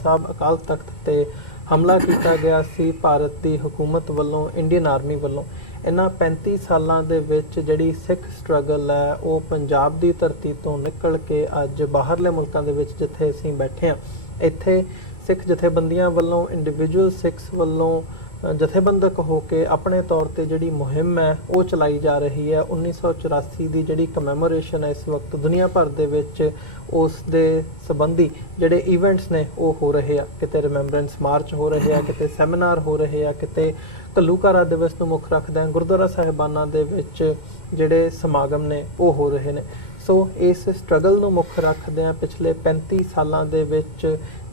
साहब अकाल तख्त ते हमला किया गया सी भारत की हुकूमत वालों, इंडियन आर्मी वालों। इन्हां 35 सालों के विच जिहड़ी सिख स्ट्रगल है वो पंजाब की धरती तो निकल के अज बाहरले मुल्कां दे विच जिथे असीं बैठे हाँ, इत्थे सिख जथेबंदियां वालों, इंडिविजुअल सिख्स वालों जथेबंदक होकर अपने तौर पर जिहड़ी मुहिम है वो चलाई जा रही है। 1984 की जिहड़ी कमैमोरेशन है इस वक्त दुनिया भर दे विच उस दे संबंधी जिहड़े इवेंट्स ने वो हो रहे हैं। किते रिमेंबरेंस मार्च हो रहे हैं, किते सैमीनार हो रहे हैं, किते घल्लूघारा दिवस नूं मुख रखदे गुरुद्वारा साहिबाना दे विच जिहड़े समागम ने वो हो रहे हैं। सो इस स्ट्रगल नूं मुख रखदे पिछले 35 सालों के विच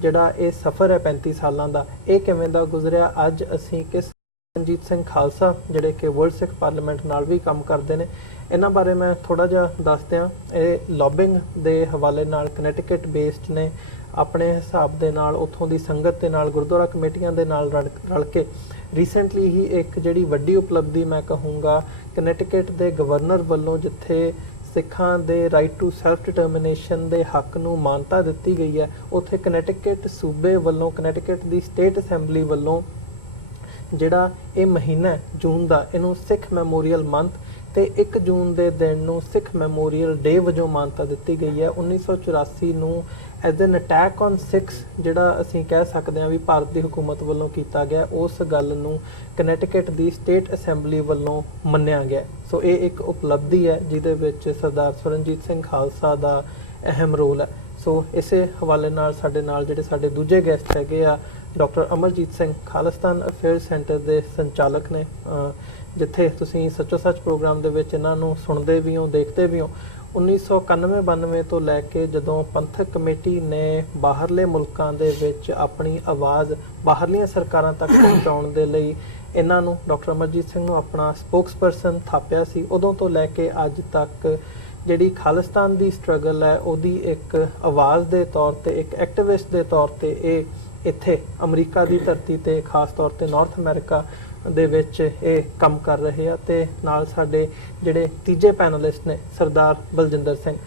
जिहड़ा ये सफ़र है 35 सालों का, ये किवें दा गुजरिया, अज असीं किस रणजीत सिंह खालसा जिहड़े कि वर्ल्ड सिख पार्लीमेंट नाल भी काम करते हैं, इन्हां बारे मैं थोड़ा जिहा दस दियां। ये लॉबिंग दे हवाले नाल कनैटिकट बेस्ड ने, अपने हिसाब दे नाल उत्थों दी संगत दे नाल गुरुद्वारा कमेटियां दे नाल रल के रीसेंटली ही एक जिहड़ी वड्डी उपलब्धि मैं कहूँगा कनैटिकट दे गवर्नर वालों जिथे सिखां दे राइट टू सैल्फ डिटरमिनेशन दे हक नूं मानता दित्ती गई है, उत्थे कनैटिकट सूबे वालों, कनैटिकट दी स्टेट असैंबली वालों जिहड़ा ये महीना है जून का, इनू सिख मैमोरीअल मंथ ते 1 जून के दिन नूं सिख मैमोरीअल डे वजों मानता दित्ती गई है। 1984 नूं as an attack on Sikhs जिहड़ा असीं कह सकते हैं भी भारत की हुकूमत वालों किया गया, उस गल नूं कनैटिकट की स्टेट असैंबली वालों मन्निया गया। सो ये एक उपलब्धि है जिहदे विच सरदार स्वरनजीत सिंह खालसा का अहम रोल है। सो इसे हवाले नाल साडे नाल जिहड़े साडे दूजे गैसट हैगे आ doctor Amarjeet Singh Khalistan affairs centre के संचालक ने, जिथे तुसीं सच्चो सच प्रोग्राम दे विच इन्हां नूं सुणदे भी हो, देखते भी हो। 1991-92 तो लैके जदों पंथक कमेटी ने बाहरले मुल्कां दे विच अपनी आवाज़ बाहरलियां सरकारां तक पहुँचाउण दे लई इन्हां नूं डॉक्टर अमरजीत सिंह नूं अपना स्पोक्सपर्सन थापिया सी, उदों तो लैके अज तक जिहड़ी खालिस्तान दी स्ट्रगल है उहदी एक आवाज़ दे तौर ते, एक एक्टिविस्ट दे तौर ते ये इत्थे अमरीका की धरती ते खास तौर ते नॉर्थ अमेरिका दे विच ये काम कर रहे हैं। ते नाल साडे जिहड़े तीजे पैनलिस्ट ने सरदार बलजिंदर सिंह,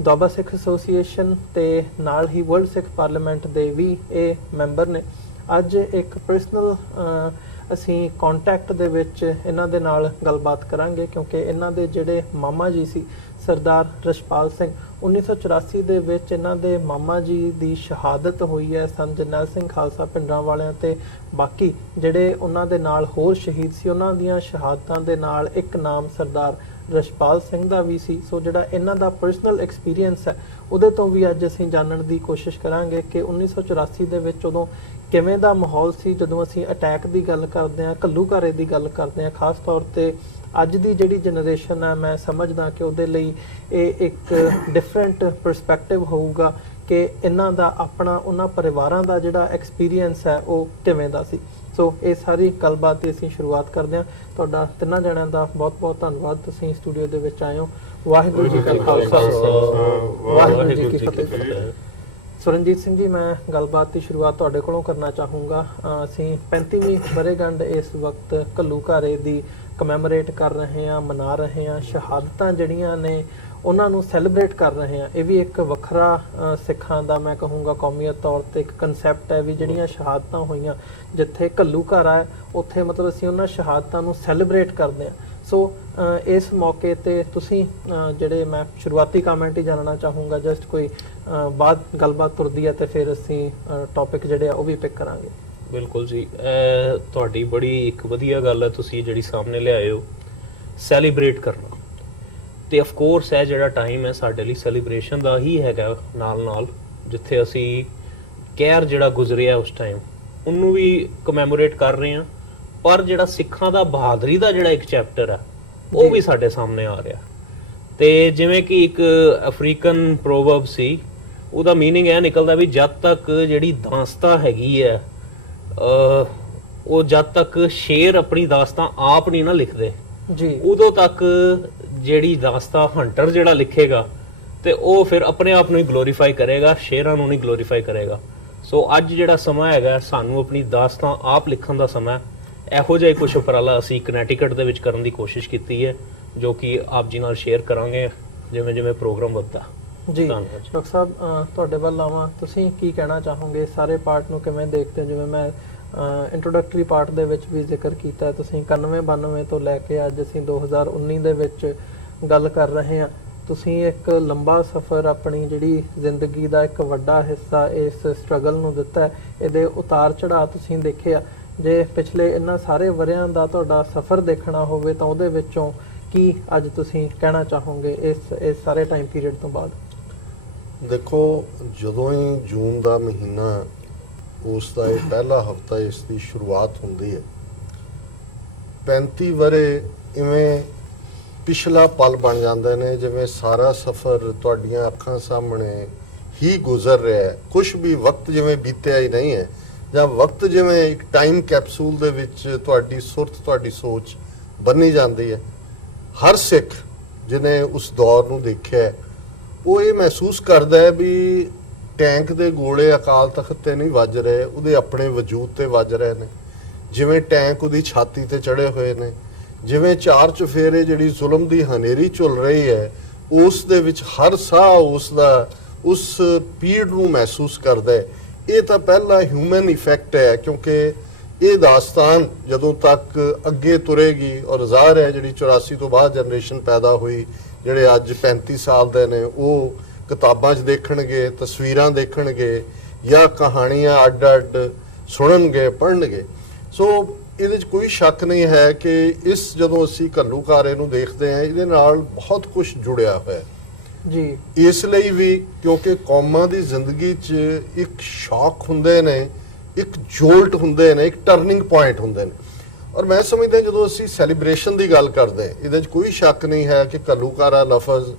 दुआबा सिख एसोसीएशन ते नाल ही वर्ल्ड सिख पार्लीमेंट दे भी ये मैंबर ने। अज एक पर्सनल असीं कॉन्टैक्ट दे विच इन्हां दे नाल गलबात करांगे, क्योंकि इन्हां दे जिहड़े मामा जी सी सरदार रछपाल सिंह, 1984 दे विच इन्हां दे मामा जी दी शहादत हुई है। सन जरनैल सिंह खालसा पिंडां वालियां ते बाकी जिहड़े उन्हां दे नाल होर शहीद सी, उन्हां दीयां शहादतां दे नाल एक नाम सरदार रछपाल सिंह दा भी सी। सो जिहड़ा इन्हां दा पर्सनल एक्सपीरियंस है उहदे तो भी अज असीं जानण दी कोशिश करांगे कि 1984 दे विच उदों किवें दा माहौल सी जदों असीं अटैक की गल करदे हां, घल्लूघारे की गल करदे हां। खास तौर ते अज दी जिहड़ी जनरेशन है मैं समझदा कि उहदे लई ਇਹ एक डिफरेंट परस्पैक्टिव होਊਗਾ कि इन्हां दा अपना उन्हां परिवारां दा जिहड़ा एक्सपीरियंस है वो किवें दा सी। सो ये सारी गलबात की असीं शुरुआत करदे हां। तुहाडा तिन्नां जणिਆਂ ਦਾ बहुत बहुत धन्नवाद, तुसीं स्टूडियो दे विच आए हो। वाहिगुरू जी का खालसा, वाहिगुरू जी की फतेह। सुरनजीत सिंह जी, मैं गलबात की शुरुआत तुहाडे कोलों करना चाहूँगा। असीं 35वीं वरेगंढ इस वक्त घल्लूघारे दी कमैमोरेट कर रहे हैं, मना रहे हैं। शहादतां जिहड़ियां ने उन्हां नूं सैलीब्रेट कर रहे हैं। ये भी एक वखरा सिखां दा मैं कहूँगा कौमीयत तौर पर एक कंसैप्ट है भी जिहड़ियां शहादतां होईयां जिथे घल्लूघारा है उत्थे मतलब असीं उन्हां शहादतां नूं सैलीब्रेट करते हैं। सो इस मौके ते तुसीं जिहड़े मैं शुरुआती कमेंट ही जानना चाहूँगा, जस्ट कोई बाद गलबात तुरदी है तो फिर असीं टॉपिक जिहड़े आ वो भी पिक करांगे। बिल्कुल जी, ਤੁਹਾਡੀ बड़ी एक वधिया गल है तुसीं जिहड़ी सामने लिआए हो, सैलीब्रेट करना। तो ऑफकोर्स है जिहड़ा टाइम है साडे लई सैलीब्रेशन का ही हैगा, नाल जिथे असीं कहर जिहड़ा गुजरिया उस टाइम उन्नू भी कमैमोरेट कर रहे हैं, पर जिहड़ा सिखां दा बहादरी का जिहड़ा एक चैप्टर है वो भी साडे सामने आ रहा। तो जिवें कि एक अफ्रीकन प्रोवर्ब सी, ਉਹਦਾ मीनिंग यह निकलता भी जब तक जिहड़ी दास्तां हैगी है वो जब तक शेर अपनी दास्तां आप नहीं ना लिखते जी, उदों तक जिहड़ी दास्तां हंटर जिहड़ा लिखेगा तो वो फिर अपने आप ਨੂੰ ग्लोरीफाई करेगा, शेरां ਨੂੰ नहीं ग्लोरीफाई करेगा। सो अज जिहड़ा समा हैगा सानू अपनी दास्तां आप लिखण दा समा, ਇਹੋ ਜਿਹਾ कुछ उपराला ਅਸੀਂ ਕਨੈਟੀਕਟ ਦੇ ਵਿੱਚ ਕਰਨ ਦੀ ਕੋਸ਼ਿਸ਼ ਕੀਤੀ ਹੈ, जो कि आप जी नाल शेयर करांगे जिवें जिवें प्रोग्राम वधदा। ਜੀ ਧੰਨਵਾਦ ਜੀ। ਡਾਕਟਰ ਸਾਹਿਬ ਤੁਹਾਡੇ ਵੱਲ ਆਵਾਂ, ਤੁਸੀਂ ਕੀ ਕਹਿਣਾ ਚਾਹੋਗੇ? ਸਾਰੇ ਪਾਰਟ ਨੂੰ ਕਿਵੇਂ ਦੇਖਦੇ ਹੋ? ਜਿਵੇਂ ਮੈਂ ਇੰਟਰੋਡਕਟਰੀ ਪਾਰਟ ਦੇ ਵਿੱਚ ਵੀ ਜ਼ਿਕਰ ਕੀਤਾ, ਤੁਸੀਂ 91-92 ਤੋਂ ਲੈ ਕੇ ਅੱਜ ਅਸੀਂ 2019 ਦੇ ਵਿੱਚ ਗੱਲ ਕਰ ਰਹੇ ਹਾਂ। ਤੁਸੀਂ ਇੱਕ ਲੰਬਾ ਸਫ਼ਰ, ਆਪਣੀ ਜਿਹੜੀ ਜ਼ਿੰਦਗੀ ਦਾ ਇੱਕ ਵੱਡਾ ਹਿੱਸਾ ਇਸ ਸਟਰਗਲ ਨੂੰ ਦਿੱਤਾ ਹੈ। ਇਹਦੇ ਉਤਾਰ ਚੜਾਅ ਤੁਸੀਂ ਦੇਖਿਆ। ਜੇ ਪਿਛਲੇ ਇਹਨਾਂ ਸਾਰੇ ਵਰਿਆਂ ਦਾ ਤੁਹਾਡਾ ਸਫ਼ਰ ਦੇਖਣਾ ਹੋਵੇ ਤਾਂ ਉਹਦੇ ਵਿੱਚੋਂ ਕੀ ਅੱਜ ਤੁਸੀਂ ਕਹਿਣਾ ਚਾਹੋਗੇ ਇਸ ਸਾਰੇ ਟਾਈਮ ਪੀਰੀਅਡ ਤੋਂ ਬਾਅਦ? ਦੇਖੋ, ਜਦੋਂ ਹੀ ਜੂਨ ਦਾ ਮਹੀਨਾ, ਉਸ ਦਾ ਇਹ ਪਹਿਲਾ ਹਫਤਾ, ਇਸ ਦੀ ਸ਼ੁਰੂਆਤ ਹੁੰਦੀ ਹੈ, 35 ਵਰੇ ਇਵੇਂ ਪਿਛਲਾ ਪਲ ਬਣ ਜਾਂਦੇ ਨੇ, ਜਿਵੇਂ ਸਾਰਾ ਸਫ਼ਰ ਤੁਹਾਡੀਆਂ ਅੱਖਾਂ ਸਾਹਮਣੇ ਹੀ ਗੁਜ਼ਰ ਰਿਹਾ ਹੈ। ਕੁਝ ਵੀ ਵਕਤ ਜਿਵੇਂ ਬੀਤਿਆ ਹੀ ਨਹੀਂ ਹੈ, ਜਾਂ ਵਕਤ ਜਿਵੇਂ ਇੱਕ ਟਾਈਮ ਕੈਪਸੂਲ ਦੇ ਵਿੱਚ ਤੁਹਾਡੀ ਸੁਰਤ, ਤੁਹਾਡੀ ਸੋਚ ਬੰਨੀ ਜਾਂਦੀ ਹੈ। ਹਰ ਸਿੱਖ ਜਿਹਨੇ ਉਸ ਦੌਰ ਨੂੰ ਦੇਖਿਆ, ਉਹ ਇਹ ਮਹਿਸੂਸ ਕਰਦਾ ਹੈ ਵੀ ਟੈਂਕ ਦੇ ਗੋਲੇ ਅਕਾਲ ਤਖਤ ਤੇ ਨਹੀਂ ਵੱਜ ਰਹੇ, ਉਹਦੇ ਆਪਣੇ ਵਜੂਦ ਤੇ ਵੱਜ ਰਹੇ ਨੇ। ਜਿਵੇਂ ਟੈਂਕ ਉਹਦੀ ਛਾਤੀ ਤੇ ਚੜੇ ਹੋਏ ਨੇ, ਜਿਵੇਂ ਚਾਰ ਚੁਫੇਰੇ ਜਿਹੜੀ ਜ਼ੁਲਮ ਦੀ ਹਨੇਰੀ ਝੁੱਲ ਰਹੀ ਹੈ, ਉਸ ਦੇ ਵਿੱਚ ਹਰ ਸਾਹ ਉਸ ਦਾ ਉਸ ਪੀੜ ਨੂੰ ਮਹਿਸੂਸ ਕਰਦਾ ਹੈ। ਇਹ ਤਾਂ ਪਹਿਲਾ ਹਿਊਮਨ ਇਫੈਕਟ ਹੈ, ਕਿਉਂਕਿ ਇਹ ਦਾਸਤਾਨ ਜਦੋਂ ਤੱਕ ਅੱਗੇ ਤੁਰੇਗੀ, ਔਰ ਜ਼ਾਹਰ ਹੈ ਜਿਹੜੀ 84 ਤੋਂ ਬਾਅਦ ਜਨਰੇਸ਼ਨ ਪੈਦਾ ਹੋਈ, ਜਿਹੜੇ ਅੱਜ 35 ਸਾਲ ਦੇ ਨੇ, ਉਹ ਕਿਤਾਬਾਂ 'ਚ ਦੇਖਣਗੇ, ਤਸਵੀਰਾਂ ਦੇਖਣਗੇ, ਜਾਂ ਕਹਾਣੀਆਂ ਅੱਡ-ਅੱਡ ਸੁਣਨਗੇ, ਪੜ੍ਹਨਗੇ। ਸੋ ਇਹਦੇ 'ਚ ਕੋਈ ਸ਼ੱਕ ਨਹੀਂ ਹੈ ਕਿ ਜਦੋਂ ਅਸੀਂ ਘੱਲੂਘਾਰੇ ਨੂੰ ਦੇਖਦੇ ਹਾਂ, ਇਹਦੇ ਨਾਲ ਬਹੁਤ ਕੁਝ ਜੁੜਿਆ ਹੋਇਆ ਜੀ। ਇਸ ਲਈ ਵੀ ਕਿਉਂਕਿ ਕੌਮਾਂ ਦੀ ਜ਼ਿੰਦਗੀ 'ਚ ਇੱਕ ਸ਼ੌਕ ਹੁੰਦੇ ਨੇ, ਇੱਕ ਜੋਲਟ ਹੁੰਦੇ ਨੇ, ਇੱਕ ਟਰਨਿੰਗ ਪੁਆਇੰਟ ਹੁੰਦੇ ਨੇ। ਔਰ ਮੈਂ ਸਮਝਦਾ ਜਦੋਂ ਅਸੀਂ ਸੈਲੀਬ੍ਰੇਸ਼ਨ ਦੀ ਗੱਲ ਕਰਦੇ, ਇਹਦੇ 'ਚ ਕੋਈ ਸ਼ੱਕ ਨਹੀਂ ਹੈ ਕਿ ਘੱਲੂਘਾਰਾ ਲਫ਼ਜ਼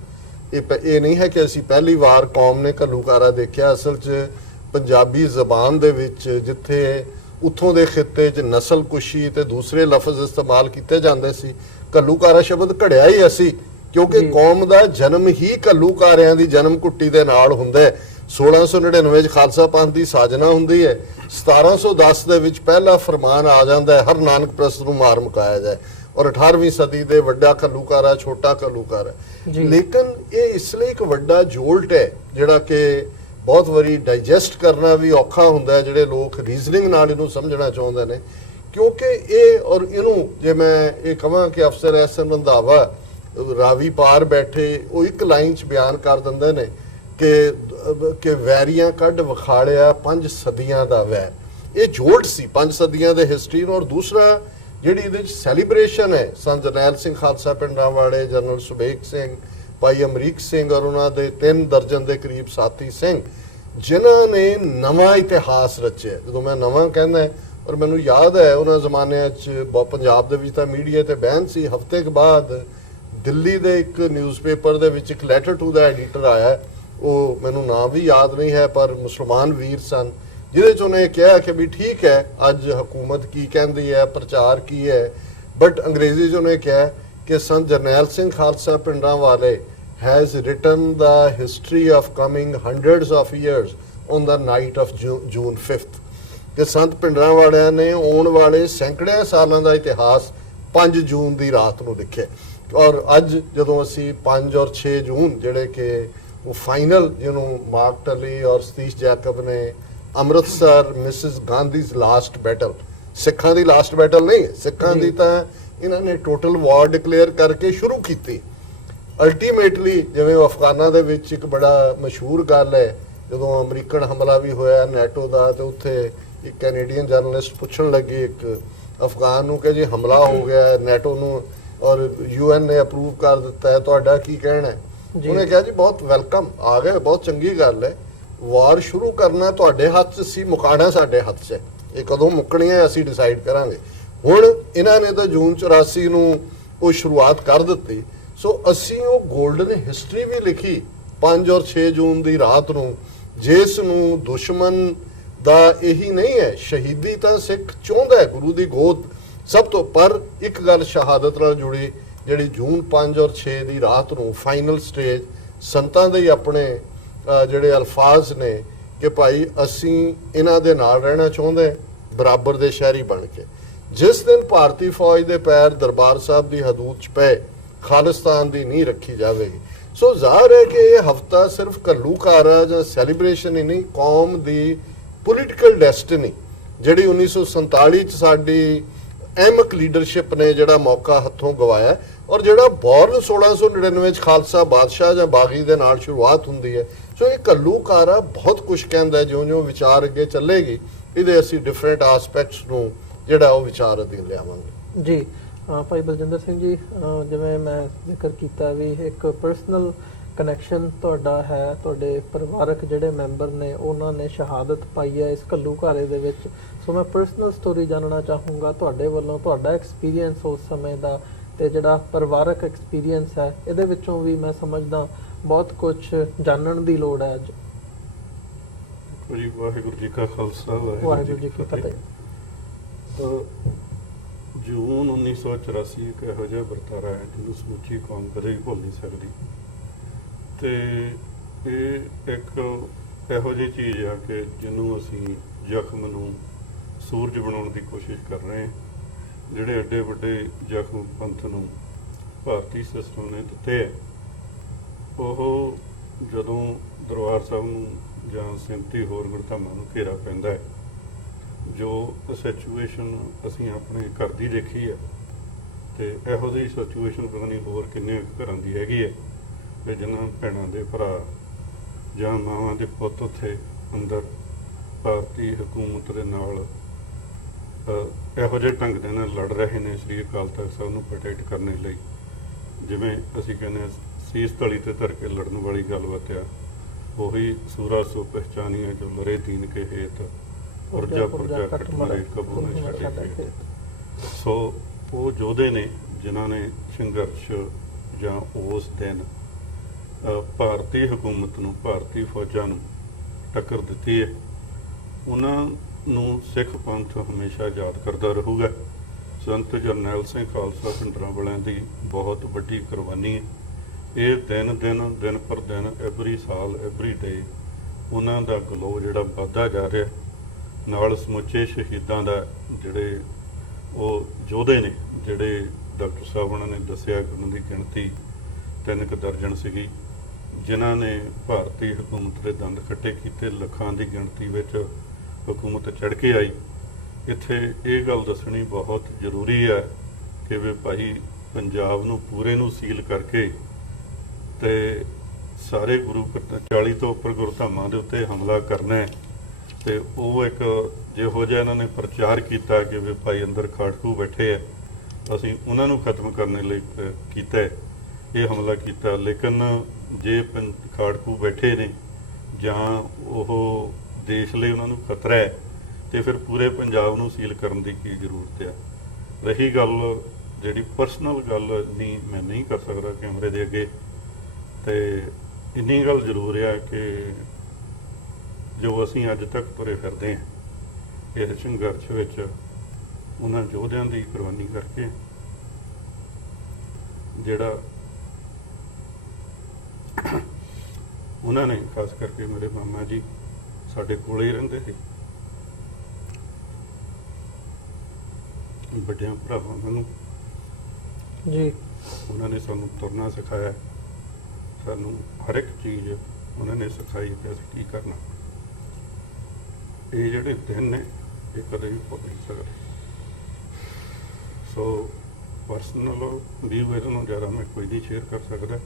ਇਹ ਨਹੀਂ ਹੈ ਕਿ ਅਸੀਂ ਪਹਿਲੀ ਵਾਰ ਕੌਮ ਨੇ ਘੱਲੂਘਾਰਾ ਦੇਖਿਆ। ਅਸਲ 'ਚ ਪੰਜਾਬੀ ਜ਼ਬਾਨ ਦੇ ਵਿੱਚ ਜਿੱਥੇ ਉੱਥੋਂ ਦੇ ਖਿੱਤੇ 'ਚ ਨਸਲਕੁਸ਼ੀ ਤੇ ਦੂਸਰੇ ਲਫ਼ਜ਼ ਇਸਤੇਮਾਲ ਕੀਤੇ ਜਾਂਦੇ ਸੀ, ਘੱਲੂਘਾਰਾ ਸ਼ਬਦ ਘੜਿਆ ਹੀ ਅਸੀਂ, ਕਿਉਂਕਿ ਕੌਮ ਦਾ ਜਨਮ ਹੀ ਘੱਲੂਘਾਰਿਆਂ ਦੀ ਜਨਮ ਘੁੱਟੀ ਦੇ ਨਾਲ ਹੁੰਦਾ ਹੈ। 1699 'ਚ ਖਾਲਸਾ ਪੰਥ ਦੀ ਸਾਜਨਾ ਹੁੰਦੀ ਹੈ। 1710 ਦੇ ਵਿੱਚ ਪਹਿਲਾ ਫਰਮਾਨ ਆ ਜਾਂਦਾ ਹੈ, ਹਰ ਨਾਨਕ ਪ੍ਰਸਤ ਨੂੰ ਮਾਰ ਮੁਕਾਇਆ ਜਾਏ। ਔਰ 18ਵੀਂ ਸਦੀ ਦੇ ਵੱਡਾ ਘੱਲੂਘਾਰਾ, ਛੋਟਾ ਘੱਲੂਘਾਰਾ। ਲੇਕਿਨ ਇਹ ਇਸ ਲਈ ਇੱਕ ਵੱਡਾ ਜੋਲਟ ਹੈ ਜਿਹੜਾ ਕਿ ਬਹੁਤ ਵਾਰੀ ਡਾਈਜੈਸਟ ਕਰਨਾ ਵੀ ਔਖਾ ਹੁੰਦਾ ਹੈ, ਜਿਹੜੇ ਲੋਕ ਰੀਜ਼ਨਿੰਗ ਨਾਲ ਇਹਨੂੰ ਸਮਝਣਾ ਚਾਹੁੰਦੇ ਨੇ। ਕਿਉਂਕਿ ਇਹ, ਔਰ ਇਹਨੂੰ ਜੇ ਮੈਂ ਇਹ ਕਹਾਂ ਕਿ ਅਫਸਰ ਐਸਐਨ ਰੰਧਾਵਾ ਰਾਵੀ ਪਾਰ ਬੈਠੇ, ਉਹ ਇੱਕ ਲਾਈਨ 'ਚ ਬਿਆਨ ਕਰ ਦਿੰਦੇ ਨੇ ਕਿ ਵੈਰੀਆਂ ਕੱਢ ਵਿਖਾਲਿਆ 5 ਸਦੀਆਂ ਦਾ ਵੈਰ। ਇਹ ਜੋਲਟ ਸੀ 5 ਸਦੀਆਂ ਦੇ ਹਿਸਟਰੀ ਨੂੰ। ਔਰ ਦੂਸਰਾ ਜਿਹੜੀ ਇਹਦੇ 'ਚ ਸੈਲੀਬ੍ਰੇਸ਼ਨ ਹੈ, ਸੰਤ ਜਰਨੈਲ ਸਿੰਘ ਖਾਲਸਾ ਪਿੰਡਰਾਂਵਾਲੇ, ਜਨਰਲ ਸੁਬੇਗ ਸਿੰਘ, ਭਾਈ ਅਮਰੀਕ ਸਿੰਘ ਔਰ ਉਹਨਾਂ ਦੇ 3 ਦਰਜਨ ਦੇ ਕਰੀਬ ਸਾਥੀ ਸਿੰਘ, ਜਿਨ੍ਹਾਂ ਨੇ ਨਵਾਂ ਇਤਿਹਾਸ ਰਚਿਆ। ਜਦੋਂ ਮੈਂ ਨਵਾਂ ਕਹਿੰਦਾ, ਔਰ ਮੈਨੂੰ ਯਾਦ ਹੈ ਉਹਨਾਂ ਜ਼ਮਾਨਿਆਂ 'ਚ ਪੰਜਾਬ ਦੇ ਵਿੱਚ ਤਾਂ ਮੀਡੀਆ ਤੇ ਬੈਨ ਸੀ। ਹਫ਼ਤੇ ਕੁ ਬਾਅਦ ਦਿੱਲੀ ਦੇ ਇੱਕ ਨਿਊਜ਼ਪੇਪਰ ਦੇ ਵਿੱਚ ਇੱਕ ਲੈਟਰ ਟੂ ਦਾ ਐਡੀਟਰ ਆਇਆ, ਉਹ ਮੈਨੂੰ ਨਾਮ ਵੀ ਯਾਦ ਨਹੀਂ ਹੈ, ਪਰ ਮੁਸਲਮਾਨ ਵੀਰ ਸਨ, ਜਿਹਦੇ 'ਚ ਉਹਨੇ ਕਿਹਾ ਕਿ ਵੀ ਠੀਕ ਹੈ ਅੱਜ ਹਕੂਮਤ ਕੀ ਕਹਿੰਦੀ ਹੈ, ਪ੍ਰਚਾਰ ਕੀ ਹੈ, ਬਟ ਅੰਗਰੇਜ਼ੀ 'ਚ ਉਹਨੇ ਕਿਹਾ ਕਿ Sant Jarnail Singh Khalsa ਪਿੰਡਰਾਂਵਾਲੇ has written the history of coming hundreds of years on the night of June 5th। ਕਿ ਸੰਤ ਪਿੰਡਰਾਂਵਾਲਿਆਂ ਨੇ ਆਉਣ ਵਾਲੇ ਸੈਂਕੜਿਆਂ ਸਾਲਾਂ ਦਾ ਇਤਿਹਾਸ 5 ਜੂਨ ਦੀ ਰਾਤ ਨੂੰ ਲਿਖਿਆ। ਔਰ ਅੱਜ ਜਦੋਂ ਅਸੀਂ 5 ਔਰ 6 ਜੂਨ ਜਿਹੜੇ ਕਿ ਉਹ ਫਾਈਨਲ, ਜਿਹਨੂੰ ਮਾਰਕ ਟਲੀ ਔਰ ਸਤੀਸ਼ ਜੈਕਬ ਨੇ ਅੰਮ੍ਰਿਤਸਰ ਮਿਸਿਸ ਗਾਂਧੀਜ਼ ਲਾਸਟ ਬੈਟਲ, ਸਿੱਖਾਂ ਦੀ ਲਾਸਟ ਬੈਟਲ ਨਹੀਂ, ਸਿੱਖਾਂ ਦੀ ਤਾਂ ਇਹਨਾਂ ਨੇ ਟੋਟਲ ਵਾਰ ਡਿਕਲੇਅਰ ਕਰਕੇ ਸ਼ੁਰੂ ਕੀਤੀ। ਅਲਟੀਮੇਟਲੀ ਜਿਵੇਂ ਅਫਗਾਨਾਂ ਦੇ ਵਿੱਚ ਇੱਕ ਬੜਾ ਮਸ਼ਹੂਰ ਗੱਲ ਹੈ, ਜਦੋਂ ਅਮਰੀਕਨ ਹਮਲਾ ਵੀ ਹੋਇਆ ਨੈਟੋ ਦਾ, ਤੇ ਉੱਥੇ ਇੱਕ ਕੈਨੇਡੀਅਨ ਜਰਨਲਿਸਟ ਪੁੱਛਣ ਲੱਗੇ ਇੱਕ ਅਫਗਾਨ ਨੂੰ ਕਿ ਜੀ ਹਮਲਾ ਹੋ ਗਿਆ ਨੈਟੋ ਨੂੰ ਔਰ ਯੂਐਨ ਨੇ ਅਪਰੂਵ ਕਰ ਦਿੱਤਾ ਹੈ, ਤੁਹਾਡਾ ਕੀ ਕਹਿਣਾ ਹੈ? ਉਹਨੇ ਕਿਹਾ ਜੀ ਬਹੁਤ ਵੈਲਕਮ, ਆ ਗਏ, ਬਹੁਤ ਚੰਗੀ ਗੱਲ ਹੈ। ਵਾਰ ਸ਼ੁਰੂ ਕਰਨਾ ਤੁਹਾਡੇ ਹੱਥ 'ਚ ਸੀ, ਮੁਕਾਣਾ ਸਾਡੇ ਹੱਥ 'ਚ ਹੈ। ਇਹ ਕਦੋਂ ਮੁੱਕਣੀ ਹੈ ਅਸੀਂ ਡਿਸਾਈਡ ਕਰਾਂਗੇ। ਹੁਣ ਇਹਨਾਂ ਨੇ ਤਾਂ ਜੂਨ 84 ਨੂੰ ਉਹ ਸ਼ੁਰੂਆਤ ਕਰ ਦਿੱਤੀ। ਸੋ ਅਸੀਂ ਉਹ ਗੋਲਡਨ ਹਿਸਟਰੀ ਵੀ ਲਿਖੀ 5 ਔਰ 6 ਜੂਨ ਦੀ ਰਾਤ ਨੂੰ, ਜਿਸ ਨੂੰ ਦੁਸ਼ਮਣ ਦਾ ਇਹੀ ਨਹੀਂ ਹੈ, ਸ਼ਹੀਦੀ ਤਾਂ ਸਿੱਖ ਚਾਹੁੰਦਾ ਹੈ, ਗੁਰੂ ਦੀ ਗੋਦ ਸਭ ਤੋਂ। ਪਰ ਇੱਕ ਗੱਲ ਸ਼ਹਾਦਤ ਨਾਲ ਜੁੜੀ, ਜਿਹੜੀ ਜੂਨ 5 ਔਰ 6 ਦੀ ਰਾਤ ਨੂੰ ਫਾਈਨਲ ਸਟੇਜ, ਸੰਤਾਂ ਦੇ ਆਪਣੇ ਜਿਹੜੇ ਅਲਫਾਜ਼ ਨੇ ਕਿ ਭਾਈ ਅਸੀਂ ਇਹਨਾਂ ਦੇ ਨਾਲ ਰਹਿਣਾ ਚਾਹੁੰਦੇ, ਬਰਾਬਰ ਦੇ ਸ਼ਹਿਰੀ ਬਣ ਕੇ। ਜਿਸ ਦਿਨ ਭਾਰਤੀ ਫੌਜ ਦੇ ਪੈਰ ਦਰਬਾਰ ਸਾਹਿਬ ਦੀ ਹਦੂਦ 'ਚ ਪਏ, ਖਾਲਿਸਤਾਨ ਦੀ ਨੀਂਹ ਰੱਖੀ ਜਾਵੇਗੀ। ਸੋ ਜ਼ਾਹਰ ਹੈ ਕਿ ਇਹ ਹਫਤਾ ਸਿਰਫ ਘੱਲੂਘਾਰਾ ਜਾਂ ਸੈਲੀਬ੍ਰੇਸ਼ਨ ਹੀ ਨਹੀਂ, ਕੌਮ ਦੀ ਪੋਲੀਟੀਕਲ ਡੈਸਟੀਨੀ ਜਿਹੜੀ 1947 ਚ ਸਾਡੀ ਅਹਿਮਕ ਲੀਡਰਸ਼ਿਪ ਨੇ ਜਿਹੜਾ ਮੌਕਾ ਹੱਥੋਂ ਗਵਾਇਆ, ਔਰ ਜਿਹੜਾ ਬੌਰਨ 1699 ਚ ਖਾਲਸਾ ਬਾਦਸ਼ਾਹ ਜਾਂ ਬਾਗੀ ਦੇ ਨਾਲ ਸ਼ੁਰੂਆਤ ਹੁੰਦੀ ਹੈ। ਸੋ ਇਹ ਘੱਲੂਘਾਰਾ ਬਹੁਤ ਕੁਝ ਕਹਿੰਦਾ, ਜਿਉਂ-ਜਿਉਂ ਵਿਚਾਰ ਅੱਗੇ ਚੱਲੇਗੀ ਇਹਦੇ ਅਸੀਂ ਡਿਫਰੈਂਟ ਆਸਪੈਕਟਸ ਨੂੰ ਜਿਹੜਾ ਉਹ ਵਿਚਾਰ ਅਧੀਨ ਲਿਆਵਾਂਗੇ। ਜੀ ਭਾਈ ਬਲਜਿੰਦਰ ਸਿੰਘ ਜੀ, ਜਿਵੇਂ ਮੈਂ ਜ਼ਿਕਰ ਕੀਤਾ ਵੀ ਇੱਕ ਪਰਸਨਲ ਕਨੈਕਸ਼ਨ ਤੁਹਾਡਾ ਹੈ, ਤੁਹਾਡੇ ਪਰਿਵਾਰਕ ਜਿਹੜੇ ਮੈਂਬਰ ਨੇ ਉਹਨਾਂ ਨੇ ਸ਼ਹਾਦਤ ਪਾਈ ਹੈ ਇਸ ਘੱਲੂਘਾਰੇ ਦੇ ਵਿੱਚ। ਸੋ ਮੈਂ ਪਰਸਨਲ ਸਟੋਰੀ ਜਾਣਨਾ ਚਾਹੂੰਗਾ ਤੁਹਾਡੇ ਵੱਲੋਂ, ਤੁਹਾਡਾ ਐਕਸਪੀਰੀਅੰਸ ਉਸ ਸਮੇਂ ਦਾ ਤੇ ਜਿਹੜਾ ਪਰਿਵਾਰਕ ਐਕਸਪੀਰੀਅੰਸ ਹੈ ਇਹਦੇ ਵਿੱਚੋਂ ਵੀ ਮੈਂ ਸਮਝਦਾ ਬਹੁਤ ਕੁਝ ਜਾਣਨ ਦੀ ਲੋੜ ਹੈ ਅੱਜ। ਜੀ ਵਾਹਿਗੁਰੂ ਜੀ ਕਾ ਖਾਲਸਾ ਵਾਹਿਗੁਰੂ ਜੀ ਕੀ ਫਤਿਹ। ਜੂਨ 1984 ਇੱਕ ਇਹੋ ਜਿਹਾ ਵਰਤਾਰਾ ਹੈ ਜਿਹਨੂੰ ਸਮੁੱਚੀ ਕੌਮ ਕਦੇ ਵੀ ਭੁੱਲ ਨਹੀਂ ਸਕਦੀ, ਤੇ ਇਹ ਇੱਕ ਇਹੋ ਜਿਹੀ ਚੀਜ਼ ਆ ਕਿ ਜਿਹਨੂੰ ਅਸੀਂ ਜ਼ਖਮ ਨੂੰ ਸੂਰਜ ਬਣਾਉਣ ਦੀ ਕੋਸ਼ਿਸ਼ ਕਰ ਰਹੇ ਹਾਂ। ਜਿਹੜੇ ਐਡੇ ਵੱਡੇ ਜ਼ਖਮ ਪੰਥ ਨੂੰ ਭਾਰਤੀ ਸਿਸਟਮ ਨੇ ਦਿੱਤੇ ਹੈ, ਉਹ ਜਦੋਂ ਦਰਬਾਰ ਸਾਹਿਬ ਨੂੰ ਜਾਂ ਸਿੰਮਤੀ ਹੋਰ ਗੁਰਧਾਮਾਂ ਨੂੰ ਘੇਰਾ ਪੈਂਦਾ ਹੈ, ਜੋ ਸਿਚੁਏਸ਼ਨ ਅਸੀਂ ਆਪਣੇ ਘਰ ਦੀ ਦੇਖੀ ਹੈ, ਤੇ ਇਹੋ ਜਿਹੀ ਸਿਚੁਏਸ਼ਨ ਪਤਾ ਨਹੀਂ ਹੋਰ ਕਿੰਨੇ ਘਰਾਂ ਦੀ ਹੈਗੀ ਹੈ ਕਿ ਜਿਨ੍ਹਾਂ ਭੈਣਾਂ ਦੇ ਭਰਾ ਜਾਂ ਮਾਵਾਂ ਦੇ ਪੁੱਤ ਉੱਥੇ ਅੰਦਰ ਭਾਰਤੀ ਹਕੂਮਤ ਦੇ ਨਾਲ ਇਹੋ ਜਿਹੇ ਢੰਗ ਦੇ ਨਾਲ ਲੜ ਰਹੇ ਨੇ ਸ੍ਰੀ ਅਕਾਲ ਤਖਤ ਸਾਹਿਬ ਨੂੰ ਪ੍ਰੋਟੈਕਟ ਕਰਨ ਲਈ। ਜਿਵੇਂ ਅਸੀਂ ਕਹਿੰਦੇ ਹਾਂ ਸੀਸ ਤਲੀ ਤੇ ਧਰ ਕੇ ਲੜਨ ਵਾਲੀ ਗੱਲਬਾਤ ਆ, ਉਹੀ ਸੂਰਾ ਸੋ ਪਹਿਚਾਨੀਆਂ ਜੋ ਲੜੇ ਦੀਨ ਕੇ ਹੇਤ ਪੁਰਜਾ ਪੁਰਜਾ ਕੱਟ ਮਰੇ ਕਬੂ ਨੇ ਛੱਡੇ। ਸੋ ਉਹ ਯੋਧੇ ਨੇ ਜਿਨ੍ਹਾਂ ਨੇ ਸੰਘਰਸ਼ ਜਾਂ ਉਸ ਦਿਨ ਭਾਰਤੀ ਹਕੂਮਤ ਨੂੰ, ਭਾਰਤੀ ਫੌਜਾਂ ਨੂੰ ਟੱਕਰ ਦਿੱਤੀ ਹੈ। ਉਹਨਾਂ ਨੂੰ ਸਿੱਖ ਪੰਥ ਹਮੇਸ਼ਾ ਯਾਦ ਕਰਦਾ ਰਹੂਗਾ। ਸੰਤ ਜਰਨੈਲ ਸਿੰਘ ਖਾਲਸਾ ਪਿੰਡਰਾਂ ਵਾਲਿਆਂ ਦੀ ਬਹੁਤ ਵੱਡੀ ਕੁਰਬਾਨੀ ਹੈ। ਇਹ ਦਿਨ ਪਰ ਦਿਨ ਐਵਰੀ ਸਾਲ ਐਵਰੀ ਡੇ ਉਹਨਾਂ ਦਾ ਗਲੋ ਜਿਹੜਾ ਵੱਧਦਾ ਜਾ ਰਿਹਾ, ਨਾਲ ਸਮੁੱਚੇ ਸ਼ਹੀਦਾਂ ਦਾ ਜਿਹੜੇ ਉਹ ਯੋਧੇ ਨੇ, ਜਿਹੜੇ ਡਾਕਟਰ ਸਾਹਿਬ ਉਹਨਾਂ ਨੇ ਦੱਸਿਆ ਕਿ ਉਹਨਾਂ ਦੀ ਗਿਣਤੀ 3 ਦਰਜਨ ਸੀਗੀ, ਜਿਨ੍ਹਾਂ ਨੇ ਭਾਰਤੀ ਹਕੂਮਤ ਦੇ ਦੰਦ ਖੱਟੇ ਕੀਤੇ। ਲੱਖਾਂ ਦੀ ਗਿਣਤੀ ਵਿੱਚ ਹਕੂਮਤ ਚੜ੍ਹ ਕੇ ਆਈ। ਇੱਥੇ ਇਹ ਗੱਲ ਦੱਸਣੀ ਬਹੁਤ ਜ਼ਰੂਰੀ ਹੈ ਕਿ ਵੀ ਭਾਈ ਪੰਜਾਬ ਨੂੰ ਪੂਰੇ ਨੂੰ ਸੀਲ ਕਰਕੇ ਤੇ ਸਾਰੇ ਗੁਰੂ 40 ਤੋਂ ਉੱਪਰ ਗੁਰਧਾਮਾਂ ਦੇ ਉੱਤੇ ਹਮਲਾ ਕਰਨਾ ਹੈ, ਤੇ ਉਹ ਇੱਕ ਜਿਹੋ ਜਿਹਾ ਇਹਨਾਂ ਨੇ ਪ੍ਰਚਾਰ ਕੀਤਾ ਕਿ ਵੀ ਭਾਈ ਅੰਦਰ ਖਾੜਕੂ ਬੈਠੇ ਆ, ਅਸੀਂ ਉਹਨਾਂ ਨੂੰ ਖਤਮ ਕਰਨ ਲਈ ਕੀਤਾ ਇਹ ਹਮਲਾ ਕੀਤਾ। ਲੇਕਿਨ ਜੇ ਖਾੜਕੂ ਬੈਠੇ ਨੇ ਜਾਂ ਉਹ ਦੇਸ਼ ਲਈ ਉਹਨਾਂ ਨੂੰ ਖਤਰਾ ਹੈ, ਤੇ ਫਿਰ ਪੂਰੇ ਪੰਜਾਬ ਨੂੰ ਸੀਲ ਕਰਨ ਦੀ ਕੀ ਜ਼ਰੂਰਤ ਹੈ। ਰਹੀ ਗੱਲ ਜਿਹੜੀ ਪਰਸਨਲ ਗੱਲ ਨਹੀਂ, ਮੈਂ ਨਹੀਂ ਕਰ ਸਕਦਾ ਕੈਮਰੇ ਦੇ ਅੱਗੇ, ਤੇ ਇੰਨੀ ਗੱਲ ਜ਼ਰੂਰ ਹੈ ਕਿ ਜੋ ਅਸੀਂ ਅੱਜ ਤੱਕ ਤੁਰੇ ਫਿਰਦੇ ਹਾਂ ਇਸ ਸੰਘਰਸ਼ ਵਿੱਚ ਉਹਨਾਂ ਯੋਧਿਆਂ ਦੀ ਕੁਰਬਾਨੀ ਕਰਕੇ, ਜਿਹੜਾ ਉਹਨਾਂ ਨੇ ਖਾਸ ਕਰਕੇ ਮੇਰੇ ਮਾਮਾ ਜੀ ਸਾਡੇ ਕੋਲੇ ਹੀ ਰਹਿੰਦੇ ਸੀ, ਵੱਡਿਆਂ ਭਰਾਵਾਂ ਨੂੰ ਜੀ ਉਹਨਾਂ ਨੇ ਸਾਨੂੰ ਤੁਰਨਾ ਸਿਖਾਇਆ, ਸਾਨੂੰ ਹਰ ਇੱਕ ਚੀਜ਼ ਉਹਨਾਂ ਨੇ ਸਿਖਾਈ ਕਿ ਅਸੀਂ ਕੀ ਕਰਨਾ। ਇਹ ਜਿਹੜੇ ਦਿਨ ਨੇ ਇਹ ਕਦੇ ਵੀ ਭੁੱਲ ਨਹੀਂ ਸਕਦੇ। ਸੋ ਪਰਸਨਲ ਵੀਊ ਇਹਦੇ ਨਾਲੋਂ ਜ਼ਿਆਦਾ ਮੈਂ ਕੋਈ ਨਹੀਂ ਸ਼ੇਅਰ ਕਰ ਸਕਦਾ।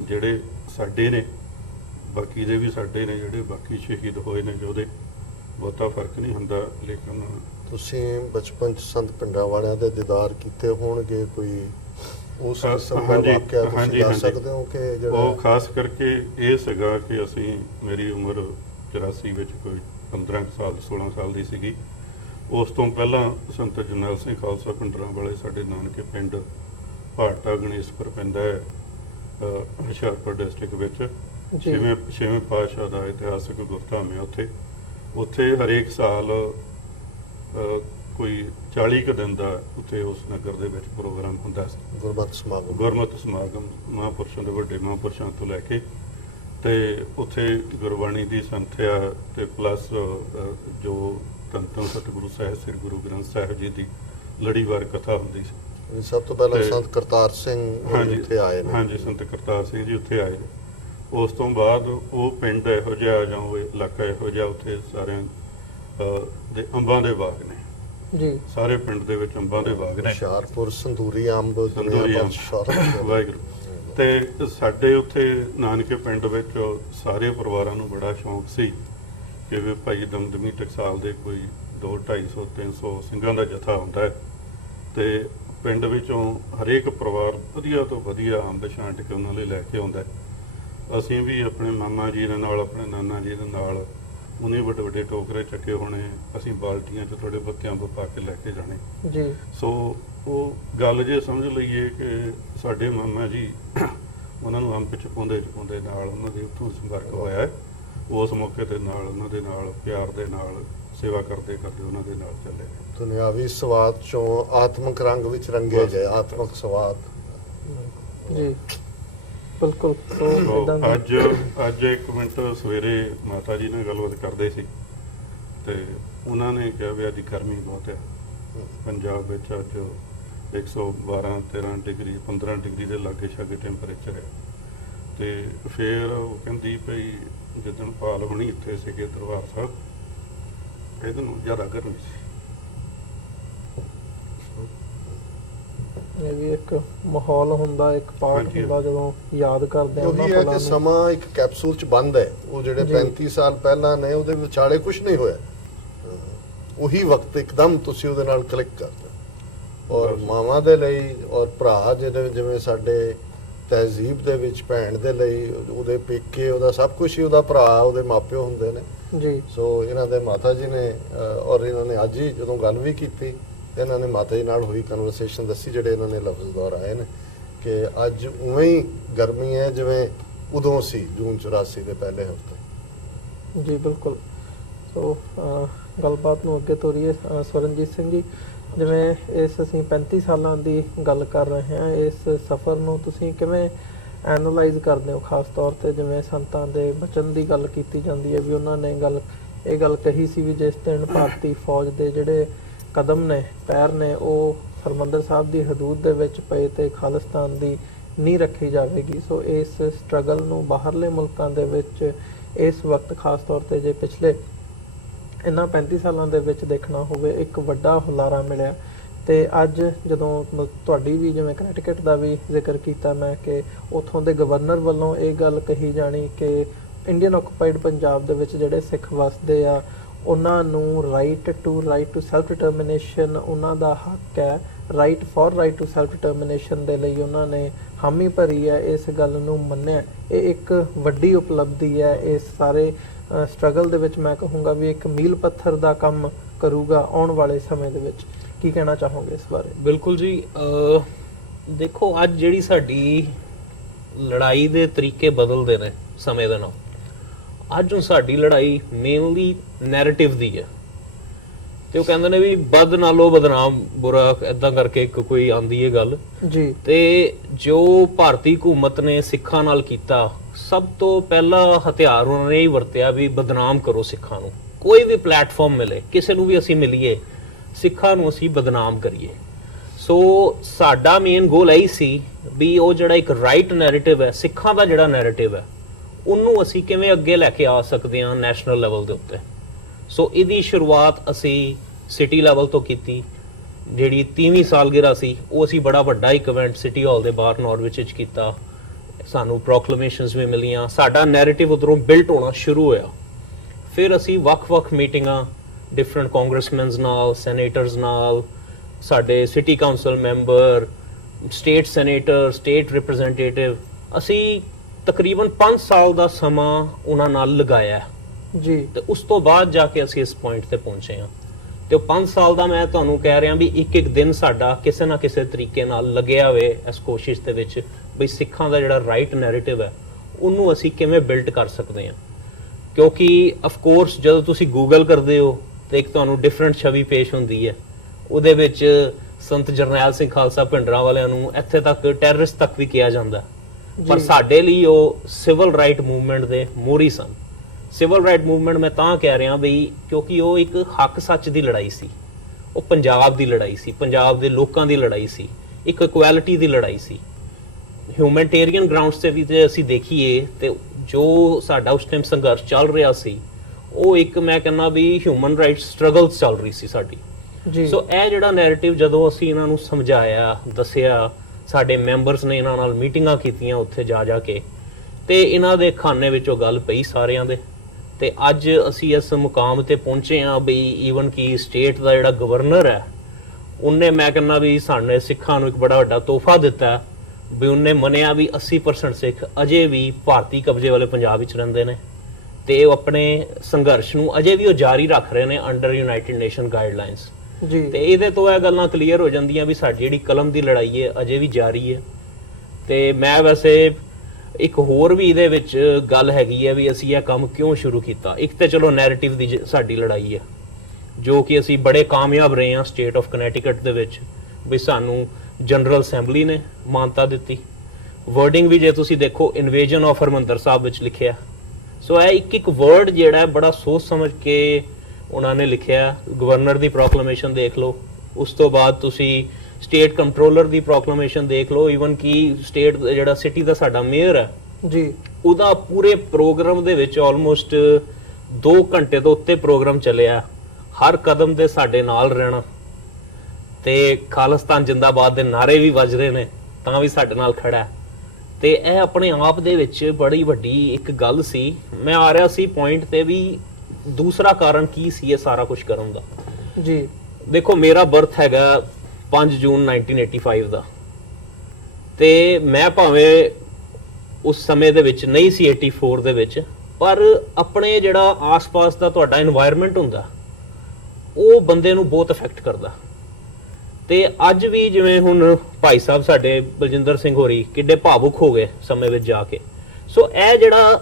ਜਿਹੜੇ ਸਾਡੇ ਨੇ, ਬਾਕੀ ਦੇ ਵੀ ਸਾਡੇ ਨੇ, ਜਿਹੜੇ ਬਾਕੀ ਸ਼ਹੀਦ ਹੋਏ ਨੇ ਉਹਦੇ ਬਹੁਤਾ ਫਰਕ ਨਹੀਂ ਹੁੰਦਾ। ਲੇਕਿਨ ਤੁਸੀਂ ਬਚਪਨ ਚ ਸੰਤ ਪਿੰਡਾਂ ਵਾਲਿਆਂ ਦੇ ਦੀਦਾਰ ਕੀਤੇ ਹੋਣਗੇ, ਕੋਈ ਉਸ ਕਿਸਮ ਦਾ ਵਾਕਿਆ ਤੁਸੀਂ ਦੱਸ ਸਕਦੇ ਹੋ ਕਿ ਜਿਹੜਾ ਉਹ ਖਾਸ ਕਰਕੇ ਇਹ ਸੀਗਾ ਕਿ ਅਸੀਂ, ਮੇਰੀ ਉਮਰ 84 ਵਿੱਚ ਕੋਈ 15 ਸਾਲ 16 ਸਾਲ ਦੀ ਸੀਗੀ। ਉਸ ਤੋਂ ਪਹਿਲਾਂ ਸੰਤ ਜਰਨੈਲ ਸਿੰਘ ਖਾਲਸਾ ਪਿੰਡਰਾਂ ਵਾਲੇ ਸਾਡੇ ਨਾਨਕੇ ਪਿੰਡ ਭਾਟਾ ਗਣੇਸ਼ਪੁਰ ਪੈਂਦਾ ਹੈ ਹੁਸ਼ਿਆਰਪੁਰ ਡਿਸਟ੍ਰਿਕਟ ਵਿੱਚ। ਛੇਵੇਂ ਪਾਤਸ਼ਾਹ ਦਾ ਇਤਿਹਾਸਕ ਗੁਰਧਾਮ ਹੈ ਉੱਥੇ ਹਰੇਕ ਸਾਲ ਕੋਈ 40 ਕੁ ਦਿਨ ਦਾ ਉੱਥੇ ਉਸ ਨਗਰ ਦੇ ਵਿੱਚ ਪ੍ਰੋਗਰਾਮ ਹੁੰਦਾ ਸੀ, ਗੁਰਮਤਿ ਸਮਾਗਮ ਮਹਾਂਪੁਰਸ਼ਾਂ ਦੇ, ਵੱਡੇ ਮਹਾਂਪੁਰਸ਼ਾਂ ਤੋਂ ਲੈ ਕੇ, ਤੇ ਉੱਥੇ ਗੁਰਬਾਣੀ ਦੀ ਸੰਥਿਆ ਤੇ ਪਲੱਸ ਜੋ ਧੰਨ ਧੰਨ ਸਤਿਗੁਰੂ ਸਾਹਿਬ ਸ੍ਰੀ ਗੁਰੂ ਗ੍ਰੰਥ ਸਾਹਿਬ ਜੀ ਦੀ ਲੜੀਵਾਰ ਕਥਾ ਹੁੰਦੀ ਸੀ। ਸਭ ਤੋਂ ਪਹਿਲਾਂ ਤੇ- ਸੰਤ ਕਰਤਾਰ ਸਿੰਘ ਹਾਂਜੀ ਇੱਥੇ ਆਏ ਨੇ। ਹਾਂਜੀ, ਸੰਤ ਕਰਤਾਰ ਸਿੰਘ ਜੀ ਉੱਥੇ ਆਏ ਨੇ। ਉਸ ਤੋਂ ਬਾਅਦ ਉਹ ਪਿੰਡ ਇਹੋ ਜਿਹਾ ਜਾਂ ਉਹ ਇਲਾਕਾ ਇਹੋ ਜਿਹਾ, ਉੱਥੇ ਸਾਰਿਆਂ ਦੇ ਅੰਬਾਂ ਦੇ ਬਾਗ ਨੇ। ਜੀ ਸਾਰੇ ਪਿੰਡ ਦੇ ਵਿੱਚ ਅੰਬਾਂ ਦੇ ਬਾਗ ਨੇ। ਹੁਸ਼ਿਆਰਪੁਰ ਸੰਦੂਰੀ ਅੰਬ ਸੰਦੂਰੀ ਅੰਬ। ਸ਼ੌਹਰਤ ਵਾਹਿਗੁਰੂ। ਤੇ ਸਾਡੇ ਉੱਥੇ ਨਾਨਕੇ ਪਿੰਡ ਵਿੱਚ ਸਾਰੇ ਪਰਿਵਾਰਾਂ ਨੂੰ ਬੜਾ ਸ਼ੌਂਕ ਸੀ ਕਿ ਵੀ ਭਾਈ ਦਮਦਮੀ ਟਕਸਾਲ ਦੇ ਕੋਈ 200, 250, 300 ਸਿੰਘਾਂ ਦਾ ਜਥਾ ਹੁੰਦਾ ਹੈ ਤੇ ਪਿੰਡ ਵਿੱਚੋਂ ਹਰੇਕ ਪਰਿਵਾਰ ਵਧੀਆ ਤੋਂ ਵਧੀਆ ਅੰਬ ਛਾਂਟ ਕੇ ਉਹਨਾਂ ਲਈ ਲੈ ਕੇ ਆਉਂਦਾ ਹੈ। ਅਸੀਂ ਵੀ ਆਪਣੇ ਮਾਮਾ ਜੀ ਦੇ ਨਾਲ, ਆਪਣੇ ਨਾਨਾ ਜੀ ਦੇ ਨਾਲ ਉਹਨੇ ਵੱਡੇ ਵੱਡੇ ਟੋਕਰੇ ਚੱਕੇ ਹੋਣੇ, ਅਸੀਂ ਬਾਲਟੀਆਂ 'ਚ ਥੋੜੇ ਬਹੁਤੇ ਅੰਬ ਪਾ ਕੇ ਲੈ ਕੇ ਜਾਣੇ। ਜੀ ਸੋ ਉਹ ਗੱਲ ਜੇ ਸਮਝ ਲਈਏ ਕਿ ਸਾਡੇ ਮਾਮਾ ਜੀ ਉਹਨਾਂ ਨੂੰ ਅੰਬ ਚੁਕਾਉਂਦੇ ਨਾਲ ਉਹਨਾਂ ਦੇ ਉੱਥੋਂ ਸੰਪਰਕ ਹੋਇਆ ਹੈ। ਉਸ ਮੌਕੇ ਦੇ ਨਾਲ ਉਹਨਾਂ ਦੇ ਨਾਲ ਪਿਆਰ ਦੇ ਨਾਲ ਸੇਵਾ ਕਰਦੇ ਉਹਨਾਂ ਦੇ ਨਾਲ ਚੱਲੇ। ਦੁਨਿਆਵੀ ਸਵਾਦ ਚੋਂ ਆਤਮਿਕ ਰੰਗ ਵਿੱਚ ਰੰਗੇ ਗਏ, ਆਤਮਿਕ ਸਵਾਦ। ਜੀ ਬਿਲਕੁਲ। ਸੋ ਇਦਾਂ ਦੀ ਅੱਜ ਇੱਕ ਮਿੰਟ ਸਵੇਰੇ ਮਾਤਾ ਜੀ ਨਾਲ ਗੱਲਬਾਤ ਕਰਦੇ ਸੀ ਤੇ ਉਹਨਾਂ ਨੇ ਕਿਹਾ ਵੀ ਅੱਜ ਗਰਮੀ ਬਹੁਤ ਹੈ ਪੰਜਾਬ ਵਿੱਚ। ਅੱਜ 112, 13 ਡਿਗਰੀ, 15 ਡਿਗਰੀ ਦੇ ਲਾਗੇ ਛਾਗੇ ਟੈਂਪਰੇਚਰ ਹੈ। ਤੇ ਫਿਰ ਉਹ ਕਹਿੰਦੀ ਭਈ ਜਿੱਦਣ ਪਾਲ ਹੋਣੀ ਇੱਥੇ ਸੀਗੇ ਦਰਬਾਰ ਸਾਹਿਬ, ਇਹਦੇ ਨੂੰ ਜ਼ਿਆਦਾ ਗਰਮੀ ਸੀ। ਇਹ ਵੀ ਇੱਕ ਮਾਹੌਲ ਹੁੰਦਾ, ਇੱਕ ਪਾਠ ਹਾਂਜੀ। ਹੁੰਦਾ ਜਦੋਂ ਯਾਦ ਕਰਦੇ ਆ ਉਹਨਾਂ ਉਹੀ ਹੈ ਪਲਾਂ ਕਿ ਨੂੰ। ਸਮਾਂ ਇੱਕ ਕੈਪਸੂਲ 'ਚ ਬੰਦ ਹੈ। ਉਹ ਜਿਹੜੇ ਜੀ। 35 ਸਾਲ ਪਹਿਲਾਂ ਨੇ ਉਹਦੇ ਵਿਚਾਲੇ ਕੁਝ ਨਹੀਂ ਹੋਇਆ। ਉਹੀ ਵਕਤ ਇੱਕਦਮ ਤੁਸੀਂ ਉਹਦੇ ਨਾਲ ਕਲਿੱਕ ਕਰਦੇ ਹੋ। ਔਰ ਮਾਵਾਂ ਦੇ ਲਈ ਔਰ ਭਰਾ ਜਿਹੜੇ ਜਿਵੇਂ ਸਾਡੇ ਤਹਿਜ਼ੀਬ ਦੇ ਵਿੱਚ ਭੈਣ ਦੇ ਲਈ ਉਹਦੇ ਪੇਕੇ, ਉਹਦਾ ਸਭ ਕੁਝ ਹੀ ਉਹਦਾ ਭਰਾ, ਉਹਦੇ ਮਾਪਿਓ ਹੁੰਦੇ ਨੇ। ਜੀ ਸੋ ਇਹਨਾਂ ਦੇ ਮਾਤਾ ਜੀ ਨੇ ਔਰ ਇਹਨਾਂ ਨੇ ਅੱਜ ਹੀ ਜਦੋਂ ਗੱਲ ਵੀ ਕੀਤੀ, ਇਹਨਾਂ ਨੇ ਮਾਤਾ ਜੀ ਨਾਲ ਹੋਈ ਕਨਵਰਸੇਸ਼ਨ ਦੱਸੀ, ਜਿਹੜੇ ਇਹਨਾਂ ਨੇ ਲਫ਼ਜ਼ ਦੁਹਰਾਏ ਨੇ ਕਿ ਅੱਜ ਉਵੇਂ ਹੀ ਗਰਮੀ ਹੈ ਜਿਵੇਂ ਉਦੋਂ ਸੀ ਜੂਨ 84 ਦੇ ਪਹਿਲੇ ਹਫ਼ਤੇ। ਜੀ ਬਿਲਕੁਲ। ਸੋ ਗੱਲਬਾਤ ਨੂੰ ਅੱਗੇ ਤੋਰੀਏ। ਸਵਰਨਜੀਤ ਸਿੰਘ ਜੀ, ਜਿਵੇਂ ਇਸ ਅਸੀਂ 35 ਸਾਲਾਂ ਦੀ ਗੱਲ ਕਰ ਰਹੇ ਹਾਂ, ਇਸ ਸਫ਼ਰ ਨੂੰ ਤੁਸੀਂ ਕਿਵੇਂ ਐਨਾਲਾਈਜ਼ ਕਰਦੇ ਹੋ? ਖਾਸ ਤੌਰ ਤੇ ਜਿਵੇਂ ਸੰਤਾਂ ਦੇ ਬਚਨ ਦੀ ਗੱਲ ਕੀਤੀ ਜਾਂਦੀ ਹੈ ਵੀ ਉਹਨਾਂ ਨੇ ਇਹ ਗੱਲ ਕਹੀ ਸੀ ਵੀ ਜਿਸ ਦਿਨ ਭਾਰਤੀ ਫੌਜ ਦੇ ਜਿਹੜੇ ਕਦਮ ਨੇ, ਪੈਰ ਨੇ, ਉਹ ਹਰਿਮੰਦਰ ਸਾਹਿਬ ਦੀ ਹਦੂਦ ਦੇ ਵਿੱਚ ਪਏ ਤੇ ਖਾਲਿਸਤਾਨ ਦੀ ਨੀਂਹ ਰੱਖੀ ਜਾਵੇਗੀ। ਸੋ ਇਸ ਸਟਰਗਲ ਨੂੰ ਬਾਹਰਲੇ ਮੁਲਕਾਂ ਦੇ ਵਿੱਚ ਇਸ ਵਕਤ ਖਾਸ ਤੌਰ ਤੇ ਜੇ ਪਿਛਲੇ ਇਹਨਾਂ 35 ਸਾਲਾਂ ਦੇ ਵਿੱਚ ਦੇਖਣਾ ਹੋਵੇ, ਇੱਕ ਵੱਡਾ ਹੁਲਾਰਾ ਮਿਲਿਆ। ਤੇ ਅੱਜ ਜਦੋਂ ਤੁਹਾਡੀ ਵੀ ਜਿਵੇਂ ਕਨੈਟੀਕਟ ਦਾ ਵੀ ਜ਼ਿਕਰ ਕੀਤਾ ਮੈਂ ਕਿ ਉੱਥੋਂ ਦੇ ਗਵਰਨਰ ਵੱਲੋਂ ਇਹ ਗੱਲ ਕਹੀ ਜਾਣੀ ਕਿ ਇੰਡੀਅਨ ਆਕੂਪਾਈਡ ਪੰਜਾਬ ਦੇ ਵਿੱਚ ਜਿਹੜੇ ਸਿੱਖ ਵਸਦੇ ਆ ਉਹਨਾਂ ਨੂੰ ਰਾਈਟ ਟੂ ਸੈਲਫ ਡਿਟਰਮੀਨੇਸ਼ਨ ਉਹਨਾਂ ਦਾ ਹੱਕ ਹੈ, ਰਾਈਟ ਟੂ ਸੈਲਫ ਡਿਟਰਮੀਨੇਸ਼ਨ ਦੇ ਲਈ ਉਹਨਾਂ ਨੇ ਹਾਮੀ ਭਰੀ ਹੈ, ਇਸ ਗੱਲ ਨੂੰ ਮੰਨਿਆ। ਇਹ ਇੱਕ ਵੱਡੀ ਉਪਲਬਧੀ ਹੈ ਇਸ ਸਾਰੇ ਸਟਰਗਲ ਦੇ ਵਿੱਚ। ਮੈਂ ਕਹੂੰਗਾ ਵੀ ਇੱਕ ਮੀਲ ਪੱਥਰ ਦਾ ਕੰਮ ਕਰੂਗਾ ਆਉਣ ਵਾਲੇ ਸਮੇਂ ਦੇ ਵਿੱਚ। ਕੀ ਕਹਿਣਾ ਚਾਹੋਗੇ ਇਸ ਬਾਰੇ? ਬਿਲਕੁਲ ਜੀ। ਦੇਖੋ ਅੱਜ ਜਿਹੜੀ ਸਾਡੀ ਲੜਾਈ ਦੇ ਤਰੀਕੇ ਬਦਲਦੇ ਨੇ ਸਮੇਂ ਦੇ ਨਾਲ। ਅੱਜ ਹੁਣ ਸਾਡੀ ਲੜਾਈ ਮੇਨਲੀ ਨੈਰੇਟਿਵ ਦੀ ਹੈ ਤੇ ਉਹ ਕਹਿੰਦੇ ਨੇ ਵੀ ਬਦ ਨਾਲੋਂ ਬਦਨਾਮ ਬੁਰਾ, ਇਦਾਂ ਕਰਕੇ ਇੱਕ ਕੋਈ ਆਂਦੀ ਹੈ ਗੱਲ ਜੀ। ਤੇ ਜੋ ਭਾਰਤੀ ਹਕੂਮਤ ਨੇ ਸਿੱਖਾਂ ਨਾਲ ਕੀਤਾ, ਸਭ ਤੋਂ ਪਹਿਲਾ ਹਥਿਆਰ ਉਹਨਾਂ ਨੇ ਹੀ ਵਰਤਿਆ ਵੀ ਬਦਨਾਮ ਕਰੋ ਸਿੱਖਾਂ ਨੂੰ। ਕੋਈ ਵੀ ਪਲੇਟਫਾਰਮ ਮਿਲੇ, ਕਿਸੇ ਨੂੰ ਵੀ ਅਸੀਂ ਮਿਲੀਏ, ਸਿੱਖਾਂ ਨੂੰ ਅਸੀਂ ਬਦਨਾਮ ਕਰੀਏ। ਸੋ ਸਾਡਾ ਮੇਨ ਗੋਲ ਇਹੀ ਸੀ ਵੀ ਉਹ ਜਿਹੜਾ ਇੱਕ ਰਾਈਟ ਨੈਰੇਟਿਵ ਹੈ, ਸਿੱਖਾਂ ਦਾ ਜਿਹੜਾ ਨੈਰੇਟਿਵ ਹੈ, ਉਹਨੂੰ ਅਸੀਂ ਕਿਵੇਂ ਅੱਗੇ ਲੈ ਕੇ ਆ ਸਕਦੇ ਹਾਂ ਨੈਸ਼ਨਲ ਲੈਵਲ ਦੇ ਉੱਤੇ। ਸੋ ਇਹਦੀ ਸ਼ੁਰੂਆਤ ਅਸੀਂ ਸਿਟੀ ਲੈਵਲ ਤੋਂ ਕੀਤੀ। ਜਿਹੜੀ 30ਵੀਂ ਸਾਲਗਿਰਾ ਸੀ ਉਹ ਅਸੀਂ ਬੜਾ ਵੱਡਾ ਇੱਕ ਇਵੈਂਟ ਸਿਟੀ ਹਾਲ ਦੇ ਬਾਹਰ ਨਾਰਵਿਚ ਵਿੱਚ ਕੀਤਾ। ਸਾਨੂੰ ਪ੍ਰੋਕਲੇਮੇਸ਼ਨਸ ਵੀ ਮਿਲੀਆਂ, ਸਾਡਾ ਨੈਰੇਟਿਵ ਉਧਰੋਂ ਬਿਲਟ ਹੋਣਾ ਸ਼ੁਰੂ ਹੋਇਆ। ਫਿਰ ਅਸੀਂ ਵੱਖ-ਵੱਖ ਮੀਟਿੰਗਾਂ ਡਿਫਰੈਂਟ ਕਾਂਗਰਸਮੈਨਸ ਨਾਲ, ਸੈਨੇਟਰਸ ਨਾਲ, ਸਾਡੇ city council member, state senator, state representative, ਅਸੀਂ ਤਕਰੀਬਨ 5 ਸਾਲ ਦਾ ਸਮਾਂ ਉਹਨਾਂ ਨਾਲ ਲਗਾਇਆ ਜੀ। ਤੇ ਉਸ ਤੋਂ ਬਾਅਦ ਜਾ ਕੇ ਅਸੀਂ ਇਸ ਪੁਆਇੰਟ ਤੇ ਪਹੁੰਚੇ ਹਾਂ। ਤੇ ਉਹ 5 ਸਾਲ ਦਾ ਮੈਂ ਤੁਹਾਨੂੰ ਕਹਿ ਰਿਹਾ ਵੀ ਇੱਕ ਦਿਨ ਸਾਡਾ ਕਿਸੇ ਨਾ ਕਿਸੇ ਤਰੀਕੇ ਨਾਲ ਲੱਗਿਆ ਹੋਵੇ ਇਸ ਕੋਸ਼ਿਸ਼ ਦੇ ਵਿੱਚ ਵੀ ਸਿੱਖਾਂ ਦਾ ਜਿਹੜਾ ਰਾਈਟ ਨੈਰੇਟਿਵ ਹੈ ਉਹਨੂੰ ਅਸੀਂ ਕਿਵੇਂ ਬਿਲਡ ਕਰ ਸਕਦੇ ਹਾਂ। ਕਿਉਂਕਿ ਆਫ ਕੋਰਸ ਜਦੋਂ ਤੁਸੀਂ ਗੂਗਲ ਕਰਦੇ ਹੋ ਤੇ ਇੱਕ ਤੁਹਾਨੂੰ ਡਿਫਰੈਂਟ ਛਵੀ ਪੇਸ਼ ਹੁੰਦੀ ਹੈ। ਉਹਦੇ ਵਿੱਚ ਸੰਤ ਜਰਨੈਲ ਸਿੰਘ ਖਾਲਸਾ ਭਿੰਡਰਾਂ ਵਾਲਿਆਂ ਨੂੰ ਇੱਥੇ ਤੱਕ ਟੈਰਰਿਸਟ ਤੱਕ ਵੀ ਕਿਹਾ ਜਾਂਦਾ, ਪਰ ਸਾਡੇ ਲਈ ਉਹ ਸਿਵਲ ਰਾਈਟ ਮੂਵਮੈਂਟ ਦੇ ਮੋਹਰੀ ਸਨ। ਸਿਵਲ ਰਾਈਟ ਮੂਵਮੈਂਟ ਮੈਂ ਤਾਂ ਕਹਿ ਰਿਹਾ ਬਈ ਕਿਉਂਕਿ ਉਹ ਇੱਕ ਹੱਕ ਸੱਚ ਦੀ ਲੜਾਈ ਸੀ, ਉਹ ਪੰਜਾਬ ਦੀ ਲੜਾਈ ਸੀ, ਪੰਜਾਬ ਦੇ ਲੋਕਾਂ ਦੀ ਲੜਾਈ ਸੀ ਇੱਕ ਇਕੁਐਲਿਟੀ ਦੀ ਲੜਾਈ ਸੀ। ਹਿਊਮੈਨਿਟੇਰੀਅਨ ਗਰਾਊਂਡਸ ਤੇ ਵੀ ਤੇ ਅਸੀਂ ਦੇਖੀਏ ਤੇ ਜੋ ਸਾਡਾ ਉਸ ਟਾਈਮ ਸੰਘਰਸ਼ ਚੱਲ ਰਿਹਾ ਸੀ ਉਹ ਇੱਕ ਮੈਂ ਕਹਿੰਦਾ ਵੀ ਹਿਊਮਨ ਰਾਈਟਸ ਸਟਰਗਲਸ ਚੱਲ ਰਹੀ ਸੀ ਸਾਡੀ। ਜੀ ਸੋ ਇਹ ਜਿਹੜਾ ਨੈਰੇਟਿਵ ਜਦੋਂ ਅਸੀਂ ਇਹਨਾਂ ਨੂੰ ਸਮਝਾਇਆ, ਦੱਸਿਆ, ਸਾਡੇ ਮੈਂਬਰਸ ਨੇ ਇਹਨਾਂ ਨਾਲ ਮੀਟਿੰਗਾਂ ਕੀਤੀਆਂ ਉੱਥੇ ਜਾ ਕੇ, ਤੇ ਇਹਨਾਂ ਦੇ ਖਾਨੇ ਵਿੱਚੋਂ ਗੱਲ ਪਈ ਸਾਰਿਆਂ ਦੇ, ਤੇ ਅੱਜ ਅਸੀਂ ਇਸ ਮੁਕਾਮ ਤੇ ਪਹੁੰਚੇ ਹਾਂ ਵੀ ਈਵਨ ਕਿ ਸਟੇਟ ਦਾ ਜਿਹੜਾ ਗਵਰਨਰ ਹੈ ਉਹਨੇ ਮੈਂ ਕਹਿੰਦਾ ਵੀ ਸਾਡੇ ਸਿੱਖਾਂ ਨੂੰ ਇੱਕ ਬੜਾ ਵੱਡਾ ਤੋਹਫਾ ਦਿੱਤਾ ਵੀ ਉਹਨੇ ਮੰਨਿਆ ਵੀ 80% ਸਿੱਖ ਅਜੇ ਵੀ ਭਾਰਤੀ ਕਬਜ਼ੇ ਵਾਲੇ ਪੰਜਾਬ ਵਿੱਚ ਰਹਿੰਦੇ ਨੇ ਤੇ ਉਹ ਆਪਣੇ ਸੰਘਰਸ਼ ਨੂੰ ਅਜੇ ਵੀ ਉਹ ਜਾਰੀ ਰੱਖ ਰਹੇ ਨੇ ਅੰਡਰ ਯੂਨਾਈਟਿਡ ਨੇਸ਼ਨ ਗਾਈਡਲਾਈਨਸ। ਜੀ ਤੇ ਇਹਦੇ ਤੋਂ ਇਹ ਗੱਲਾਂ ਕਲੀਅਰ ਹੋ ਜਾਂਦੀਆਂ ਵੀ ਸਾਡੀ ਜਿਹੜੀ ਕਲਮ ਦੀ ਲੜਾਈ ਹੈ ਅਜੇ ਵੀ ਜਾਰੀ ਹੈ। ਤੇ ਮੈਂ ਵੈਸੇ ਇੱਕ ਹੋਰ ਵੀ ਇਹਦੇ ਵਿੱਚ ਗੱਲ ਹੈਗੀ ਹੈ ਵੀ ਅਸੀਂ ਇਹ ਕੰਮ ਕਿਉਂ ਸ਼ੁਰੂ ਕੀਤਾ। ਇੱਕ ਤੇ ਚਲੋ ਨੈਰੇਟਿਵ ਦੀ ਸਾਡੀ ਲੜਾਈ ਹੈ ਜੋ ਕਿ ਅਸੀਂ ਬੜੇ ਕਾਮਯਾਬ ਰਹੇ ਹਾਂ ਸਟੇਟ ਆਫ ਕਨੈਟੀਕਟ ਦੇ ਵਿੱਚ, ਵੀ ਸਾਨੂੰ ਜਨਰਲ ਅਸੈਂਬਲੀ ਨੇ ਮਾਨਤਾ ਦਿੱਤੀ। ਵਰਡਿੰਗ ਵੀ ਜੇ ਤੁਸੀਂ ਦੇਖੋ ਇਨਵੇਜਨ ਆਫ ਹਰਮੰਦਰ ਸਾਹਿਬ ਵਿੱਚ ਲਿਖਿਆ। ਸੋ ਇਹ ਇੱਕ ਇੱਕ ਵਰਡ ਜਿਹੜਾ ਬੜਾ ਸੋਚ ਸਮਝ ਕੇ ਉਹਨਾਂ ਨੇ ਲਿਖਿਆ। ਗਵਰਨਰ ਦੀ ਪ੍ਰੋਕਲੇਮੇਸ਼ਨ ਦੇਖ ਲਓ, ਉਸ ਤੋਂ ਬਾਅਦ ਤੁਸੀਂ ਸਟੇਟ ਕੰਟਰੋਲਰ ਦੀ ਪ੍ਰੋਕਲੇਮੇਸ਼ਨ ਦੇਖ ਲਓ, ਈਵਨ ਕਿ ਸਟੇਟ ਜਿਹੜਾ ਸਿਟੀ ਦਾ ਸਾਡਾ ਮੇਅਰ ਹੈ ਜੀ ਉਹਦਾ ਪੂਰੇ ਪ੍ਰੋਗਰਾਮ ਦੇ ਵਿੱਚ ਆਲਮੋਸਟ 2 ਘੰਟੇ ਤੋਂ ਉੱਤੇ ਪ੍ਰੋਗਰਾਮ ਚੱਲਿਆ। ਹਰ ਕਦਮ ਤੇ ਸਾਡੇ ਨਾਲ ਰਹਿਣਾ ਤੇ ਖਾਲਿਸਤਾਨ ਜਿੰਦਾਬਾਦ ਦੇ ਨਾਰੇ ਵੀ ਵੱਜ ਰਹੇ ਨੇ ਤਾਂ ਵੀ ਸਾਡੇ ਨਾਲ ਖੜਾ ਹੈ। ਤੇ ਇਹ ਆਪਣੇ ਆਪ ਦੇ ਵਿੱਚ ਬੜੀ ਵੱਡੀ ਇੱਕ ਗੱਲ ਸੀ। ਮੈਂ ਆ ਰਿਹਾ ਸੀ ਪੁਆਇੰਟ ਤੇ ਵੀ ਦੂਸਰਾ ਕਾਰਨ ਕੀ ਸੀ ਇਹ ਸਾਰਾ ਕੁਝ ਕਰਨ ਦਾ। ਜੀ ਦੇਖੋ ਮੇਰਾ ਬਰਥ ਹੈਗਾ 5 ਜੂਨ 1985 ਦਾ, ਤੇ ਮੈਂ ਭਾਵੇਂ ਉਸ ਸਮੇਂ ਦੇ ਵਿੱਚ ਨਹੀਂ ਸੀ 84 ਦੇ ਵਿੱਚ, ਪਰ ਆਪਣੇ ਜਿਹੜਾ ਆਸ-ਪਾਸ ਦਾ ਤੁਹਾਡਾ এনवायरमेंट ਹੁੰਦਾ ਉਹ ਬੰਦੇ ਨੂੰ ਬਹੁਤ ਅਫੈਕਟ ਕਰਦਾ। ਤੇ ਅੱਜ ਵੀ ਜਿਵੇਂ ਹੁਣ ਭਾਈ ਸਾਹਿਬ ਸਾਡੇ ਬਲਜਿੰਦਰ ਸਿੰਘ ਹੋਰੀ ਕਿੱਡੇ ਭਾਵੁਕ ਹੋ ਗਏ ਸਮੇਂ ਵਿੱਚ ਜਾ ਕੇ। ਸੋ ਇਹ ਜਿਹੜਾ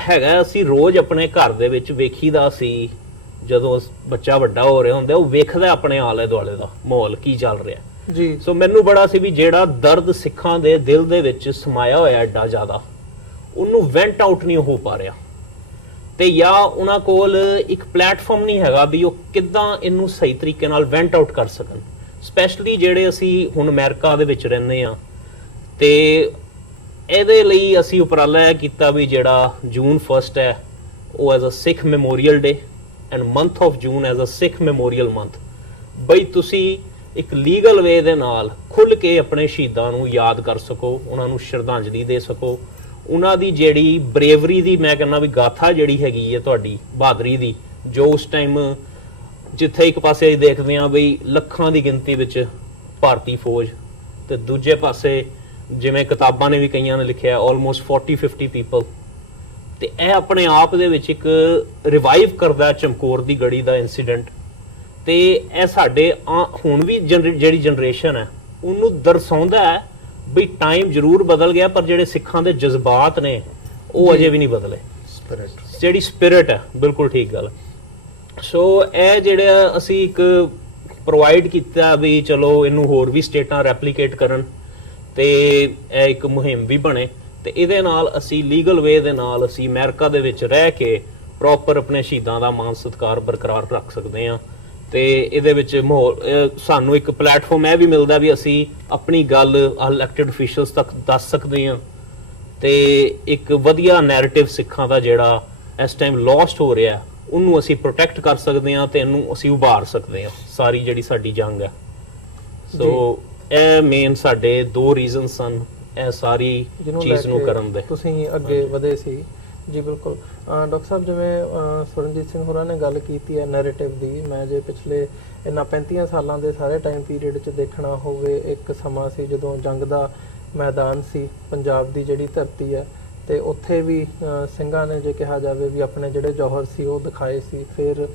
ਹੈਗਾ ਅਸੀਂ ਰੋਜ਼ ਆਪਣੇ ਘਰ ਦੇ ਵਿੱਚ ਵੇਖੀਦਾ ਸੀ, ਜਦੋਂ ਬੱਚਾ ਵੱਡਾ ਹੋ ਰਿਹਾ ਹੁੰਦਾ ਉਹ ਵੇਖਦਾ ਆਪਣੇ ਆਲੇ ਦੁਆਲੇ ਦਾ ਮਾਹੌਲ ਕੀ ਚੱਲ ਰਿਹਾ। ਜੀ ਸੋ ਮੈਨੂੰ ਬੜਾ ਸੀ ਵੀ ਜਿਹੜਾ ਦਰਦ ਸਿੱਖਾਂ ਦੇ ਦਿਲ ਦੇ ਵਿੱਚ ਸਮਾਇਆ ਹੋਇਆ ਐਡਾ ਜ਼ਿਆਦਾ, ਉਹਨੂੰ ਵੈਂਟ ਆਊਟ ਨਹੀਂ ਹੋ ਪਾ ਰਿਹਾ, ਤੇ ਜਾਂ ਉਹਨਾਂ ਕੋਲ ਇੱਕ ਪਲੇਟਫਾਰਮ ਨਹੀਂ ਹੈਗਾ ਵੀ ਉਹ ਕਿੱਦਾਂ ਇਹਨੂੰ ਸਹੀ ਤਰੀਕੇ ਨਾਲ ਵੈਂਟ ਆਊਟ ਕਰ ਸਕਣ। ਸਪੈਸ਼ਲੀ ਜਿਹੜੇ ਅਸੀਂ ਹੁਣ ਅਮਰੀਕਾ ਦੇ ਵਿੱਚ ਰਹਿੰਦੇ ਆ, ਤੇ ਇਹਦੇ ਲਈ ਅਸੀਂ ਉਪਰਾਲਾ ਇਹ ਕੀਤਾ ਵੀ ਜਿਹੜਾ ਜੂਨ 1 ਹੈ ਉਹ as a Sikh memorial day and month of June as a Sikh memorial month, ਬਈ ਤੁਸੀਂ ਇੱਕ ਲੀਗਲ ਵੇ ਦੇ ਨਾਲ ਖੁੱਲ ਕੇ ਆਪਣੇ ਸ਼ਹੀਦਾਂ ਨੂੰ ਯਾਦ ਕਰ ਸਕੋ, ਉਹਨਾਂ ਨੂੰ ਸ਼ਰਧਾਂਜਲੀ ਦੇ ਸਕੋ। ਉਹਨਾਂ ਦੀ ਜਿਹੜੀ ਬਰੇਵਰੀ ਦੀ ਮੈਂ ਕਹਿੰਦਾ ਵੀ ਗਾਥਾ ਜਿਹੜੀ ਹੈਗੀ ਹੈ ਤੁਹਾਡੀ ਬਹਾਦਰੀ ਦੀ, ਜੋ ਉਸ ਟਾਈਮ ਜਿੱਥੇ ਇੱਕ ਪਾਸੇ ਅਸੀਂ ਦੇਖਦੇ ਹਾਂ ਬਈ ਲੱਖਾਂ ਦੀ ਗਿਣਤੀ ਵਿੱਚ ਭਾਰਤੀ ਫੌਜ, ਤੇ ਦੂਜੇ ਪਾਸੇ ਜਿਵੇਂ ਕਿਤਾਬਾਂ ਨੇ ਵੀ ਕਈਆਂ ਨੇ ਲਿਖਿਆ ਆਲਮੋਸਟ 40-50 ਪੀਪਲ, ਤੇ ਇਹ ਆਪਣੇ ਆਪ ਦੇ ਵਿੱਚ ਇੱਕ ਰਿਵਾਈਵ ਕਰਦਾ ਚਮਕੌਰ ਦੀ ਗੜੀ ਦਾ ਇਨਸੀਡੈਂਟ। ਤੇ ਇਹ ਸਾਡੇ ਹੁਣ ਵੀ ਜਿਹੜੀ ਜਨਰੇਸ਼ਨ ਹੈ ਉਹਨੂੰ ਦਰਸਾਉਂਦਾ ਹੈ ਵੀ ਟਾਈਮ ਜ਼ਰੂਰ ਬਦਲ ਗਿਆ ਪਰ ਜਿਹੜੇ ਸਿੱਖਾਂ ਦੇ ਜਜ਼ਬਾਤ ਨੇ ਉਹ ਅਜੇ ਵੀ ਨਹੀਂ ਬਦਲੇ। ਜਿਹੜੀ ਸਪਿਰਿਟ ਹੈ, ਬਿਲਕੁਲ ਠੀਕ ਗੱਲ। ਸੋ ਇਹ ਜਿਹੜਾ ਅਸੀਂ ਇੱਕ ਪ੍ਰੋਵਾਈਡ ਕੀਤਾ ਵੀ ਚਲੋ ਇਹਨੂੰ ਹੋਰ ਵੀ ਸਟੇਟਾਂ ਰੈਪਲੀਕੇਟ ਕਰਨ ਤੇ ਇਹ ਇੱਕ ਮੁਹਿੰਮ ਵੀ ਬਣੇ, ਤੇ ਇਹਦੇ ਨਾਲ ਅਸੀਂ ਲੀਗਲ ਵੇ ਦੇ ਨਾਲ ਅਸੀਂ ਅਮਰੀਕਾ ਦੇ ਵਿੱਚ ਰਹਿ ਕੇ ਪ੍ਰੋਪਰ ਆਪਣੇ ਸ਼ਹੀਦਾਂ ਦਾ ਮਾਣ ਸਤਿਕਾਰ ਬਰਕਰਾਰ ਰੱਖ ਸਕਦੇ ਹਾਂ। ਤੇ ਇਹਦੇ ਵਿੱਚ ਮਾਹੌਲ ਸਾਨੂੰ ਇੱਕ ਪਲੇਟਫਾਰਮ ਇਹ ਵੀ ਮਿਲਦਾ ਵੀ ਅਸੀਂ ਆਪਣੀ ਗੱਲ ਇਲੈਕਟਿਡ ਅਫੀਸ਼ੀਅਲਸ ਤੱਕ ਦੱਸ ਸਕਦੇ ਹਾਂ, ਤੇ ਇੱਕ ਵਧੀਆ ਨੈਰੇਟਿਵ ਸਿੱਖਾਂ ਦਾ ਜਿਹੜਾ ਇਸ ਟਾਈਮ ਲੌਸਟ ਹੋ ਰਿਹਾ ਉਹਨੂੰ ਅਸੀਂ ਪ੍ਰੋਟੈਕਟ ਕਰ ਸਕਦੇ ਹਾਂ ਤੇ ਇਹਨੂੰ ਅਸੀਂ ਉਭਾਰ ਸਕਦੇ ਹਾਂ, ਸਾਰੀ ਜਿਹੜੀ ਸਾਡੀ ਜੰਗ ਹੈ। ਸੋ ਇਹ ਮੇਨ ਸਾਡੇ 2 ਰੀਜ਼ਨ ਸਨ ਇਹ ਸਾਰੀ ਚੀਜ਼ ਨੂੰ ਕਰਨ ਦੇ। ਤੁਸੀਂ ਅੱਗੇ ਵਧੇ ਸੀ ਜੀ। ਬਿਲਕੁਲ ਡਾਕਟਰ ਸਾਹਿਬ, ਜਿਵੇਂ ਸੁਰਨਜੀਤ ਸਿੰਘ ਹੋਰਾਂ ਨੇ ਗੱਲ ਕੀਤੀ ਹੈ ਨੈਰੇਟਿਵ ਦੀ, ਮੈਂ ਜੇ ਪਿਛਲੇ ਇਹਨਾਂ 35 ਸਾਲਾਂ ਦੇ ਸਾਰੇ ਟਾਈਮ ਪੀਰੀਅਡ 'ਚ ਦੇਖਣਾ ਹੋਵੇ, ਇੱਕ ਸਮਾਂ ਸੀ ਜਦੋਂ ਜੰਗ ਦਾ ਮੈਦਾਨ ਸੀ, ਪੰਜਾਬ ਦੀ ਜਿਹੜੀ ਧਰਤੀ ਹੈ, ਤੇ ਉੱਥੇ ਵੀ ਸਿੰਘਾਂ ਨੇ ਜੇ ਕਿਹਾ ਜਾਵੇ ਵੀ ਆਪਣੇ ਜਿਹੜੇ ਜੌਹਰ ਸੀ ਉਹ ਦਿਖਾਏ ਸੀ। ਫਿਰ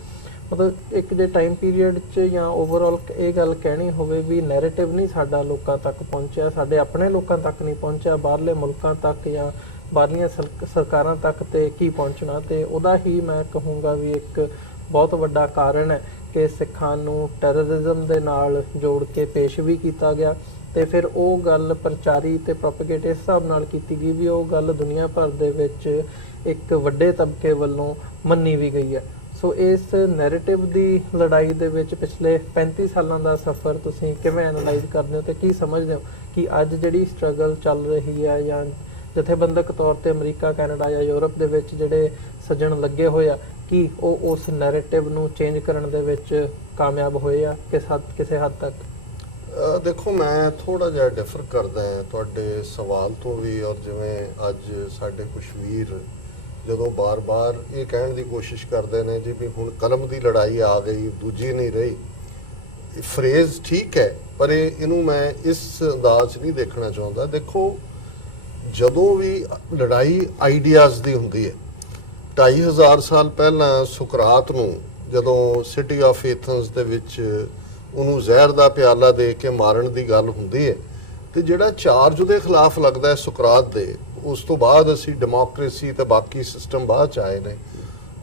ਮਤਲਬ ਇੱਕ ਜੇ ਟਾਈਮ ਪੀਰੀਅਡ 'ਚ ਜਾਂ ਓਵਰਆਲ ਇਹ ਗੱਲ ਕਹਿਣੀ ਹੋਵੇ ਵੀ ਨੈਰੇਟਿਵ ਨਹੀਂ ਸਾਡਾ ਲੋਕਾਂ ਤੱਕ ਪਹੁੰਚਿਆ, ਸਾਡੇ ਆਪਣੇ ਲੋਕਾਂ ਤੱਕ ਨਹੀਂ ਪਹੁੰਚਿਆ, ਬਾਹਰਲੇ ਮੁਲਕਾਂ ਤੱਕ ਜਾਂ ਬਾਹਰਲੀਆਂ ਸਰਕਾਰਾਂ ਤੱਕ ਤੇ ਕੀ ਪਹੁੰਚਣਾ, ਤੇ ਉਹਦਾ ਹੀ ਮੈਂ ਕਹੂੰਗਾ ਵੀ ਇੱਕ ਬਹੁਤ ਵੱਡਾ ਕਾਰਨ ਹੈ ਕਿ ਸਿੱਖਾਂ ਨੂੰ ਟੈਰਰਿਜ਼ਮ ਦੇ ਨਾਲ ਜੋੜ ਕੇ ਪੇਸ਼ ਵੀ ਕੀਤਾ ਗਿਆ, ਤੇ ਫਿਰ ਉਹ ਗੱਲ ਪ੍ਰਚਾਰੀ ਤੇ ਪ੍ਰੋਪਗੇਟ ਇਸ ਹਿਸਾਬ ਨਾਲ ਕੀਤੀ ਗਈ ਵੀ ਉਹ ਗੱਲ ਦੁਨੀਆ ਭਰ ਦੇ ਵਿੱਚ ਇੱਕ ਵੱਡੇ ਤਬਕੇ ਵੱਲੋਂ ਮੰਨੀ ਵੀ ਗਈ ਹੈ। ਸੋ ਇਸ ਨੈਰੇਟਿਵ ਦੀ ਲੜਾਈ ਦੇ ਵਿੱਚ ਪਿਛਲੇ 35 ਸਾਲਾਂ ਦਾ ਸਫ਼ਰ ਤੁਸੀਂ ਕਿਵੇਂ ਐਨਾਲਾਈਜ਼ ਕਰਦੇ ਹੋ ਤੇ ਕੀ ਸਮਝਦੇ ਹੋ ਕਿ ਅੱਜ ਜਿਹੜੀ ਸਟਰਗਲ ਚੱਲ ਰਹੀ ਹੈ ਜਾਂ ਜਥੇਬੰਦਕ ਤੌਰ ਤੇ ਅਮਰੀਕਾ, ਕੈਨੇਡਾ ਜਾਂ ਯੂਰਪ ਦੇ ਵਿੱਚ ਜਿਹੜੇ ਸੱਜਣ ਲੱਗੇ ਹੋਏ ਆ ਕਿ ਉਹ ਉਸ ਨੈਰੇਟਿਵ ਨੂੰ ਚੇਂਜ ਕਰਨ ਦੇ ਵਿੱਚ ਕਾਮਯਾਬ ਹੋਏ ਆ ਕਿਸੇ ਹੱਦ ਤੱਕ? ਦੇਖੋ, ਮੈਂ ਥੋੜਾ ਜਿਹਾ ਡਿਫਰ ਕਰਦਾ ਹਾਂ ਤੁਹਾਡੇ ਸਵਾਲ ਤੋਂ ਵੀ, ਔਰ ਜਿਵੇਂ ਅੱਜ ਸਾਡੇ ਕੁਝ ਵੀਰ ਜਦੋਂ ਬਾਰ-ਬਾਰ ਇਹ ਕਹਿਣ ਦੀ ਕੋਸ਼ਿਸ਼ ਕਰਦੇ ਨੇ ਜੀ ਵੀ ਹੁਣ ਕਲਮ ਦੀ ਲੜਾਈ ਆ ਗਈ, ਦੂਜੀ ਨਹੀਂ ਰਹੀ। ਫਰੇਜ਼ ਠੀਕ ਹੈ, ਪਰ ਇਹਨੂੰ ਮੈਂ ਇਸ ਅੰਦਾਜ਼ ਨਹੀਂ ਦੇਖਣਾ ਚਾਹੁੰਦਾ। ਦੇਖੋ, ਜਦੋਂ ਵੀ ਲੜਾਈ ਆਈਡੀਆਜ਼ ਦੀ ਹੁੰਦੀ ਹੈ, 2500 ਸਾਲ ਪਹਿਲਾਂ ਸੁਕਰਾਤ ਨੂੰ ਜਦੋਂ ਸਿਟੀ ਆਫ ਏਥਨਸ ਦੇ ਵਿੱਚ ਉਹਨੂੰ ਜ਼ਹਿਰ ਦਾ ਪਿਆਲਾ ਦੇ ਕੇ ਮਾਰਨ ਦੀ ਗੱਲ ਹੁੰਦੀ ਹੈ, ਤੇ ਜਿਹੜਾ ਚਾਰਜ ਉਹਦੇ ਖਿਲਾਫ ਲੱਗਦਾ ਹੈ ਸੁਕਰਾਤ ਦੇ, ਉਸ ਤੋਂ ਬਾਅਦ ਅਸੀਂ ਡੈਮੋਕ੍ਰੇਸੀ ਤੇ ਬਾਕੀ ਸਿਸਟਮ ਬਾਅਦ ਚ ਆਏ ਨੇ,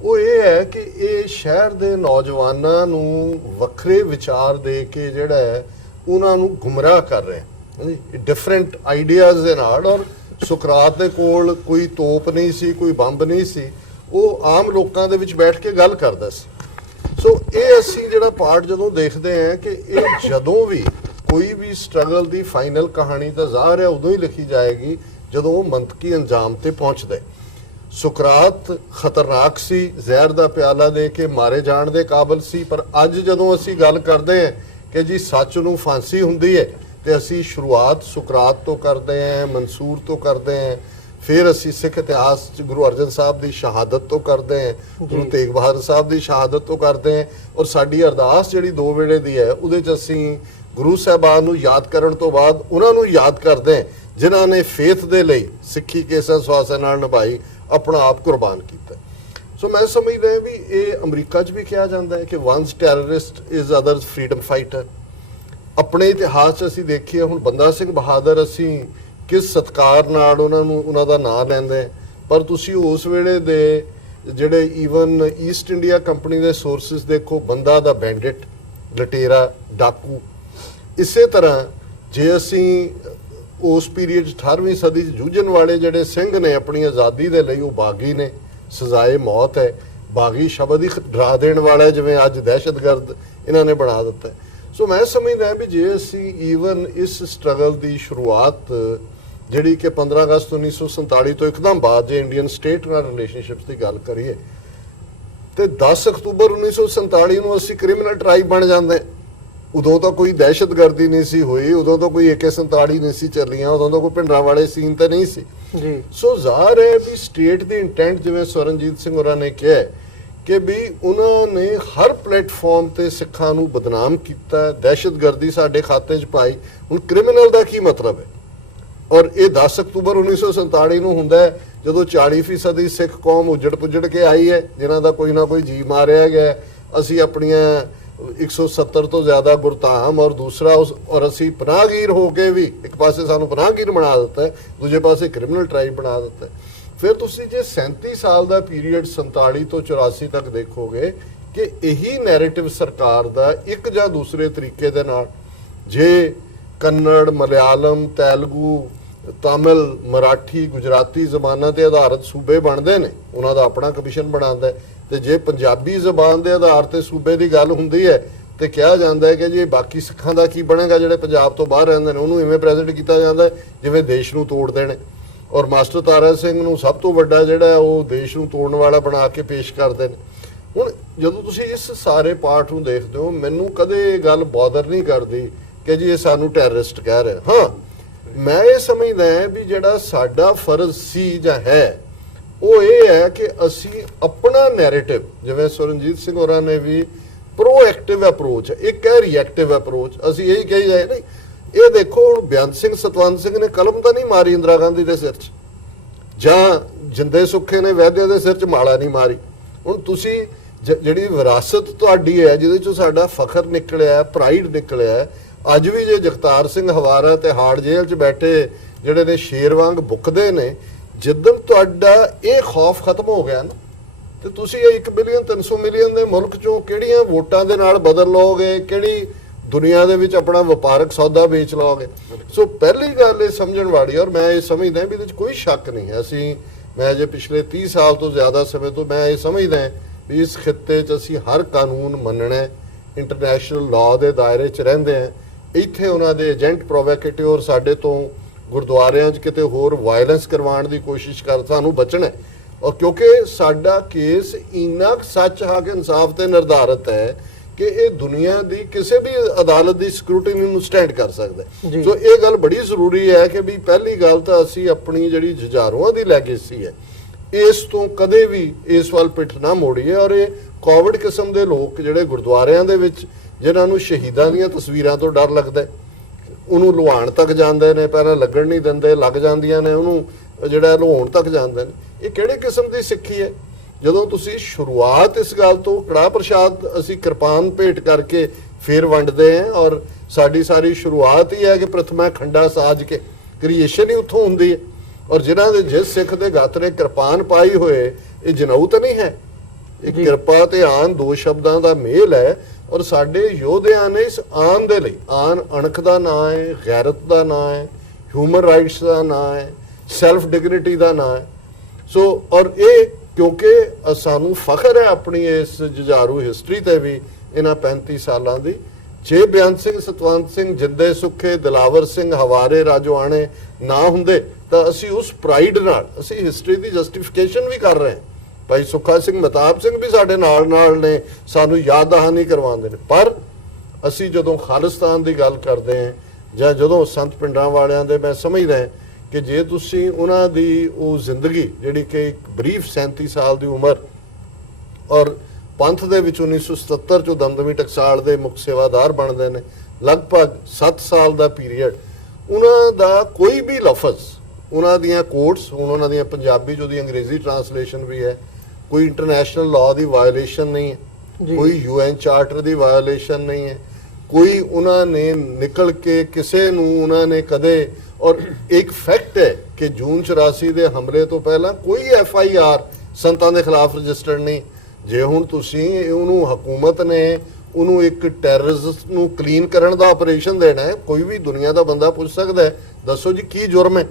ਉਹ ਇਹ ਹੈ ਕਿ ਇਹ ਸ਼ਹਿਰ ਦੇ ਨੌਜਵਾਨਾਂ ਨੂੰ ਵੱਖਰੇ ਵਿਚਾਰ ਦੇ ਕੇ ਜਿਹੜਾ ਹੈ ਉਹਨਾਂ ਨੂੰ ਗੁੰਮਰਾਹ ਕਰ ਰਹੇ ਡਿਫਰੈਂਟ ਆਈਡੀਆਜ਼ ਦੇ ਨਾਲ। ਔਰ ਸੁਕਰਾਤ ਦੇ ਕੋਲ ਕੋਈ ਤੋਪ ਨਹੀਂ ਸੀ, ਕੋਈ ਬੰਬ ਨਹੀਂ ਸੀ, ਉਹ ਆਮ ਲੋਕਾਂ ਦੇ ਵਿੱਚ ਬੈਠ ਕੇ ਗੱਲ ਕਰਦਾ ਸੀ। ਸੋ ਇਹ ਅਸੀਂ ਜਿਹੜਾ ਪਾਰਟ ਜਦੋਂ ਦੇਖਦੇ ਹਾਂ ਕਿ ਇਹ ਜਦੋਂ ਵੀ ਕੋਈ ਵੀ ਸਟਰਗਲ ਦੀ ਫਾਈਨਲ ਕਹਾਣੀ ਤਾਂ ਜ਼ਾਹਰ ਹੈ ਉਦੋਂ ਹੀ ਲਿਖੀ ਜਾਏਗੀ ਜਦੋਂ ਉਹ ਮੰਤਕੀ ਅੰਜਾਮ ਤੇ ਪਹੁੰਚਦਾ। ਸੁਕਰਾਤ ਖਤਰਨਾਕ ਸੀ, ਜ਼ਹਿਰ ਦਾ ਪਿਆਲਾ ਦੇ ਕੇ ਮਾਰੇ ਜਾਣ ਦੇ ਕਾਬਿਲ ਸੀ, ਪਰ ਅੱਜ ਜਦੋਂ ਅਸੀਂ ਗੱਲ ਕਰਦੇ ਹਾਂ ਕਿ ਜੀ ਸੱਚ ਨੂੰ ਫਾਂਸੀ ਹੁੰਦੀ ਹੈ, ਤੇ ਅਸੀਂ ਸ਼ੁਰੂਆਤ ਸੁਕਰਾਤ ਤੋਂ ਕਰਦੇ ਹਾਂ, ਮਨਸੂਰ ਤੋਂ ਕਰਦੇ ਹਾਂ, ਫਿਰ ਅਸੀਂ ਸਿੱਖ ਇਤਿਹਾਸ 'ਚ ਗੁਰੂ ਅਰਜਨ ਸਾਹਿਬ ਦੀ ਸ਼ਹਾਦਤ ਤੋਂ ਕਰਦੇ ਹਾਂ, ਗੁਰੂ ਤੇਗ ਬਹਾਦਰ ਸਾਹਿਬ ਦੀ ਸ਼ਹਾਦਤ ਤੋਂ ਕਰਦੇ ਹਾਂ, ਔਰ ਸਾਡੀ ਅਰਦਾਸ ਜਿਹੜੀ 2 ਵੇਲੇ ਦੀ ਹੈ ਉਹਦੇ 'ਚ ਅਸੀਂ ਗੁਰੂ ਸਾਹਿਬਾਨ ਨੂੰ ਯਾਦ ਕਰਨ ਤੋਂ ਬਾਅਦ ਉਹਨਾਂ ਨੂੰ ਯਾਦ ਕਰਦੇ ਹਾਂ ਜਿਨ੍ਹਾਂ ਨੇ ਫੇਥ ਦੇ ਲਈ ਸਿੱਖੀ ਕੇਸਾਂ ਸਵਾਸਾਂ ਨਾਲ ਨਿਭਾਈ, ਆਪਣਾ ਆਪ ਕੁਰਬਾਨ ਕੀਤਾ। ਸੋ ਮੈਂ ਸਮਝਦਾ ਵੀ ਇਹ ਅਮਰੀਕਾ 'ਚ ਵੀ ਕਿਹਾ ਜਾਂਦਾ ਹੈ ਕਿ ones terrorist is others freedom fighter. ਆਪਣੇ ਇਤਿਹਾਸ 'ਚ ਅਸੀਂ ਦੇਖੀਏ, ਹੁਣ ਬੰਦਾ ਸਿੰਘ ਬਹਾਦਰ ਅਸੀਂ ਕਿਸ ਸਤਿਕਾਰ ਨਾਲ ਉਹਨਾਂ ਦਾ ਨਾਂ ਲੈਂਦੇ, ਪਰ ਤੁਸੀਂ ਉਸ ਵੇਲੇ ਦੇ ਜਿਹੜੇ ਈਵਨ ਈਸਟ ਇੰਡੀਆ ਕੰਪਨੀ ਦੇ ਸੋਰਸਿਸ ਦੇਖੋ, ਬੰਦਾ ਦਾ ਬੈਂਡਿਟ, ਲਟੇਰਾ, ਡਾਕੂ। ਇਸੇ ਤਰ੍ਹਾਂ ਜੇ ਅਸੀਂ ਉਸ ਪੀਰੀਅਡ 18ਵੀਂ ਸਦੀ 'ਚ ਜੂਝਣ ਵਾਲੇ ਜਿਹੜੇ ਸਿੰਘ ਨੇ ਆਪਣੀ ਆਜ਼ਾਦੀ ਦੇ ਲਈ, ਉਹ ਬਾਗੀ ਨੇ, ਸਜ਼ਾਏ ਮੌਤ ਹੈ। ਬਾਗੀ ਸ਼ਬਦ ਹੀ ਡਰਾ ਦੇਣ ਵਾਲਾ, ਜਿਵੇਂ ਅੱਜ ਦਹਿਸ਼ਤਗਰਦ ਇਹਨਾਂ ਨੇ ਬਣਾ ਦਿੱਤਾ। ਸੋ ਮੈਂ ਸਮਝਦਾ ਵੀ ਜੇ ਅਸੀਂ ਈਵਨ ਇਸ ਸਟਰਗਲ ਦੀ ਸ਼ੁਰੂਆਤ ਜਿਹੜੀ ਕਿ 15 ਅਗਸਤ 1947 ਤੋਂ ਇੱਕਦਮ ਬਾਅਦ ਜੇ ਇੰਡੀਅਨ ਸਟੇਟ ਨਾਲ ਰਿਲੇਸ਼ਨਸ਼ਿਪਸ ਦੀ ਗੱਲ ਕਰੀਏ, ਤੇ 10 ਅਕਤੂਬਰ 1947 ਨੂੰ ਅਸੀਂ ਕ੍ਰਿਮੀਨਲ ਟ੍ਰਾਈਬ ਬਣ ਜਾਂਦੇ। ਉਦੋਂ ਤਾਂ ਕੋਈ ਦਹਿਸ਼ਤਗਰਦੀ ਨਹੀਂ ਸੀ ਹੋਈ, ਉਦੋਂ ਤਾਂ ਕੋਈ AK-47 ਨਹੀਂ ਸੀ ਚੱਲੀਆਂ, ਉਦੋਂ ਤਾਂ ਕੋਈ ਭਿੰਡਰਾਂ ਵਾਲੇ ਸੀਨ ਤਾਂ ਨਹੀਂ ਸੀ ਜੀ। ਸੋ ਜ਼ਾਹਰ ਹੈ ਵੀ ਸਟੇਟ ਦੀ ਇੰਟੈਂਟ, ਜਿਵੇਂ ਸਵਰਨਜੀਤ ਸਿੰਘ ਹੋਰਾਂ ਨੇ ਕਿਹਾ ਕਿ ਵੀ ਉਹਨਾਂ ਨੇ ਹਰ ਪਲੇਟਫਾਰਮ ਤੇ ਸਿੱਖਾਂ ਨੂੰ ਬਦਨਾਮ ਕੀਤਾ, ਦਹਿਸ਼ਤਗਰਦੀ ਸਾਡੇ ਖਾਤੇ 'ਚ ਪਾਈ। ਹੁਣ ਕ੍ਰਿਮੀਨਲ ਦਾ ਕੀ ਮਤਲਬ ਹੈ? ਔਰ ਇਹ 10 ਅਕਤੂਬਰ 1947 ਨੂੰ ਹੁੰਦਾ ਹੈ ਜਦੋਂ 40% ਦੀ ਸਿੱਖ ਕੌਮ ਉਜੜ ਪੁਜੜ ਕੇ ਆਈ ਹੈ, ਜਿਨ੍ਹਾਂ ਦਾ ਕੋਈ ਨਾ ਕੋਈ ਜੀ ਮਾਰਿਆ ਗਿਆ। ਅਸੀਂ ਆਪਣੀਆਂ 170 ਤੋਂ ਜ਼ਿਆਦਾ ਗੁਰਧਾਮ ਔਰ ਦੂਸਰਾ ਔਰ ਅਸੀਂ ਪਨਾਹਗੀਰ ਹੋ ਕੇ ਵੀ ਇੱਕ ਪਾਸੇ ਸਾਨੂੰ ਪਨਾਹਗੀਰ ਬਣਾ ਦਿੱਤਾ ਹੈ, ਦੂਜੇ ਪਾਸੇ ਕ੍ਰਿਮੀਨਲ ਟ੍ਰਾਈਬ ਬਣਾ ਦਿੱਤਾ ਹੈ। ਫਿਰ ਤੁਸੀਂ ਜੇ 37 ਸਾਲ ਦਾ ਪੀਰੀਅਡ 47 ਤੋਂ 84 ਤੱਕ ਦੇਖੋਗੇ ਕਿ ਇਹੀ ਨੈਰੇਟਿਵ ਸਰਕਾਰ ਦਾ ਇੱਕ ਜਾਂ ਦੂਸਰੇ ਤਰੀਕੇ ਦੇ ਨਾਲ, ਜੇ ਕੰਨੜ, ਮਲਿਆਲਮ, ਤੇਲਗੂ, ਤਾਮਿਲ, ਮਰਾਠੀ, ਗੁਜਰਾਤੀ ਜ਼ਬਾਨਾਂ ਤੇ ਆਧਾਰਿਤ ਸੂਬੇ ਬਣਦੇ ਨੇ, ਉਹਨਾਂ ਦਾ ਆਪਣਾ ਕਮਿਸ਼ਨ ਬਣਾਉਂਦਾ, ਤੇ ਜੇ ਪੰਜਾਬੀ ਜ਼ਬਾਨ ਦੇ ਆਧਾਰ ਤੇ ਸੂਬੇ ਦੀ ਗੱਲ ਹੁੰਦੀ ਹੈ ਤੇ ਕਿਹਾ ਜਾਂਦਾ ਹੈ ਕਿ ਜੀ ਬਾਕੀ ਸਿੱਖਾਂ ਦਾ ਕੀ ਬਣੇਗਾ ਜਿਹੜੇ ਪੰਜਾਬ ਤੋਂ ਬਾਹਰ ਰਹਿੰਦੇ ਨੇ, ਉਹਨੂੰ ਇਵੇਂ ਪ੍ਰੈਜ਼ੈਂਟ ਕੀਤਾ ਜਾਂਦਾ ਜਿਵੇਂ ਦੇਸ਼ ਨੂੰ ਤੋੜ ਦੇਣੇ। ਔਰ ਮਾਸਟਰ ਤਾਰਾ ਸਿੰਘ ਨੂੰ ਸਭ ਤੋਂ ਵੱਡਾ ਜਿਹੜਾ ਉਹ ਦੇਸ਼ ਨੂੰ ਤੋੜਨ ਵਾਲਾ ਬਣਾ ਕੇ ਪੇਸ਼ ਕਰਦੇ ਨੇ। ਹੁਣ ਜਦੋਂ ਤੁਸੀਂ ਇਸ ਸਾਰੇ ਪਾਰਟ ਨੂੰ ਦੇਖਦੇ ਹੋ, ਮੈਨੂੰ ਕਦੇ ਇਹ ਗੱਲ ਬੌਦਰ ਨਹੀਂ ਕਰਦੀ ਕਿ ਜੀ ਇਹ ਸਾਨੂੰ ਟੈਰਰਿਸਟ ਕਹਿ ਰਹੇ। ਹਾਂ, ਮੈਂ ਇਹ ਸਮਝਦਾ ਵੀ ਜਿਹੜਾ ਸਾਡਾ ਫਰਜ਼ ਸੀ ਜਾਂ ਹੈ ਉਹ ਇਹ ਹੈ ਕਿ ਅਸੀਂ ਆਪਣਾ ਨੈਰੇਟਿਵ, ਜਿਵੇਂ ਸਵਰਨਜੀਤ ਸਿੰਘ ਹੋਰਾਂ ਨੇ ਵੀ ਪ੍ਰੋਐਕਟਿਵ ਅਪਰੋਚ, ਇੱਕ ਹੈ ਰਿਐਕਟਿਵ ਅਪਰੋਚ, ਅਸੀਂ ਇਹੀ ਕਹੀ ਜਾਏ ਨਹੀਂ। ਇਹ ਦੇਖੋ, ਹੁਣ ਬੇਅੰਤ ਸਿੰਘ ਸਤਵੰਤ ਸਿੰਘ ਨੇ ਕਲਮ ਤਾਂ ਨਹੀਂ ਮਾਰੀ ਇੰਦਰਾ ਗਾਂਧੀ ਦੇ ਸਿਰ 'ਚ, ਜਾਂ ਜਿੰਦੇ ਸੁੱਖੇ ਨੇ ਵੈਦਿਆ ਦੇ ਸਿਰ 'ਚ ਮਾਲਾ ਨਹੀਂ ਮਾਰੀ। ਹੁਣ ਤੁਸੀਂ ਜਿਹੜੀ ਵਿਰਾਸਤ ਤੁਹਾਡੀ ਹੈ, ਜਿਹਦੇ 'ਚੋਂ ਸਾਡਾ ਫਖਰ ਨਿਕਲਿਆ, ਪ੍ਰਾਈਡ ਨਿਕਲਿਆ, ਅੱਜ ਵੀ ਜੇ ਜਗਤਾਰ ਸਿੰਘ ਹਵਾਰਾ ਤੇ ਹਾਰਡ ਜੇਲ੍ਹ 'ਚ ਬੈਠੇ ਜਿਹੜੇ ਨੇ ਸ਼ੇਰ ਵਾਂਗ ਬੁੱਕਦੇ ਨੇ, ਜਿੱਦਣ ਤੁਹਾਡਾ ਇਹ ਖੌਫ ਖਤਮ ਹੋ ਗਿਆ ਨਾ, ਤੇ ਤੁਸੀਂ ਇਹ 1 ਬਿਲੀਅਨ 300 ਮਿਲੀਅਨ ਦੇ ਮੁਲਕ 'ਚੋਂ ਕਿਹੜੀਆਂ ਵੋਟਾਂ ਦੇ ਨਾਲ ਬਦਲ ਲਓਗੇ, ਕਿਹੜੀ ਦੁਨੀਆ ਦੇ ਵਿੱਚ ਆਪਣਾ ਵਪਾਰਕ ਸੌਦਾ ਵੇਚ ਲਓਗੇ। ਸੋ ਪਹਿਲੀ ਗੱਲ ਇਹ ਸਮਝਣ ਵਾਲੀ, ਔਰ ਮੈਂ ਇਹ ਸਮਝਦਾ ਵੀ ਇਹਦੇ 'ਚ ਕੋਈ ਸ਼ੱਕ ਨਹੀਂ ਹੈ। ਮੈਂ ਜੇ ਪਿਛਲੇ 30 ਸਾਲ ਤੋਂ ਜ਼ਿਆਦਾ ਸਮੇਂ ਤੋਂ ਮੈਂ ਇਹ ਸਮਝਦਾ ਵੀ ਇਸ ਖਿੱਤੇ 'ਚ ਅਸੀਂ ਹਰ ਕਾਨੂੰਨ ਮੰਨਣਾ, ਇੰਟਰਨੈਸ਼ਨਲ ਲਾਅ ਦੇ ਦਾਇਰੇ 'ਚ ਰਹਿੰਦੇ ਹਾਂ। ਇੱਥੇ ਉਹਨਾਂ ਦੇ ਏਜੰਟ ਪ੍ਰੋਵੋਕੇਟਿਵ ਸਾਡੇ ਤੋਂ ਗੁਰਦੁਆਰਿਆਂ 'ਚ ਕਿਤੇ ਹੋਰ ਵਾਇਲੈਂਸ ਕਰਵਾਉਣ ਦੀ ਕੋਸ਼ਿਸ਼ ਕਰ ਸਾਨੂੰ ਬਚਣਾ ਹੈ। ਔਰ ਕਿਉਂਕਿ ਸਾਡਾ ਕੇਸ ਇੰਨਾ ਕੁ ਸੱਚ ਹੱਕ ਇਨਸਾਫ ਤੇ ਨਿਰਧਾਰਿਤ ਹੈ ਕਿ ਇਹ ਦੁਨੀਆ ਦੀ ਕਿਸੇ ਵੀ ਅਦਾਲਤ ਦੀ ਸਕਰੂਟਨੀ ਨੂੰ ਸਟੈਂਡ ਕਰ ਸਕਦਾ ਹੈ। ਸੋ ਇਹ ਗੱਲ ਬੜੀ ਜ਼ਰੂਰੀ ਹੈ ਕਿ ਵੀ ਪਹਿਲੀ ਗੱਲ ਤਾਂ ਅਸੀਂ ਆਪਣੀ ਜਿਹੜੀ ਜੁਝਾਰੂਆਂ ਦੀ ਲੈਗੇਸੀ ਹੈ ਇਸ ਤੋਂ ਕਦੇ ਵੀ ਇਸ ਵੱਲ ਪਿੱਠ ਨਾ ਮੋੜੀਏ। ਔਰ ਇਹ ਕੋਵਿਡ ਕਿਸਮ ਦੇ ਲੋਕ ਜਿਹੜੇ ਗੁਰਦੁਆਰਿਆਂ ਦੇ ਵਿੱਚ ਜਿਨ੍ਹਾਂ ਨੂੰ ਸ਼ਹੀਦਾਂ ਦੀਆਂ ਤਸਵੀਰਾਂ ਤੋਂ ਡਰ ਲੱਗਦਾ ਹੈ, ਉਹਨੂੰ ਲੁਹਾਣ ਤੱਕ ਜਾਂਦੇ ਨੇ, ਪਹਿਲਾਂ ਲੱਗਣ ਨਹੀਂ ਦਿੰਦੇ, ਲੱਗ ਜਾਂਦੀਆਂ ਨੇ, ਉਹਨੂੰ ਜਿਹੜਾ ਲੁਹਾਉਣ ਤੱਕ ਜਾਂਦੇ ਨੇ, ਇਹ ਕਿਹੜੇ ਕਿਸਮ ਦੀ ਸਿੱਖੀ ਹੈ? ਜਦੋਂ ਤੁਸੀਂ ਸ਼ੁਰੂਆਤ ਇਸ ਗੱਲ ਤੋਂ ਕੜਾਹ ਪ੍ਰਸ਼ਾਦ ਅਸੀਂ ਕਿਰਪਾਨ ਭੇਟ ਕਰਕੇ ਫੇਰ ਵੰਡਦੇ ਹਾਂ ਔਰ ਸਾਡੀ ਸਾਰੀ ਸ਼ੁਰੂਆਤ ਹੀ ਹੈ ਕਿ ਪ੍ਰਥਮਾ ਖੰਡਾ ਸਾਜ ਕੇ ਕ੍ਰੀਏਸ਼ਨ ਹੀ ਉੱਥੋਂ ਹੁੰਦੀ ਹੈ। ਔਰ ਜਿਨ੍ਹਾਂ ਦੇ ਜਿਸ ਸਿੱਖ ਦੇ ਗੱਤ ਨੇ ਕਿਰਪਾਨ ਪਾਈ ਹੋਏ, ਇਹ ਜਨਊ ਤਾਂ ਨਹੀਂ ਹੈ, ਇਹ ਕਿਰਪਾ ਤੇ ਆਨ ਦੋ ਸ਼ਬਦਾਂ ਦਾ ਮੇਲ ਹੈ। ਔਰ ਸਾਡੇ ਯੋਧਿਆਂ ਨੇ ਇਸ ਆਨ ਦੇ ਲਈ, ਆਨ ਅਣਖ ਦਾ ਨਾਂ ਹੈ, ਗੈਰਤ ਦਾ ਨਾਂ ਹੈ, ਹਿਊਮਨ ਰਾਈਟਸ ਦਾ ਨਾਂ ਹੈ, ਸੈਲਫ ਡਿਗਨਿਟੀ ਦਾ ਨਾਂ ਹੈ। ਸੋ ਔਰ ਇਹ ਕਿਉਂਕਿ ਸਾਨੂੰ ਫਖਰ ਹੈ ਆਪਣੀ ਇਸ ਜੁਝਾਰੂ ਹਿਸਟਰੀ ਤੇ ਵੀ ਇਹਨਾਂ 35 ਸਾਲਾਂ ਦੀ। ਜੇ ਬੇਅੰਤ ਸਿੰਘ, ਸਤਵੰਤ ਸਿੰਘ, ਜਿੰਦੇ ਸੁੱਖੇ, ਦਿਲਾਵਰ ਸਿੰਘ, ਹਵਾਰੇ, ਰਾਜੋਆਣੇ ਨਾ ਹੁੰਦੇ ਤਾਂ ਅਸੀਂ ਉਸ ਪ੍ਰਾਈਡ ਨਾਲ ਅਸੀਂ ਹਿਸਟਰੀ ਦੀ ਜਸਟੀਫਿਕੇਸ਼ਨ ਵੀ ਕਰ ਰਹੇ ਹਾਂ। ਭਾਈ ਸੁੱਖਾ ਸਿੰਘ, ਮਹਿਤਾਬ ਸਿੰਘ ਵੀ ਸਾਡੇ ਨਾਲ ਨੇ, ਸਾਨੂੰ ਯਾਦ ਦਹਾਨੀ ਕਰਵਾਉਂਦੇ ਨੇ। ਪਰ ਅਸੀਂ ਜਦੋਂ ਖਾਲਿਸਤਾਨ ਦੀ ਗੱਲ ਕਰਦੇ ਹਾਂ ਜਾਂ ਜਦੋਂ ਸੰਤ ਪਿੰਡਾਂ ਵਾਲਿਆਂ ਦੇ, ਮੈਂ ਸਮਝਦਾ ਕਿ ਜੇ ਤੁਸੀਂ ਉਹਨਾਂ ਦੀ ਉਹ ਜ਼ਿੰਦਗੀ ਜਿਹੜੀ ਕਿ ਇੱਕ ਬਰੀਫ 37 ਸਾਲ ਦੀ ਉਮਰ ਔਰ ਪੰਥ ਦੇ ਵਿੱਚ 1977 ਚੋਂ ਦਮਦਮੀ ਟਕਸਾਲ ਦੇ ਮੁੱਖ ਸੇਵਾਦਾਰ ਬਣਦੇ ਨੇ, ਲਗਭਗ 7 ਸਾਲ ਦਾ ਪੀਰੀਅਡ, ਉਹਨਾਂ ਦਾ ਕੋਈ ਵੀ ਲਫ਼ਜ਼, ਉਹਨਾਂ ਦੀਆਂ ਕੋਟਸ, ਹੁਣ ਉਹਨਾਂ ਦੀਆਂ ਪੰਜਾਬੀ 'ਚ ਉਹਦੀ ਅੰਗਰੇਜ਼ੀ ਟਰਾਂਸਲੇਸ਼ਨ ਵੀ ਹੈ, ਕੋਈ ਇੰਟਰਨੈਸ਼ਨਲ ਲਾਅ ਦੀ ਵਾਇਓਲੇਸ਼ਨ ਨਹੀਂ ਹੈ, ਕੋਈ UN ਚਾਰਟਰ ਦੀ ਵਾਇਓਲੇਸ਼ਨ ਨਹੀਂ ਹੈ, ਕੋਈ ਉਹਨਾਂ ਨੇ ਨਿਕਲ ਕੇ ਕਿਸੇ ਨੂੰ ਉਹਨਾਂ ਨੇ ਕਦੇ, ਔਰ ਇੱਕ ਫੈਕਟ ਹੈ ਕਿ ਜੂਨ 84 ਦੇ ਹਮਲੇ ਤੋਂ ਪਹਿਲਾਂ ਕੋਈ FIR ਸੰਤਾਂ ਦੇ ਖਿਲਾਫ ਰਜਿਸਟਰਡ ਨਹੀਂ। ਜੇ ਹੁਣ ਤੁਸੀਂ ਉਹਨੂੰ ਹਕੂਮਤ ਨੇ ਉਹਨੂੰ ਇੱਕ ਟੈਰਰਿਸਟ ਨੂੰ ਕਲੀਨ ਕਰਨ ਦਾ ਆਪਰੇਸ਼ਨ ਦੇਣਾ ਹੈ, ਕੋਈ ਵੀ ਦੁਨੀਆ ਦਾ ਬੰਦਾ ਪੁੱਛ ਸਕਦਾ ਹੈ, ਦੱਸੋ ਜੀ ਕੀ ਜੁਰਮ ਹੈ?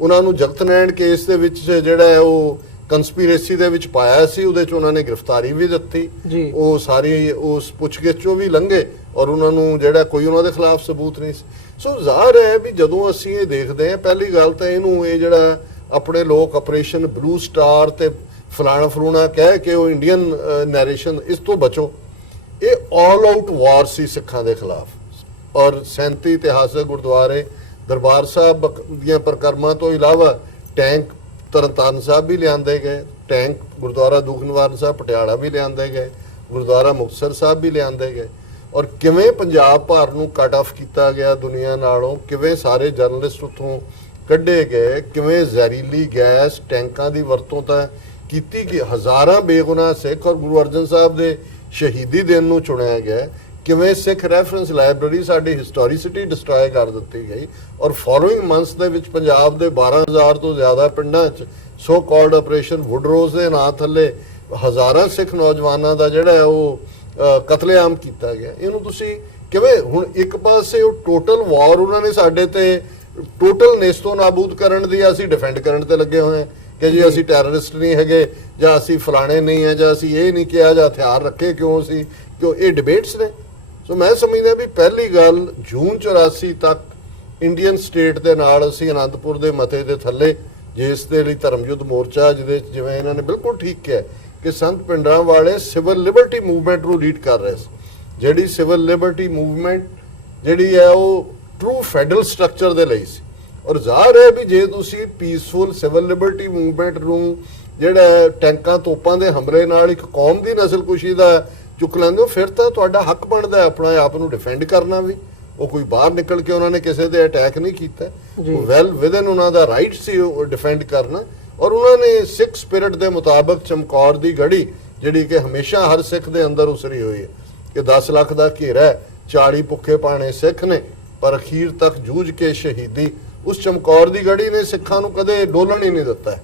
ਉਹਨਾਂ ਨੂੰ ਜਗਤਨੈਣ ਕੇਸ ਦੇ ਵਿੱਚ ਜਿਹੜਾ ਹੈ ਉਹ ਕੰਸਪੀਰੇਸੀ ਦੇ ਵਿੱਚ ਪਾਇਆ ਸੀ, ਉਹਦੇ 'ਚ ਉਹਨਾਂ ਨੇ ਗ੍ਰਿਫਤਾਰੀ ਵੀ ਦਿੱਤੀ, ਉਹ ਸਾਰੀ ਉਸ ਪੁੱਛਗਿੱਛ 'ਚੋਂ ਵੀ ਲੰਘੇ ਔਰ ਉਹਨਾਂ ਨੂੰ ਜਿਹੜਾ ਕੋਈ ਉਹਨਾਂ ਦੇ ਖਿਲਾਫ ਸਬੂਤ ਨਹੀਂ ਸੀ। ਸੋ ਜ਼ਾਹਰ ਹੈ ਵੀ ਜਦੋਂ ਅਸੀਂ ਇਹ ਦੇਖਦੇ ਹਾਂ, ਪਹਿਲੀ ਗੱਲ ਤਾਂ ਇਹਨੂੰ ਇਹ ਜਿਹੜਾ ਆਪਣੇ ਲੋਕ ਆਪਰੇਸ਼ਨ ਬਲੂ ਸਟਾਰ ਤੇ ਫਲਾਣਾ ਫਲੂਣਾ ਕਹਿ ਕੇ ਉਹ ਇੰਡੀਅਨ ਨੈਰੇਸ਼ਨ, ਇਸ ਤੋਂ ਬਚੋ। ਇਹ ਆਲ ਆਊਟ ਵਾਰ ਸੀ ਸਿੱਖਾਂ ਦੇ ਖਿਲਾਫ। ਔਰ 37 ਇਤਿਹਾਸਕ ਗੁਰਦੁਆਰੇ, ਦਰਬਾਰ ਸਾਹਿਬ ਦੀਆਂ ਪ੍ਰਕਰਮਾਂ ਤੋਂ ਇਲਾਵਾ ਟੈਂਕ ਤਰਨਤਾਰਨ ਸਾਹਿਬ ਵੀ ਲਿਆਂਦੇ ਗਏ, ਟੈਂਕ ਗੁਰਦੁਆਰਾ ਦੁੱਖ ਨਿਵਾਰਨ ਸਾਹਿਬ ਪਟਿਆਲਾ ਵੀ ਲਿਆਂਦੇ ਗਏ, ਗੁਰਦੁਆਰਾ ਮੁਕਤਸਰ ਸਾਹਿਬ ਵੀ ਲਿਆਂਦੇ ਗਏ। ਔਰ ਕਿਵੇਂ ਪੰਜਾਬ ਭਰ ਨੂੰ ਕੱਟ ਆਫ ਕੀਤਾ ਗਿਆ ਦੁਨੀਆ ਨਾਲੋਂ, ਕਿਵੇਂ ਸਾਰੇ ਜਰਨਲਿਸਟ ਉੱਥੋਂ ਕੱਢੇ ਗਏ, ਕਿਵੇਂ ਜ਼ਹਿਰੀਲੀ ਗੈਸ ਟੈਂਕਾਂ ਦੀ ਵਰਤੋਂ ਤਾਂ ਕੀਤੀ ਕਿ ਹਜ਼ਾਰਾਂ ਬੇਗੁਨਾਹ ਸਿੱਖ ਔਰ ਗੁਰੂ ਅਰਜਨ ਸਾਹਿਬ ਦੇ ਸ਼ਹੀਦੀ ਦਿਨ ਨੂੰ ਚੁਣਿਆ ਗਿਆ, ਕਿਵੇਂ ਸਿੱਖ ਰੈਫਰੈਂਸ ਲਾਇਬ੍ਰੇਰੀ ਸਾਡੀ ਹਿਸਟੋਰੀਸਿਟੀ ਡਿਸਟਰੋਏ ਕਰ ਦਿੱਤੀ ਗਈ। ਔਰ ਫੋਲੋਇੰਗ ਮੰਥਸ ਦੇ ਵਿੱਚ ਪੰਜਾਬ ਦੇ 12,000 ਤੋਂ ਜ਼ਿਆਦਾ ਪਿੰਡਾਂ 'ਚ ਸੋ ਕਾਲਡ ਆਪਰੇਸ਼ਨ ਵੁੱਡਰੋਜ਼ ਦੇ ਨਾਂ ਥੱਲੇ ਹਜ਼ਾਰਾਂ ਸਿੱਖ ਨੌਜਵਾਨਾਂ ਦਾ ਜਿਹੜਾ ਹੈ ਉਹ ਕਤਲੇਆਮ ਕੀਤਾ ਗਿਆ। ਇਹਨੂੰ ਤੁਸੀਂ ਕਿਵੇਂ, ਹੁਣ ਇੱਕ ਪਾਸੇ ਉਹ ਟੋਟਲ ਵਾਰ ਉਹਨਾਂ ਨੇ ਸਾਡੇ ਤੇ ਟੋਟਲ ਨੇਸਤੋ ਨਾਬੂਦ ਕਰਨ ਦੀ ਅਸੀਂ ਡਿਫੈਂਡ ਕਰਨ ਤੇ ਲੱਗੇ ਹੋਏ ਹਾਂ ਕਿ ਜੀ ਅਸੀਂ ਟੈਰਰਿਸਟ ਨਹੀਂ ਹੈਗੇ ਜਾਂ ਅਸੀਂ ਫਲਾਣੇ ਨਹੀਂ ਹੈ ਜਾਂ ਅਸੀਂ ਇਹ ਨਹੀਂ ਕਿਹਾ ਜਾਂ ਹਥਿਆਰ ਰੱਖੇ ਕਿਉਂ ਸੀ, ਕਿਉਂ ਇਹ ਡਿਬੇਟਸ ਨੇ। ਸੋ ਮੈਂ ਸਮਝਦਾ ਵੀ ਪਹਿਲੀ ਗੱਲ ਜੂਨ 84 ਤੱਕ ਇੰਡੀਅਨ ਸਟੇਟ ਦੇ ਨਾਲ ਅਸੀਂ ਅਨੰਦਪੁਰ ਦੇ ਮਤੇ ਦੇ ਥੱਲੇ, ਜਿਸ ਦੇ ਲਈ ਧਰਮਯੁੱਧ ਮੋਰਚਾ, ਜਿਹਦੇ ਜਿਵੇਂ ਇਹਨਾਂ ਨੇ ਬਿਲਕੁਲ ਠੀਕ ਕਿਹਾ ਕਿ ਸੰਤ ਪਿੰਡਾਂ ਵਾਲੇ ਸਿਵਲ ਲਿਬਰਟੀ ਮੂਵਮੈਂਟ ਨੂੰ ਲੀਡ ਕਰ ਰਹੇ ਸੀ। ਜਿਹੜੀ ਸਿਵਲ ਲਿਬਰਟੀ ਮੂਵਮੈਂਟ ਜਿਹੜੀ ਹੈ ਉਹ ਟਰੂ ਫੈਡਰਲ ਸਟਰਕਚਰ ਦੇ ਲਈ ਸੀ। ਔਰ ਜ਼ਾਹਰ ਹੈ ਵੀ ਜੇ ਤੁਸੀਂ ਪੀਸਫੁਲ ਸਿਵਲ ਲਿਬਰਟੀ ਮੂਵਮੈਂਟ ਨੂੰ ਜਿਹੜਾ ਟੈਂਕਾਂ ਤੋਪਾਂ ਦੇ ਹਮਲੇ ਨਾਲ ਇੱਕ ਕੌਮ ਦੀ ਨਸਲਕੁਸ਼ੀ ਦਾ ਚੁੱਕ ਲੈਂਦੇ ਹੋ, ਫਿਰ ਤਾਂ ਤੁਹਾਡਾ ਹੱਕ ਬਣਦਾ ਆਪਣੇ ਆਪ ਨੂੰ ਡਿਫੈਂਡ ਕਰਨਾ ਵੀ। ਉਹ ਕੋਈ ਬਾਹਰ ਨਿਕਲ ਕੇ ਉਹਨਾਂ ਨੇ ਕਿਸੇ ਤੇ ਅਟੈਕ ਨਹੀਂ ਕੀਤਾ, ਵੈਲ ਵਿਦਨ ਉਹਨਾਂ ਦਾ ਰਾਈਟ ਸੀ ਉਹ ਡਿਫੈਂਡ ਕਰਨਾ। ਔਰ ਉਹਨਾਂ ਨੇ ਸਿੱਖ ਸਪਿਰਿਟ ਦੇ ਮੁਤਾਬਕ ਚਮਕੌਰ ਦੀ ਗੜੀ ਜਿਹੜੀ ਕਿ ਹਮੇਸ਼ਾ ਹਰ ਸਿੱਖ ਦੇ ਅੰਦਰ ਉਸਰੀ ਹੋਈ ਹੈ ਕਿ 10 ਲੱਖ ਦਾ ਘੇਰਾ, 40 ਭੁੱਖੇ ਪਾਣੇ ਸਿੱਖ ਨੇ ਪਰ ਅਖੀਰ ਤੱਕ ਜੂਝ ਕੇ ਸ਼ਹੀਦੀ, ਉਸ ਚਮਕੌਰ ਦੀ ਗੜੀ ਨੇ ਸਿੱਖਾਂ ਨੂੰ ਕਦੇ ਡੋਲਣ ਹੀ ਨਹੀਂ ਦਿੱਤਾ।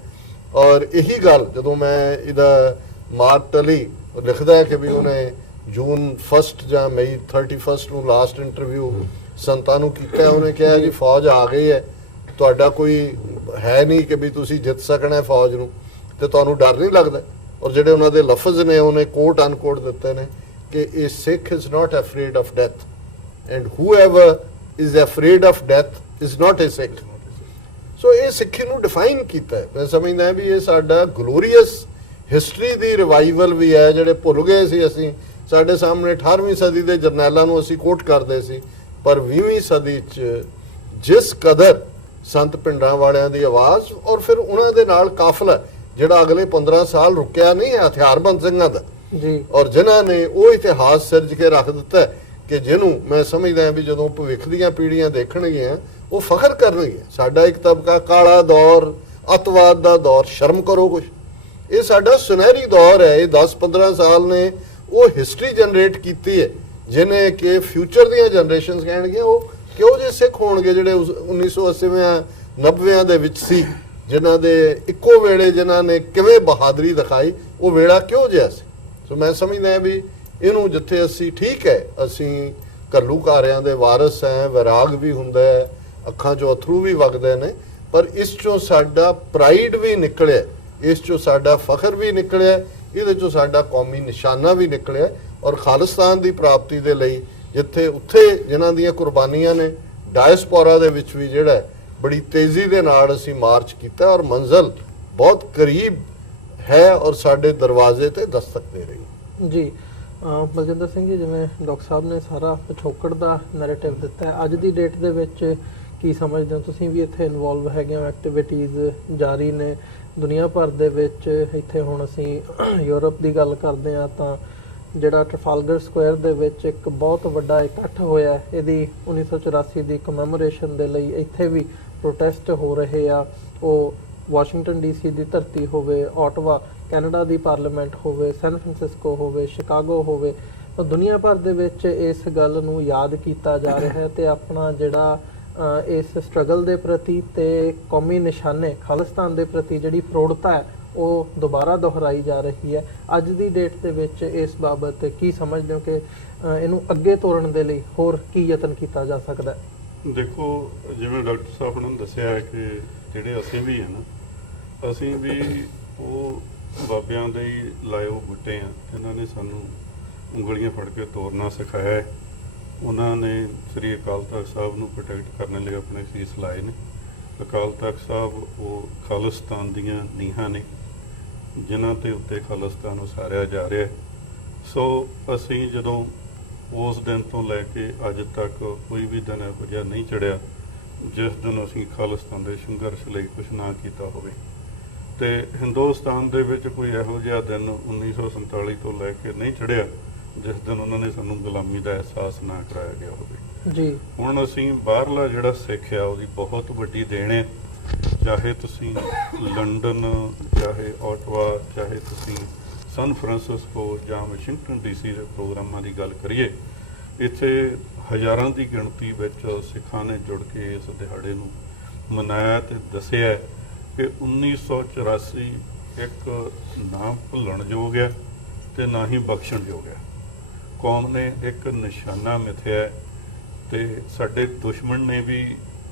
ਔਰ ਇਹੀ ਗੱਲ ਜਦੋਂ ਮੈਂ ਇਹਦਾ ਮਾਰਕ ਟਲੀ ਲਿਖਦਾ ਹੈ ਕਿ ਵੀ ਉਹਨੇ ਜੂਨ 1 ਜਾਂ ਮਈ 31 ਨੂੰ ਲਾਸਟ ਇੰਟਰਵਿਊ ਸੰਤਾਂ ਨੂੰ ਕੀਤਾ, ਉਹਨੇ ਕਿਹਾ ਜੀ ਫੌਜ ਆ ਗਈ ਹੈ, ਤੁਹਾਡਾ ਕੋਈ ਹੈ ਨਹੀਂ ਕਿ ਵੀ ਤੁਸੀਂ ਜਿੱਤ ਸਕਣਾ ਫੌਜ ਨੂੰ, ਤੇ ਤੁਹਾਨੂੰ ਡਰ ਨਹੀਂ ਲੱਗਦਾ। ਔਰ ਜਿਹੜੇ ਉਹਨਾਂ ਦੇ ਲਫ਼ਜ਼ ਨੇ ਉਹਨੇ ਕੋਟ ਅਨਕੋਟ ਦਿੱਤੇ ਨੇ ਕਿ ਇਹ Sikh is not afraid of death and whoever is afraid of death is not a Sikh. So ਇਹ ਸਿੱਖੀ ਨੂੰ ਡਿਫਾਈਨ ਕੀਤਾ ਹੈ। ਮੈਂ ਸਮਝਦਾ ਵੀ ਇਹ ਸਾਡਾ ਗਲੋਰੀਅਸ ਹਿਸਟਰੀ ਦੀ ਰਿਵਾਈਵਲ ਵੀ ਹੈ, ਜਿਹੜੇ ਭੁੱਲ ਗਏ ਸੀ ਅਸੀਂ। ਸਾਡੇ ਸਾਹਮਣੇ 18ਵੀਂ ਸਦੀ ਦੇ ਜਰਨੈਲਾਂ ਨੂੰ ਅਸੀਂ ਕੋਟ ਕਰਦੇ ਸੀ, ਪਰ 20ਵੀਂ ਸਦੀ 'ਚ ਜਿਸ ਕਦਰ ਸੰਤ ਪਿੰਡਾਂ ਵਾਲਿਆਂ ਦੀ ਆਵਾਜ਼ ਔਰ ਫਿਰ ਉਹਨਾਂ ਦੇ ਨਾਲ ਕਾਫਲਾ ਜਿਹੜਾ ਅਗਲੇ 15 ਸਾਲ ਰੁਕਿਆ ਨਹੀਂ ਹੈ ਹਥਿਆਰਬੰਦ ਸਿੰਘਾਂ ਦਾ ਜੀ, ਔਰ ਜਿਨ੍ਹਾਂ ਨੇ ਉਹ ਇਤਿਹਾਸ ਸਿਰਜ ਕੇ ਰੱਖ ਦਿੱਤਾ ਹੈ ਕਿ ਜਿਹਨੂੰ ਮੈਂ ਸਮਝਦਾ ਵੀ ਜਦੋਂ ਭਵਿੱਖ ਦੀਆਂ ਪੀੜ੍ਹੀਆਂ ਦੇਖਣਗੀਆਂ ਉਹ ਫਖਰ ਕਰਨਗੀਆਂ। ਸਾਡਾ ਇੱਕ ਤਬਕਾ ਕਾਲਾ ਦੌਰ, ਅੱਤਵਾਦ ਦਾ ਦੌਰ, ਸ਼ਰਮ ਕਰੋ ਕੁਛ, ਇਹ ਸਾਡਾ ਸੁਨਹਿਰੀ ਦੌਰ ਹੈ। ਇਹ 10-15 ਸਾਲ ਨੇ ਉਹ ਹਿਸਟਰੀ ਜਨਰੇਟ ਕੀਤੀ ਹੈ ਜਿਹਨੇ ਕਿ ਫਿਊਚਰ ਦੀਆਂ ਜਨਰੇਸ਼ਨਸ ਕਹਿਣਗੀਆਂ ਉਹ ਕਿਉਂ ਜੇ ਸਿੱਖ ਹੋਣਗੇ ਜਿਹੜੇ 1980 90 ਦੇ ਵਿੱਚ ਸੀ, ਜਿਨ੍ਹਾਂ ਦੇ ਇੱਕੋ ਵੇਲੇ ਜਿਨ੍ਹਾਂ ਨੇ ਕਿਵੇਂ ਬਹਾਦਰੀ ਦਿਖਾਈ, ਉਹ ਵੇਲਾ ਕਿਉਂ ਜਿਹਾ ਸੀ। ਸੋ ਮੈਂ ਸਮਝਦਾ ਵੀ ਇਹਨੂੰ ਜਿੱਥੇ ਅਸੀਂ ਠੀਕ ਹੈ ਅਸੀਂ ਘੱਲੂਘਾਰਿਆਂ ਦੇ ਵਾਰਸ ਹੈ, ਵਿਰਾਗ ਵੀ ਹੁੰਦਾ ਹੈ, ਅੱਖਾਂ 'ਚੋਂ ਅਥਰੂ ਵੀ ਵਗਦੇ ਨੇ, ਪਰ ਇਸ 'ਚੋਂ ਸਾਡਾ ਪ੍ਰਾਈਡ ਵੀ ਨਿਕਲਿਆ, ਇਸ 'ਚੋਂ ਸਾਡਾ ਫਖਰ ਵੀ ਨਿਕਲਿਆ, ਇਹਦੇ 'ਚੋਂ ਸਾਡਾ ਕੌਮੀ ਨਿਸ਼ਾਨਾ ਵੀ ਨਿਕਲਿਆ। ਔਰ ਖਾਲਿਸਤਾਨ ਦੀ ਪ੍ਰਾਪਤੀ ਦੇ ਲਈ ਜਿੱਥੇ ਉੱਥੇ ਜਿਨ੍ਹਾਂ ਦੀਆਂ ਕੁਰਬਾਨੀਆਂ ਨੇ, ਡਾਇਸਪੋਰਾ ਦੇ ਵਿੱਚ ਵੀ ਜਿਹੜਾ ਬੜੀ ਤੇਜ਼ੀ ਦੇ ਨਾਲ ਅਸੀਂ ਮਾਰਚ ਕੀਤਾ ਔਰ ਮੰਜ਼ਲ ਬਹੁਤ ਕਰੀਬ ਹੈ ਔਰ ਸਾਡੇ ਦਰਵਾਜ਼ੇ ਤੇ ਦਸਤਕ ਦੇ ਰਹੀ। ਜੀ ਬਲਜਿੰਦਰ ਸਿੰਘ ਜੀ, ਜਿਵੇਂ ਡਾਕਟਰ ਸਾਹਿਬ ਨੇ ਸਾਰਾ ਪਿਛੋਕੜ ਦਾ ਨੈਰੇਟਿਵ ਦਿੱਤਾ ਹੈ, ਅੱਜ ਦੀ ਡੇਟ ਦੇ ਵਿੱਚ ਕੀ ਸਮਝਦੇ ਹੋ? ਤੁਸੀਂ ਵੀ ਇੱਥੇ ਇਨਵੋਲਵ ਹੈਗੇ ਹੋ, ਐਕਟੀਵਿਟੀਜ਼ ਜਾਰੀ ਨੇ ਦੁਨੀਆ ਭਰ ਦੇ ਵਿੱਚ। ਇੱਥੇ ਹੁਣ ਅਸੀਂ ਯੂਰਪ ਦੀ ਗੱਲ ਕਰਦੇ ਹਾਂ ਤਾਂ ਜਿਹੜਾ ਟ੍ਰਫਾਲਗਰ ਸਕੁਆਇਰ ਦੇ ਵਿੱਚ ਇੱਕ ਬਹੁਤ ਵੱਡਾ ਇਕੱਠ ਹੋਇਆ, ਇਹਦੀ 1984 ਦੀ ਕਮੈਮੋਰੇਸ਼ਨ ਦੇ ਲਈ ਇੱਥੇ ਵੀ ਪ੍ਰੋਟੈਸਟ ਹੋ ਰਹੇ ਆ। ਉਹ ਵਾਸ਼ਿੰਗਟਨ ਡੀਸੀ ਦੀ ਧਰਤੀ ਹੋਵੇ, ਆਟਵਾ ਕੈਨੇਡਾ ਦੀ ਪਾਰਲੀਮੈਂਟ ਹੋਵੇ, ਸੈਨ ਫਰਾਂਸਿਸਕੋ ਹੋਵੇ, ਸ਼ਿਕਾਗੋ ਹੋਵੇ, ਤਾਂ ਦੁਨੀਆ ਭਰ ਦੇ ਵਿੱਚ ਇਸ ਗੱਲ ਨੂੰ ਯਾਦ ਕੀਤਾ ਜਾ ਰਿਹਾ ਹੈ ਤੇ ਆਪਣਾ ਜਿਹੜਾ ਇਸ ਸਟਰਗਲ ਦੇ ਪ੍ਰਤੀ ਤੇ ਕੌਮੀ ਨਿਸ਼ਾਨੇ ਖਾਲਿਸਤਾਨ ਦੇ ਪ੍ਰਤੀ ਜਿਹੜੀ ਫਰੋੜਤਾ ਹੈ ਉਹ ਦੁਬਾਰਾ ਦੁਹਰਾਈ ਜਾ ਰਹੀ ਹੈ। ਅੱਜ ਦੀ ਡੇਟ ਦੇ ਵਿੱਚ ਇਸ ਬਾਬਤ ਕੀ ਸਮਝਦੇ ਹੋ ਕਿ ਇਹਨੂੰ ਅੱਗੇ ਤੋਰਨ ਦੇ ਲਈ ਹੋਰ ਕੀ ਯਤਨ ਕੀਤਾ ਜਾ ਸਕਦਾ ਹੈ? ਦੇਖੋ, ਜਿਵੇਂ ਡਾਕਟਰ ਸਾਹਿਬ ਨੇ ਦੱਸਿਆ ਹੈ ਕਿ ਜਿਹੜੇ ਅਸੀਂ ਵੀ ਹੈ ਨਾ, ਅਸੀਂ ਵੀ ਉਹ ਬਾਬਿਆਂ ਦੇ ਹੀ ਲਾਇਓ ਬੂਟੇ ਆ ਜਿਨ੍ਹਾਂ ਨੇ ਸਾਨੂੰ ਉਂਗਲੀਆਂ ਫੜ ਕੇ ਤੋਰਨਾ ਸਿਖਾਇਆ ਹੈ। ਉਹਨਾਂ ਨੇ ਸ੍ਰੀ ਅਕਾਲ ਤਖਤ ਸਾਹਿਬ ਨੂੰ ਪ੍ਰੋਟੈਕਟ ਕਰਨ ਲਈ ਆਪਣੇ ਸੀਸ ਲਾਏ ਨੇ। ਅਕਾਲ ਤਖਤ ਸਾਹਿਬ ਉਹ ਖਾਲਿਸਤਾਨ ਦੀਆਂ ਨੀਹਾਂ ਨੇ ਜਿਨ੍ਹਾਂ ਦੇ ਉੱਤੇ ਖਾਲਿਸਤਾਨ ਉਸਾਰਿਆ ਜਾ ਰਿਹਾ ਹੈ। ਸੋ ਅਸੀਂ ਜਦੋਂ ਉਸ ਦਿਨ ਤੋਂ ਲੈ ਕੇ ਅੱਜ ਤੱਕ ਕੋਈ ਵੀ ਦਿਨ ਇਹੋ ਜਿਹਾ ਨਹੀਂ ਚੜਿਆ ਜਿਸ ਦਿਨ ਅਸੀਂ ਖਾਲਿਸਤਾਨ ਦੇ ਸੰਘਰਸ਼ ਲਈ ਕੁਛ ਨਾ ਕੀਤਾ ਹੋਵੇ। ਤੇ ਹਿੰਦੁਸਤਾਨ ਦੇ ਵਿੱਚ ਕੋਈ ਇਹੋ ਜਿਹਾ ਦਿਨ 1947 ਤੋਂ ਲੈ ਕੇ ਨਹੀਂ ਚੜਿਆ ਜਿਸ ਦਿਨ ਉਹਨਾਂ ਨੇ ਸਾਨੂੰ ਗੁਲਾਮੀ ਦਾ ਅਹਿਸਾਸ ਨਾ ਕਰਾਇਆ ਗਿਆ ਹੋਵੇ। ਜੀ, ਹੁਣ ਅਸੀਂ ਬਾਹਰਲਾ ਜਿਹੜਾ ਸਿੱਖ ਆ ਉਹਦੀ ਬਹੁਤ ਵੱਡੀ ਦੇਣ ਹੈ। ਚਾਹੇ ਤੁਸੀਂ ਲੰਡਨ, ਚਾਹੇ ਆਟਵਾ, ਚਾਹੇ ਤੁਸੀਂ ਸਨ ਫਰਾਂਸਿਸਕੋ ਜਾਂ ਵਾਸ਼ਿੰਗਟਨ ਡੀਸੀ ਦੇ ਪ੍ਰੋਗਰਾਮਾਂ ਦੀ ਗੱਲ ਕਰੀਏ, ਇੱਥੇ ਹਜ਼ਾਰਾਂ ਦੀ ਗਿਣਤੀ ਵਿੱਚ ਸਿੱਖਾਂ ਨੇ ਜੁੜ ਕੇ ਇਸ ਦਿਹਾੜੇ ਨੂੰ ਮਨਾਇਆ ਤੇ ਦੱਸਿਆ ਕਿ 1984 ਇੱਕ ਨਾ ਭੁੱਲਣਯੋਗ ਹੈ ਤੇ ਨਾ ਹੀ ਬਖਸ਼ਣਯੋਗ ਹੈ। ਕੌਮ ਨੇ ਇੱਕ ਨਿਸ਼ਾਨਾ ਮਿਥਿਆ ਤੇ ਸਾਡੇ ਦੁਸ਼ਮਣ ਨੇ ਵੀ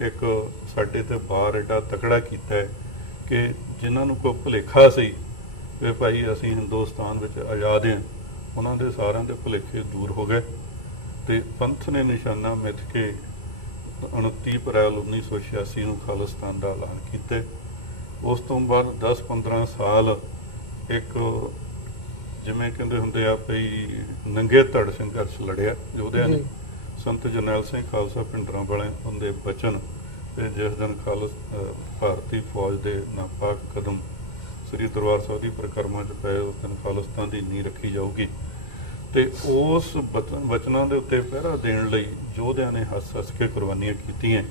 ਇੱਕ ਸਾਡੇ ਤੇ ਬਾਰ ਏਡਾ ਤਕੜਾ ਕੀਤਾ ਹੈ ਕਿ ਜਿਨ੍ਹਾਂ ਨੂੰ ਕੋਈ ਭੁਲੇਖਾ ਸੀ ਕਿ ਭਾਈ ਅਸੀਂ ਹਿੰਦੁਸਤਾਨ ਵਿੱਚ ਆਜ਼ਾਦ ਹਾਂ, ਉਹਨਾਂ ਦੇ ਸਾਰਿਆਂ ਦੇ ਭੁਲੇਖੇ ਦੂਰ ਹੋ ਗਏ ਤੇ ਪੰਥ ਨੇ ਨਿਸ਼ਾਨਾ ਮਿੱਥ ਕੇ 29 ਅਪ੍ਰੈਲ 1986 ਨੂੰ ਖਾਲਿਸਤਾਨ ਦਾ ਐਲਾਨ ਕੀਤਾ। ਉਸ ਤੋਂ ਬਾਅਦ 10-15 ਸਾਲ ਇੱਕ ਜਿਵੇਂ ਕਹਿੰਦੇ ਹੁੰਦੇ ਆ ਭਈ ਨੰਗੇ ਧੜ ਸੰਘਰਸ਼ ਲੜਿਆ ਯੋਧਿਆਂ ਨੇ। ਸੰਤ ਜਰਨੈਲ ਸਿੰਘ ਖਾਲਸਾ ਭਿੰਡਰਾਂ ਵਾਲਿਆਂ ਦੇ ਬਚਨ ਤੇ ਜਿਸ ਦਿਨ ਭਾਰਤੀ ਫੌਜ ਦੇ ਨਾਪਾਕ ਕਦਮ ਸ੍ਰੀ ਦਰਬਾਰ ਸਾਹਿਬ ਦੀ ਪਰਿਕਰਮਾ 'ਚ ਪਏ, ਉਸ ਦਿਨ ਖਾਲਿਸਤਾਨ ਦੀ ਨੀਂਹ ਰੱਖੀ ਜਾਊਗੀ। ਤੇ ਉਸ ਵਚਨਾਂ ਦੇ ਉੱਤੇ ਪਹਿਰਾ ਦੇਣ ਲਈ ਯੋਧਿਆਂ ਨੇ ਹੱਸ-ਹੱਸ ਕੇ ਕੁਰਬਾਨੀਆਂ ਕੀਤੀਆਂ।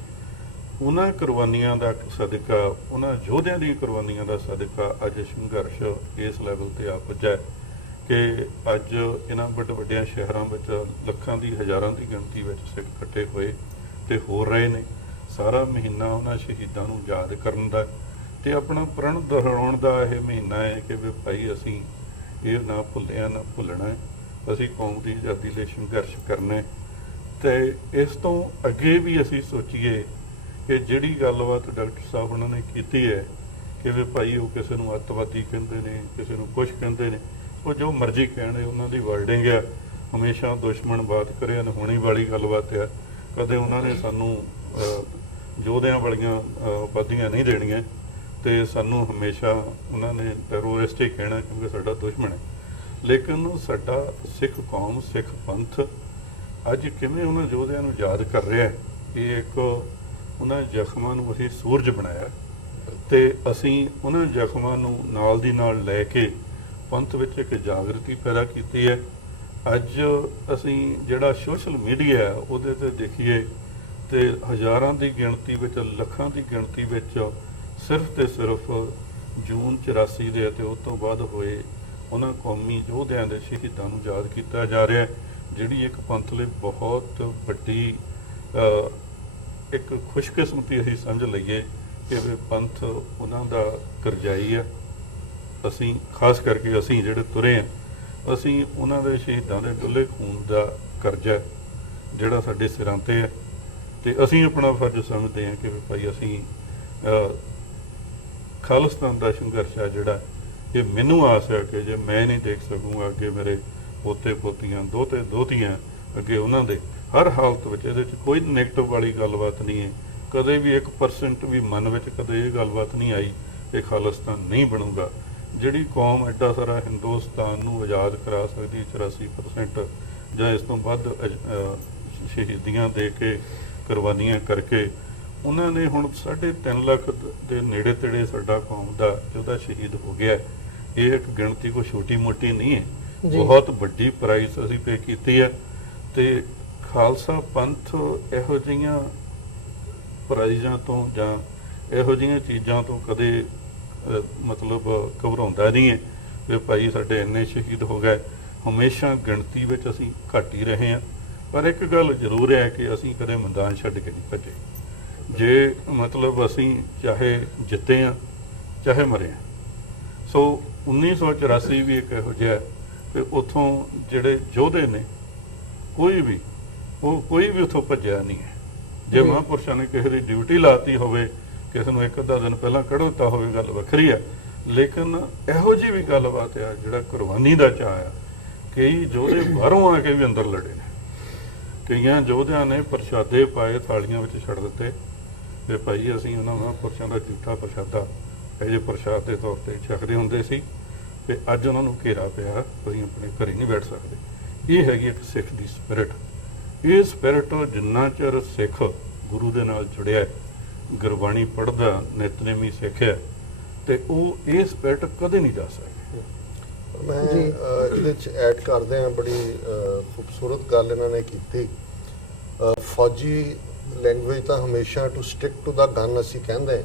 ਉਹਨਾਂ ਕੁਰਬਾਨੀਆਂ ਦਾ ਸਦਕਾ, ਉਹਨਾਂ ਯੋਧਿਆਂ ਦੀਆਂ ਕੁਰਬਾਨੀਆਂ ਦਾ ਸਦਕਾ ਅੱਜ ਸੰਘਰਸ਼ ਇਸ ਲੈਵਲ ਤੇ ਆ ਪੁੱਜਾ ਕਿ ਅੱਜ ਇਹਨਾਂ ਵੱਡੇ ਸ਼ਹਿਰਾਂ ਵਿੱਚ ਲੱਖਾਂ ਦੀ, ਹਜ਼ਾਰਾਂ ਦੀ ਗਿਣਤੀ ਵਿੱਚ ਸਿੱਖ ਇਕੱਠੇ ਹੋਏ ਤੇ ਹੋ ਰਹੇ ਨੇ। ਸਾਰਾ ਮਹੀਨਾ ਉਹਨਾਂ ਸ਼ਹੀਦਾਂ ਨੂੰ ਯਾਦ ਕਰਨ ਦਾ ਤੇ ਆਪਣਾ ਪ੍ਰਣ ਦੁਹਰਾਉਣ ਦਾ ਇਹ ਮਹੀਨਾ ਹੈ ਕਿ ਵੀ ਭਾਈ ਅਸੀਂ ਇਹ ਨਾ ਭੁੱਲਿਆ ਨਾ ਭੁੱਲਣਾ, ਅਸੀਂ ਕੌਮ ਦੀ ਆਜ਼ਾਦੀ ਲਈ ਸੰਘਰਸ਼ ਕਰਨਾ। ਤੇ ਇਸ ਤੋਂ ਅੱਗੇ ਵੀ ਅਸੀਂ ਸੋਚੀਏ ਕਿ ਜਿਹੜੀ ਗੱਲਬਾਤ ਡਾਕਟਰ ਸਾਹਿਬ ਉਹਨਾਂ ਨੇ ਕੀਤੀ ਹੈ ਕਿ ਵੀ ਭਾਈ ਉਹ ਕਿਸੇ ਨੂੰ ਅੱਤਵਾਦੀ ਕਹਿੰਦੇ ਨੇ, ਕਿਸੇ ਨੂੰ ਕੁਛ ਕਹਿੰਦੇ ਨੇ, ਉਹ ਜੋ ਮਰਜ਼ੀ ਕਹਿਣ, ਉਹਨਾਂ ਦੀ ਵਰਡਿੰਗ ਆ। ਹਮੇਸ਼ਾ ਦੁਸ਼ਮਣ ਬਾਤ ਕਰੇ ਅਨਹੋਣੀ ਵਾਲੀ ਗੱਲਬਾਤ ਆ। ਕਦੇ ਉਹਨਾਂ ਨੇ ਸਾਨੂੰ ਯੋਧਿਆਂ ਵਾਲੀਆਂ ਉਪਾਧੀਆਂ ਨਹੀਂ ਦੇਣੀਆਂ, ਤੇ ਸਾਨੂੰ ਹਮੇਸ਼ਾ ਉਹਨਾਂ ਨੇ ਟੈਰੋਰਿਸਟ ਹੀ ਕਹਿਣਾ, ਕਿਉਂਕਿ ਸਾਡਾ ਦੁਸ਼ਮਣ ਹੈ। ਲੇਕਿਨ ਸਾਡਾ ਸਿੱਖ ਕੌਮ, ਸਿੱਖ ਪੰਥ ਅੱਜ ਕਿਵੇਂ ਉਹਨਾਂ ਯੋਧਿਆਂ ਨੂੰ ਯਾਦ ਕਰ ਰਿਹਾ ਹੈ। ਇਹ ਇੱਕ ਉਹਨਾਂ ਜ਼ਖਮਾਂ ਨੂੰ ਅਸੀਂ ਸੂਰਜ ਬਣਾਇਆ, ਤੇ ਅਸੀਂ ਉਹਨਾਂ ਜ਼ਖਮਾਂ ਨੂੰ ਨਾਲ ਦੀ ਨਾਲ ਲੈ ਕੇ ਪੰਥ ਵਿੱਚ ਇੱਕ ਜਾਗਰਤੀ ਪੈਦਾ ਕੀਤੀ ਹੈ। ਅੱਜ ਅਸੀਂ ਜਿਹੜਾ ਸੋਸ਼ਲ ਮੀਡੀਆ ਉਹਦੇ ਤੇ ਦੇਖੀਏ ਤੇ ਹਜ਼ਾਰਾਂ ਦੀ ਗਿਣਤੀ ਵਿੱਚ, ਲੱਖਾਂ ਦੀ ਗਿਣਤੀ ਵਿੱਚ ਸਿਰਫ ਤੇ ਸਿਰਫ ਜੂਨ 84 ਦੇ ਅਤੇ ਉਸ ਤੋਂ ਬਾਅਦ ਹੋਏ ਉਹਨਾਂ ਕੌਮੀ ਯੋਧਿਆਂ ਦੇ ਸ਼ਹੀਦਾਂ ਨੂੰ ਯਾਦ ਕੀਤਾ ਜਾ ਰਿਹਾ ਹੈ, ਜਿਹੜੀ ਇੱਕ ਪੰਥ ਲਈ ਬਹੁਤ ਵੱਡੀ ਇੱਕ ਖੁਸ਼ਕਿਸਮਤੀ ਅਸੀਂ ਸਮਝ ਲਈਏ ਕਿ ਵੀ ਪੰਥ ਉਹਨਾਂ ਦਾ ਕਰਜ਼ਾਈ ਹੈ। ਅਸੀਂ ਖਾਸ ਕਰਕੇ ਅਸੀਂ ਜਿਹੜੇ ਤੁਰੇ ਹਾਂ, ਅਸੀਂ ਉਹਨਾਂ ਦੇ ਸ਼ਹੀਦਾਂ ਦੇ ਡੁੱਲੇ ਖੂਨ ਦਾ ਕਰਜ਼ਾ ਜਿਹੜਾ ਸਾਡੇ ਸਿਰਾਂ ਤੇ ਹੈ, ਤੇ ਅਸੀਂ ਆਪਣਾ ਫਰਜ਼ ਸਮਝਦੇ ਹਾਂ ਕਿ ਵੀ ਭਾਈ ਅਸੀਂ ਖਾਲਿਸਤਾਨ ਦਾ ਸੰਘਰਸ਼ ਹੈ ਜਿਹੜਾ, ਇਹ ਮੈਨੂੰ ਆਸ ਹੈ ਕਿ ਜੇ ਮੈਂ ਨਹੀਂ ਦੇਖ ਸਕੂੰਗਾ ਅੱਗੇ ਮੇਰੇ ਪੋਤੇ ਪੋਤੀਆਂ, ਦੋਤੇ ਦੋਤੀਆਂ ਅੱਗੇ ਉਹਨਾਂ ਦੇ ਹਰ ਹਾਲਤ ਵਿੱਚ, ਇਹਦੇ 'ਚ ਕੋਈ ਨੈਗੇਟਿਵ ਵਾਲੀ ਗੱਲਬਾਤ ਨਹੀਂ ਹੈ। ਕਦੇ ਵੀ 1% ਵੀ ਮਨ ਵਿੱਚ ਕਦੇ ਇਹ ਗੱਲਬਾਤ ਨਹੀਂ ਆਈ ਕਿ ਖਾਲਿਸਤਾਨ ਨਹੀਂ ਬਣੂਗਾ। ਜਿਹੜੀ ਕੌਮ ਐਡਾ ਸਾਰਾ ਹਿੰਦੁਸਤਾਨ ਨੂੰ ਆਜ਼ਾਦ ਕਰਾ ਸਕਦੀ 84% ਜਾਂ ਇਸ ਤੋਂ ਵੱਧ ਸ਼ਹੀਦੀਆਂ ਦੇ ਕੇ, ਕੁਰਬਾਨੀਆਂ ਕਰਕੇ, ਉਹਨਾਂ ਨੇ ਹੁਣ 3.5 ਲੱਖ ਦੇ ਨੇੜੇ ਤੇੜੇ ਸਾਡਾ ਕੌਮ ਦਾ ਜਿਹਦਾ ਸ਼ਹੀਦ ਹੋ ਗਿਆ। ਇਹ ਇੱਕ ਗਿਣਤੀ ਕੋਈ ਛੋਟੀ ਮੋਟੀ ਨਹੀਂ ਹੈ, ਬਹੁਤ ਵੱਡੀ ਪ੍ਰਾਈਸ ਅਸੀਂ ਪੇ ਕੀਤੀ ਹੈ। ਤੇ ਖਾਲਸਾ ਪੰਥ ਇਹੋ ਜਿਹੀਆਂ ਪ੍ਰਾਈਜ਼ਾਂ ਤੋਂ ਜਾਂ ਇਹੋ ਜਿਹੀਆਂ ਚੀਜ਼ਾਂ ਤੋਂ ਕਦੇ ਮਤਲਬ ਘਬਰਾਉਂਦਾ ਨਹੀਂ ਹੈ ਵੀ ਭਾਈ ਸਾਡੇ ਇੰਨੇ ਸ਼ਹੀਦ ਹੋ ਗਏ। ਹਮੇਸ਼ਾ ਗਿਣਤੀ ਵਿੱਚ ਅਸੀਂ ਘੱਟ ਹੀ ਰਹੇ ਹਾਂ, ਪਰ ਇੱਕ ਗੱਲ ਜ਼ਰੂਰ ਹੈ ਕਿ ਅਸੀਂ ਕਦੇ ਮੈਦਾਨ ਛੱਡ ਕੇ ਨਹੀਂ ਭੱਜੇ। ਜੇ ਮਤਲਬ ਅਸੀਂ ਚਾਹੇ ਜਿੱਤੇ ਹਾਂ ਚਾਹੇ ਮਰੇ ਹਾਂ। ਸੋ 1984 ਵੀ ਇੱਕ ਇਹੋ ਜਿਹਾ ਕਿ ਉੱਥੋਂ ਜਿਹੜੇ ਯੋਧੇ ਨੇ ਕੋਈ ਵੀ ਉੱਥੋਂ ਭੱਜਿਆ ਨਹੀਂ ਹੈ। ਜੇ ਮਹਾਂਪੁਰਸ਼ਾਂ ਨੇ ਕਿਸੇ ਦੀ ਡਿਊਟੀ ਲਾਤੀ ਹੋਵੇ, ਕਿਸੇ ਨੂੰ ਇੱਕ ਅੱਧਾ ਦਿਨ ਪਹਿਲਾਂ ਕੱਢ ਦਿੱਤਾ ਹੋਵੇ, ਗੱਲ ਵੱਖਰੀ ਹੈ। ਲੇਕਿਨ ਇਹੋ ਜਿਹੀ ਵੀ ਗੱਲਬਾਤ ਆ ਜਿਹੜਾ ਕੁਰਬਾਨੀ ਦਾ ਚਾਅ ਆ, ਕਈ ਯੋਧੇ ਬਾਹਰੋਂ ਆ ਕੇ ਵੀ ਅੰਦਰ ਲੜੇ ਨੇ। ਕਈਆਂ ਯੋਧਿਆਂ ਨੇ ਪ੍ਰਸ਼ਾਦੇ ਪਾਏ ਥਾਲੀਆਂ ਵਿੱਚ ਛੱਡ ਦਿੱਤੇ ਤੇ ਭਾਈ ਅਸੀਂ ਉਹਨਾਂ ਮਹਾਂਪੁਰਸ਼ਾਂ ਦਾ ਝੂਠਾ ਪ੍ਰਸ਼ਾਦਾ ਇਹ ਜਿਹੇ ਪ੍ਰਸ਼ਾਦ ਦੇ ਤੌਰ ਤੇ ਛਕਦੇ ਹੁੰਦੇ ਸੀ, ਤੇ ਅੱਜ ਉਹਨਾਂ ਨੂੰ ਘੇਰਾ ਪਿਆ, ਅਸੀਂ ਆਪਣੇ ਘਰੇ ਨਹੀਂ ਬੈਠ ਸਕਦੇ। ਇਹ ਹੈਗੀ ਇੱਕ ਸਿੱਖ ਦੀ ਸਪਿਰਿਟ। ਇਹ ਸਪਿਰਿਟ ਜਿੰਨਾ ਚਿਰ ਸਿੱਖ ਗੁਰੂ ਦੇ ਨਾਲ ਜੁੜਿਆ, ਗੁਰਬਾਣੀ ਪੜ੍ਹਦਾ, ਨਿਤਨੇਮੀ ਸਿੱਖਿਆ, ਤੇ ਉਹ ਇਹ ਸਪਿਰਿਟ ਕਦੇ ਨਹੀਂ ਜਾ ਸਕਦੇ। ਮੈਂ ਇਹਦੇ 'ਚ ਐਡ ਕਰਦੇ ਹਾਂ, ਬੜੀ ਖੂਬਸੂਰਤ ਗੱਲ ਇਹਨਾਂ ਨੇ ਕੀਤੀ। ਫੌਜੀ ਲੈਂਗੁਏਜ ਤਾਂ ਹਮੇਸ਼ਾ to stick to the gun ਅਸੀਂ ਕਹਿੰਦੇ,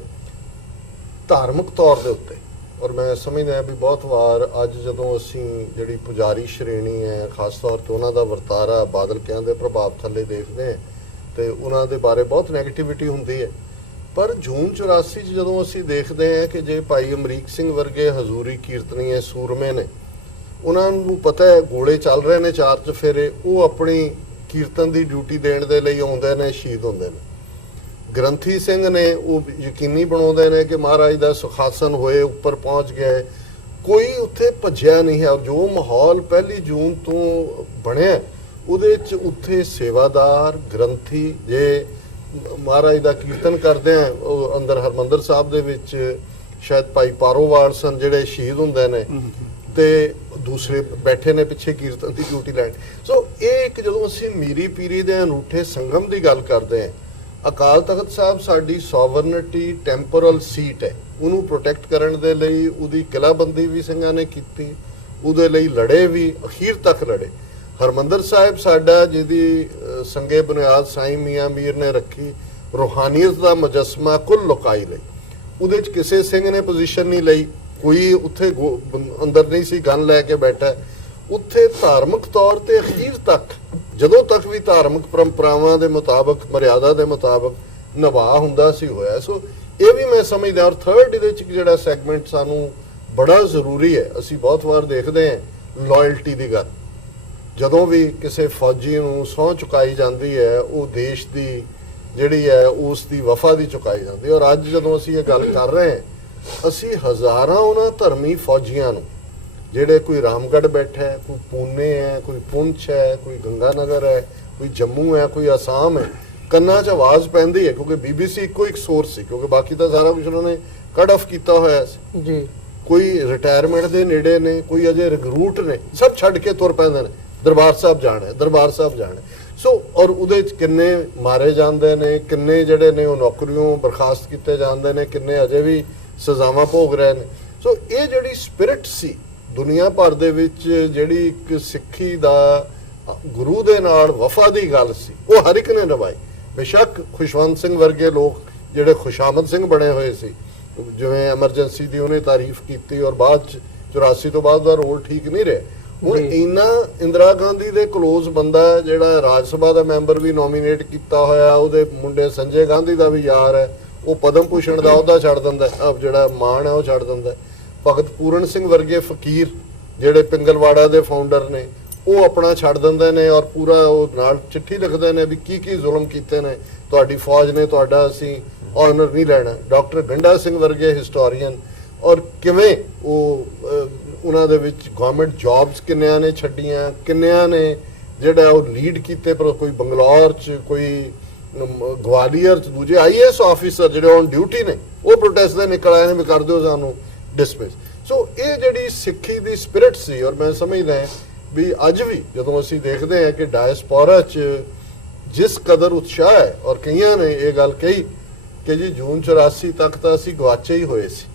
ਧਾਰਮਿਕ ਤੌਰ ਦੇ ਉੱਤੇ। ਔਰ ਮੈਂ ਸਮਝਦਾ ਵੀ ਬਹੁਤ ਵਾਰ ਅੱਜ ਜਦੋਂ ਅਸੀਂ ਜਿਹੜੀ ਪੁਜਾਰੀ ਸ਼੍ਰੇਣੀ ਹੈ, ਖਾਸ ਤੌਰ ਤੇ ਉਹਨਾਂ ਦਾ ਵਰਤਾਰਾ ਬਾਦਲ ਕਿਆਂ ਦੇ ਪ੍ਰਭਾਵ ਥੱਲੇ ਦੇਖਦੇ ਹਾਂ, ਤੇ ਉਹਨਾਂ ਦੇ ਬਾਰੇ ਬਹੁਤ ਨੈਗੇਟਿਵਿਟੀ ਹੁੰਦੀ ਹੈ। ਪਰ ਜੂਨ 84 'ਚ ਜਦੋਂ ਅਸੀਂ ਦੇਖਦੇ ਹਾਂ ਕਿ ਜੇ ਭਾਈ ਅਮਰੀਕ ਸਿੰਘ ਵਰਗੇ ਹਜ਼ੂਰੀ ਕੀਰਤਨੀਏ ਸੂਰਮੇ ਨੇ, ਉਹਨਾਂ ਨੂੰ ਪਤਾ ਹੈ ਗੋਲੇ ਚੱਲ ਰਹੇ ਨੇ 4 ਚੁਫੇਰੇ, ਉਹ ਆਪਣੀ ਕੀਰਤਨ ਦੀ ਡਿਊਟੀ ਦੇਣ ਦੇ ਲਈ ਆਉਂਦੇ ਨੇ, ਸ਼ਹੀਦ ਹੁੰਦੇ ਨੇ। ਗ੍ਰੰਥੀ ਸਿੰਘ ਨੇ ਉਹ ਯਕੀਨੀ ਬਣਾਉਂਦੇ ਨੇ ਕਿ ਮਹਾਰਾਜ ਦਾ ਸੁਖਾਸਨ ਹੋਏ, ਉੱਪਰ ਪਹੁੰਚ ਗਏ, ਕੋਈ ਉੱਥੇ ਭੱਜਿਆ ਨਹੀਂ ਹੈ। ਜੋ ਮਾਹੌਲ 1 ਜੂਨ ਤੋਂ ਬਣਿਆ ਉਹਦੇ 'ਚ ਉੱਥੇ ਸੇਵਾਦਾਰ, ਗ੍ਰੰਥੀ, ਜੇ ਮਹਾਰਾਜ ਦਾ ਕੀਰਤਨ ਕਰਦੇ ਆ, ਉਹ ਅੰਦਰ ਹਰਮੰਦਰ ਸਾਹਿਬ ਦੇ ਵਿੱਚ ਸ਼ਾਇਦ ਭਾਈ ਪਾਰੋਵਾਲ ਸਨ ਜਿਹੜੇ ਸ਼ਹੀਦ ਹੁੰਦੇ ਨੇ, ਤੇ ਦੂਸਰੇ ਬੈਠੇ ਨੇ ਪਿੱਛੇ ਕੀਰਤਨ ਦੀ ਡਿਊਟੀ ਲੈਣ। ਸੋ ਇਹ ਇੱਕ ਜਦੋਂ ਅਸੀਂ ਮੀਰੀ ਪੀਰੀ ਦੇ ਅਨੂਠੇ ਸੰਗਮ ਦੀ ਗੱਲ ਕਰਦੇ ਹਾਂ, ਅਕਾਲ ਤਖਤ ਸਾਹਿਬ ਸਾਡੀ ਸੋਵਰਨਿਟੀ ਟੈਂਪੋਰਲ ਸੀਟ ਹੈ, ਉਹਨੂੰ ਪ੍ਰੋਟੈਕਟ ਕਰਨ ਦੇ ਲਈ ਉਹਦੀ ਕਿਲਾਬੰਦੀ ਵੀ ਸਿੰਘਾਂ ਨੇ ਕੀਤੀ, ਉਹਦੇ ਲਈ ਲੜੇ ਵੀ, ਅਖੀਰ ਤੱਕ ਲੜੇ। ਹਰਮੰਦਰ ਸਾਹਿਬ ਸਾਡਾ ਜਿਹਦੀ ਸੰਗੇ ਬੁਨਿਆਦ ਸਾਈਂ ਮੀਆਂ ਮੀਰ ਨੇ ਰੱਖੀ, ਰੂਹਾਨੀਅਤ ਦਾ ਮੁਜੱਸਮਾ ਕੁੱਲ ਲੁਕਾਈ ਲਈ, ਉਹਦੇ 'ਚ ਕਿਸੇ ਸਿੰਘ ਨੇ ਪੋਜੀਸ਼ਨ ਨਹੀਂ ਲਈ, ਕੋਈ ਉੱਥੇ ਅੰਦਰ ਨਹੀਂ ਸੀ ਗਨ ਲੈ ਕੇ ਬੈਠਾ। ਉੱਥੇ ਧਾਰਮਿਕ ਤੌਰ ਤੇ ਅਖੀਰ ਤੱਕ, ਜਦੋਂ ਤੱਕ ਵੀ ਧਾਰਮਿਕ ਪਰੰਪਰਾਵਾਂ ਦੇ ਮੁਤਾਬਕ, ਮਰਿਆਦਾ ਦੇ ਮੁਤਾਬਕ ਨਿਭਾ ਹੁੰਦਾ ਸੀ, ਹੋਇਆ। ਸੋ ਇਹ ਵੀ ਮੈਂ ਸਮਝਦਾ। ਔਰ ਥਰਡ ਇਹਦੇ 'ਚ ਜਿਹੜਾ ਸੈਗਮੈਂਟ ਸਾਨੂੰ ਬੜਾ ਜ਼ਰੂਰੀ ਹੈ, ਅਸੀਂ ਬਹੁਤ ਵਾਰ ਦੇਖਦੇ ਹਾਂ ਲਾਇਲਟੀ ਦੀ ਗੱਲ। ਜਦੋਂ ਵੀ ਕਿਸੇ ਫੌਜੀ ਨੂੰ ਸਹੁੰ ਚੁਕਾਈ ਜਾਂਦੀ ਹੈ, ਉਹ ਦੇਸ਼ ਦੀ ਜਿਹੜੀ ਹੈ ਉਸ ਦੀ ਵਫਾ ਦੀ ਚੁਕਾਈ ਜਾਂਦੀ ਹੈ। ਔਰ ਅੱਜ ਜਦੋਂ ਅਸੀਂ ਇਹ ਗੱਲ ਕਰ ਰਹੇ ਹਾਂ ਅਸੀਂ ਹਜ਼ਾਰਾਂ ਉਹਨਾਂ ਧਰਮੀ ਫੌਜੀਆਂ ਨੂੰ, ਜਿਹੜੇ ਕੋਈ ਰਾਮਗੜ੍ਹ ਬੈਠਾ ਹੈ, ਕੋਈ ਪੂਨੇ ਹੈ, ਕੋਈ ਪੁੰਛ ਹੈ, ਕੋਈ ਗੰਗਾਨਗਰ ਹੈ, ਕੋਈ ਜੰਮੂ ਹੈ, ਕੋਈ ਅਸਾਮ ਹੈ, ਕੰਨਾਂ 'ਚ ਆਵਾਜ਼ ਪੈਂਦੀ ਹੈ, ਕਿਉਂਕਿ BBC ਇੱਕੋ ਇੱਕ ਸੋਰਸ ਸੀ, ਕਿਉਂਕਿ ਬਾਕੀ ਤਾਂ ਸਾਰਾ ਕੁਝ ਉਹਨਾਂ ਨੇ ਕੱਟ ਆਫ ਕੀਤਾ ਹੋਇਆ ਸੀ। ਜੀ ਕੋਈ ਰਿਟਾਇਰਮੈਂਟ ਦੇ ਨੇੜੇ ਨੇ, ਕੋਈ ਅਜੇ ਰਿਕਰੂਟ ਨੇ, ਸਭ ਛੱਡ ਕੇ ਤੁਰ ਪੈਂਦੇ ਨੇ, ਦਰਬਾਰ ਸਾਹਿਬ ਜਾਣਾ ਹੈ, ਦਰਬਾਰ ਸਾਹਿਬ ਜਾਣਾ ਹੈ। ਸੋ ਔਰ ਉਹਦੇ 'ਚ ਕਿੰਨੇ ਮਾਰੇ ਜਾਂਦੇ ਨੇ, ਕਿੰਨੇ ਜਿਹੜੇ ਨੇ ਉਹ ਨੌਕਰੀਆਂ ਬਰਖਾਸਤ ਕੀਤੇ ਜਾਂਦੇ ਨੇ, ਕਿੰਨੇ ਅਜੇ ਵੀ ਸਜ਼ਾਵਾਂ ਭੋਗ ਰਹੇ ਨੇ। ਸੋ ਇਹ ਜਿਹੜੀ ਸਪਿਰਿਟ ਸੀ ਦੁਨੀਆ ਭਰ ਦੇ ਵਿੱਚ, ਜਿਹੜੀ ਇੱਕ ਸਿੱਖੀ ਦਾ ਗੁਰੂ ਦੇ ਨਾਲ ਵਫਾ ਦੀ ਗੱਲ ਸੀ, ਉਹ ਹਰ ਇੱਕ ਨੇ ਨਿਭਾਈ। ਬੇਸ਼ੱਕ ਖੁਸ਼ਵੰਤ ਸਿੰਘ ਵਰਗੇ ਲੋਕ ਜਿਹੜੇ ਖੁਸ਼ਾਮਦ ਸਿੰਘ ਬਣੇ ਹੋਏ ਸੀ, ਜਿਵੇਂ ਐਮਰਜੈਂਸੀ ਦੀ ਉਹਨੇ ਤਾਰੀਫ ਕੀਤੀ, ਔਰ ਬਾਅਦ 'ਚ 84 ਤੋਂ ਬਾਅਦ ਦਾ ਰੋਲ ਠੀਕ ਨਹੀਂ ਰਿਹਾ। ਹੁਣ ਇੰਨਾ ਇੰਦਰਾ ਗਾਂਧੀ ਦੇ ਕਲੋਜ਼ ਬੰਦਾ, ਜਿਹੜਾ ਰਾਜ ਸਭਾ ਦਾ ਮੈਂਬਰ ਵੀ ਨੋਮੀਨੇਟ ਕੀਤਾ ਹੋਇਆ, ਉਹਦੇ ਮੁੰਡੇ ਸੰਜੇ ਗਾਂਧੀ ਦਾ ਵੀ ਯਾਰ ਹੈ, ਉਹ ਪਦਮ ਭੂਸ਼ਣ ਦਾ ਅਹੁਦਾ ਛੱਡ ਦਿੰਦਾ, ਜਿਹੜਾ ਮਾਣ ਹੈ ਉਹ ਛੱਡ ਦਿੰਦਾ। ਭਗਤ ਪੂਰਨ ਸਿੰਘ ਵਰਗੇ ਫਕੀਰ ਜਿਹੜੇ ਪਿੰਗਲਵਾੜਾ ਦੇ ਫਾਊਂਡਰ ਨੇ, ਉਹ ਆਪਣਾ ਛੱਡ ਦਿੰਦੇ ਨੇ, ਔਰ ਪੂਰਾ ਉਹ ਨਾਲ ਚਿੱਠੀ ਲਿਖਦੇ ਨੇ ਵੀ ਕੀ ਕੀ ਜ਼ੁਲਮ ਕੀਤੇ ਨੇ ਤੁਹਾਡੀ ਫੌਜ ਨੇ, ਤੁਹਾਡਾ ਅਸੀਂ ਆਨਰ ਨਹੀਂ ਲੈਣਾ। ਡਾਕਟਰ ਗੰਡਾ ਸਿੰਘ ਵਰਗੇ ਹਿਸਟੋਰੀਅਨ, ਔਰ ਕਿਵੇਂ ਉਹ ਉਹਨਾਂ ਦੇ ਵਿੱਚ ਗਵਰਨਮੈਂਟ ਜੌਬਸ ਕਿੰਨਿਆਂ ਨੇ ਛੱਡੀਆਂ, ਕਿੰਨਿਆਂ ਨੇ ਜਿਹੜਾ ਉਹ ਲੀਡ ਕੀਤੇ, ਪਰ ਕੋਈ ਬੰਗਲੌਰ 'ਚ, ਕੋਈ ਗਵਾਲੀਅਰ 'ਚ ਦੂਜੇ IAS ਆਫੀਸਰ ਜਿਹੜੇ ਔਨ ਡਿਊਟੀ ਨੇ, ਉਹ ਪ੍ਰੋਟੈਸਟ ਦੇ ਨਿਕਲ ਆਏ ਨੇ ਵੀ ਕਰ ਦਿਓ ਸਾਨੂੰ ਡਿਸਮਿਸ। ਸੋ ਇਹ ਜਿਹੜੀ ਸਿੱਖੀ ਦੀ ਸਪਿਰਿਟ ਸੀ, ਔਰ ਮੈਂ ਸਮਝਦਾ ਵੀ ਅੱਜ ਵੀ ਜਦੋਂ ਅਸੀਂ ਦੇਖਦੇ ਹਾਂ ਕਿ ਡਾਇਸਪੋਰਾ 'ਚ ਜਿਸ ਕਦਰ ਉਤਸ਼ਾਹ ਹੈ, ਔਰ ਕਈਆਂ ਨੇ ਇਹ ਗੱਲ ਕਹੀ ਕਿ ਜੀ ਜੂਨ 84 ਤੱਕ ਤਾਂ ਅਸੀਂ ਗਵਾਚੇ ਹੀ ਹੋਏ ਸੀ,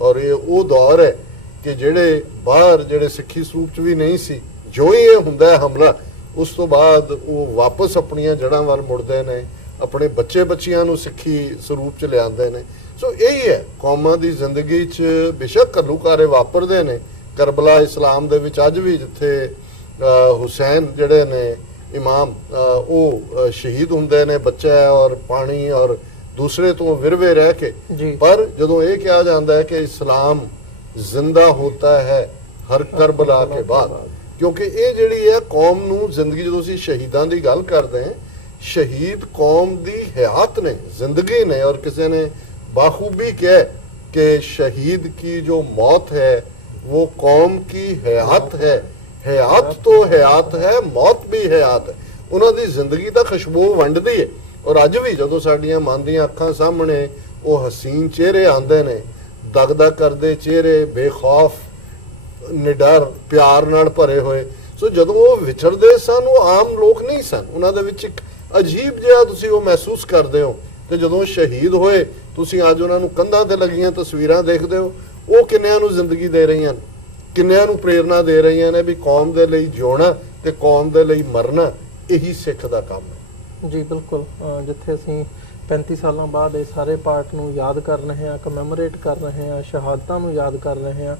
ਔਰ ਇਹ ਉਹ ਦੌਰ ਹੈ ਕਿ ਜਿਹੜੇ ਬਾਹਰ ਜਿਹੜੇ ਸਿੱਖੀ ਸਰੂਪ 'ਚ ਵੀ ਨਹੀਂ ਸੀ, ਜੋ ਹੀ ਇਹ ਹੁੰਦਾ ਹੈ ਹਮਲਾ, ਉਸ ਤੋਂ ਬਾਅਦ ਉਹ ਵਾਪਸ ਆਪਣੀਆਂ ਜੜ੍ਹਾਂ ਵੱਲ ਮੁੜਦੇ ਨੇ, ਆਪਣੇ ਬੱਚੇ ਬੱਚੀਆਂ ਨੂੰ ਸਿੱਖੀ ਸਰੂਪ 'ਚ ਲਿਆਉਂਦੇ ਨੇ। ਸੋ ਇਹੀ ਹੈ ਕੌਮਾਂ ਦੀ ਜ਼ਿੰਦਗੀ 'ਚ, ਬੇਸ਼ੱਕ ਘੱਲੂਘਾਰੇ ਵਾਪਰਦੇ ਨੇ। ਕਰਬਲਾ ਇਸਲਾਮ ਦੇ ਵਿੱਚ ਅੱਜ ਵੀ ਜਿੱਥੇ ਹੁਸੈਨ ਜਿਹੜੇ ਨੇ ਇਮਾਮ, ਉਹ ਸ਼ਹੀਦ ਹੁੰਦੇ ਨੇ, ਬੱਚਾ ਔਰ ਪਾਣੀ ਔਰ ਦੂਸਰੇ ਤੋਂ ਵਿਰਵੇ ਰਹਿ ਕੇ, ਪਰ ਜਦੋਂ ਇਹ ਕਿਹਾ ਜਾਂਦਾ ਹੈ ਕਿ ਇਸਲਾਮ ਜ਼ਿੰਦਾ ਹੋਤਾ ਹੈ ਹਰ ਕਰਬਲਾ ਕੇ ਬਾਅਦ, ਕਿਉਂਕਿ ਇਹ ਜਿਹੜੀ ਹੈ ਕੌਮ ਨੂੰ ਜ਼ਿੰਦਗੀ, ਜਦੋਂ ਅਸੀਂ ਸ਼ਹੀਦਾਂ ਦੀ ਗੱਲ ਕਰਦੇ ਹਾਂ, ਸ਼ਹੀਦ ਕੌਮ ਦੀ ਹਯਾਤ ਨੇ, ਜ਼ਿੰਦਗੀ ਨੇ। ਔਰ ਕਿਸੇ ਨੇ ਬਾਖੂਬੀ ਕਿਹਾ ਕਿ ਸ਼ਹੀਦ की जो मौत है वो कौम की हयात है, हयात तो हयात है, मौत भी हयात है। ਉਹਨਾਂ ਦੀ ਜ਼ਿੰਦਗੀ ਤਾਂ ਖੁਸ਼ਬੂ ਵੰਡਦੀ ਹੈ। ਔਰ ਅੱਜ ਵੀ ਜਦੋਂ ਸਾਡੀਆਂ ਮਨ ਦੀਆਂ ਅੱਖਾਂ ਸਾਹਮਣੇ ਉਹ ਹਸੀਨ ਚਿਹਰੇ ਆਉਂਦੇ ਨੇ, ਦਗਦਗ ਕਰਦੇ ਚਿਹਰੇ, ਬੇਖੌਫ, ਨਿਡਰ, ਪਿਆਰ ਨਾਲ ਭਰੇ ਹੋਏ, ਸੋ ਜਦੋਂ ਉਹ ਵਿਛੜਦੇ ਸਨ, ਉਹ ਆਮ ਲੋਕ ਨਹੀਂ ਸਨ, ਉਹਨਾਂ ਦੇ ਵਿੱਚ ਇੱਕ ਅਜੀਬ ਜਿਹਾ ਤੁਸੀਂ ਉਹ ਮਹਿਸੂਸ ਕਰਦੇ ਹੋ। ਤੇ ਜਦੋਂ ਸ਼ਹੀਦ ਹੋਏ, ਤੁਸੀਂ ਅੱਜ ਉਹਨਾਂ ਨੂੰ ਕੰਧਾਂ ਤੇ ਲੱਗੀਆਂ ਤਸਵੀਰਾਂ ਦੇਖਦੇ ਹੋ, ਉਹ ਕਿੰਨਿਆਂ ਨੂੰ ਜ਼ਿੰਦਗੀ ਦੇ ਰਹੀਆਂ ਨੇ, ਕਿੰਨਿਆਂ ਨੂੰ ਪ੍ਰੇਰਨਾ ਦੇ ਰਹੀਆਂ ਨੇ ਵੀ ਕੌਮ ਦੇ ਲਈ ਜਿਉਣਾ ਤੇ ਕੌਮ ਦੇ ਲਈ ਮਰਨਾ, ਇਹੀ ਸਿੱਖ ਦਾ ਕੰਮ ਹੈ। ਜੀ ਬਿਲਕੁਲ, ਜਿੱਥੇ ਅਸੀਂ 35 ਸਾਲਾਂ ਬਾਅਦ ਇਹ ਸਾਰੇ ਪਾਰਟ ਨੂੰ ਯਾਦ ਕਰ ਰਹੇ ਹਾਂ, ਕਮੈਮੋਰੇਟ ਕਰ ਰਹੇ ਹਾਂ, ਸ਼ਹਾਦਤਾਂ ਨੂੰ ਯਾਦ ਕਰ ਰਹੇ ਹਾਂ,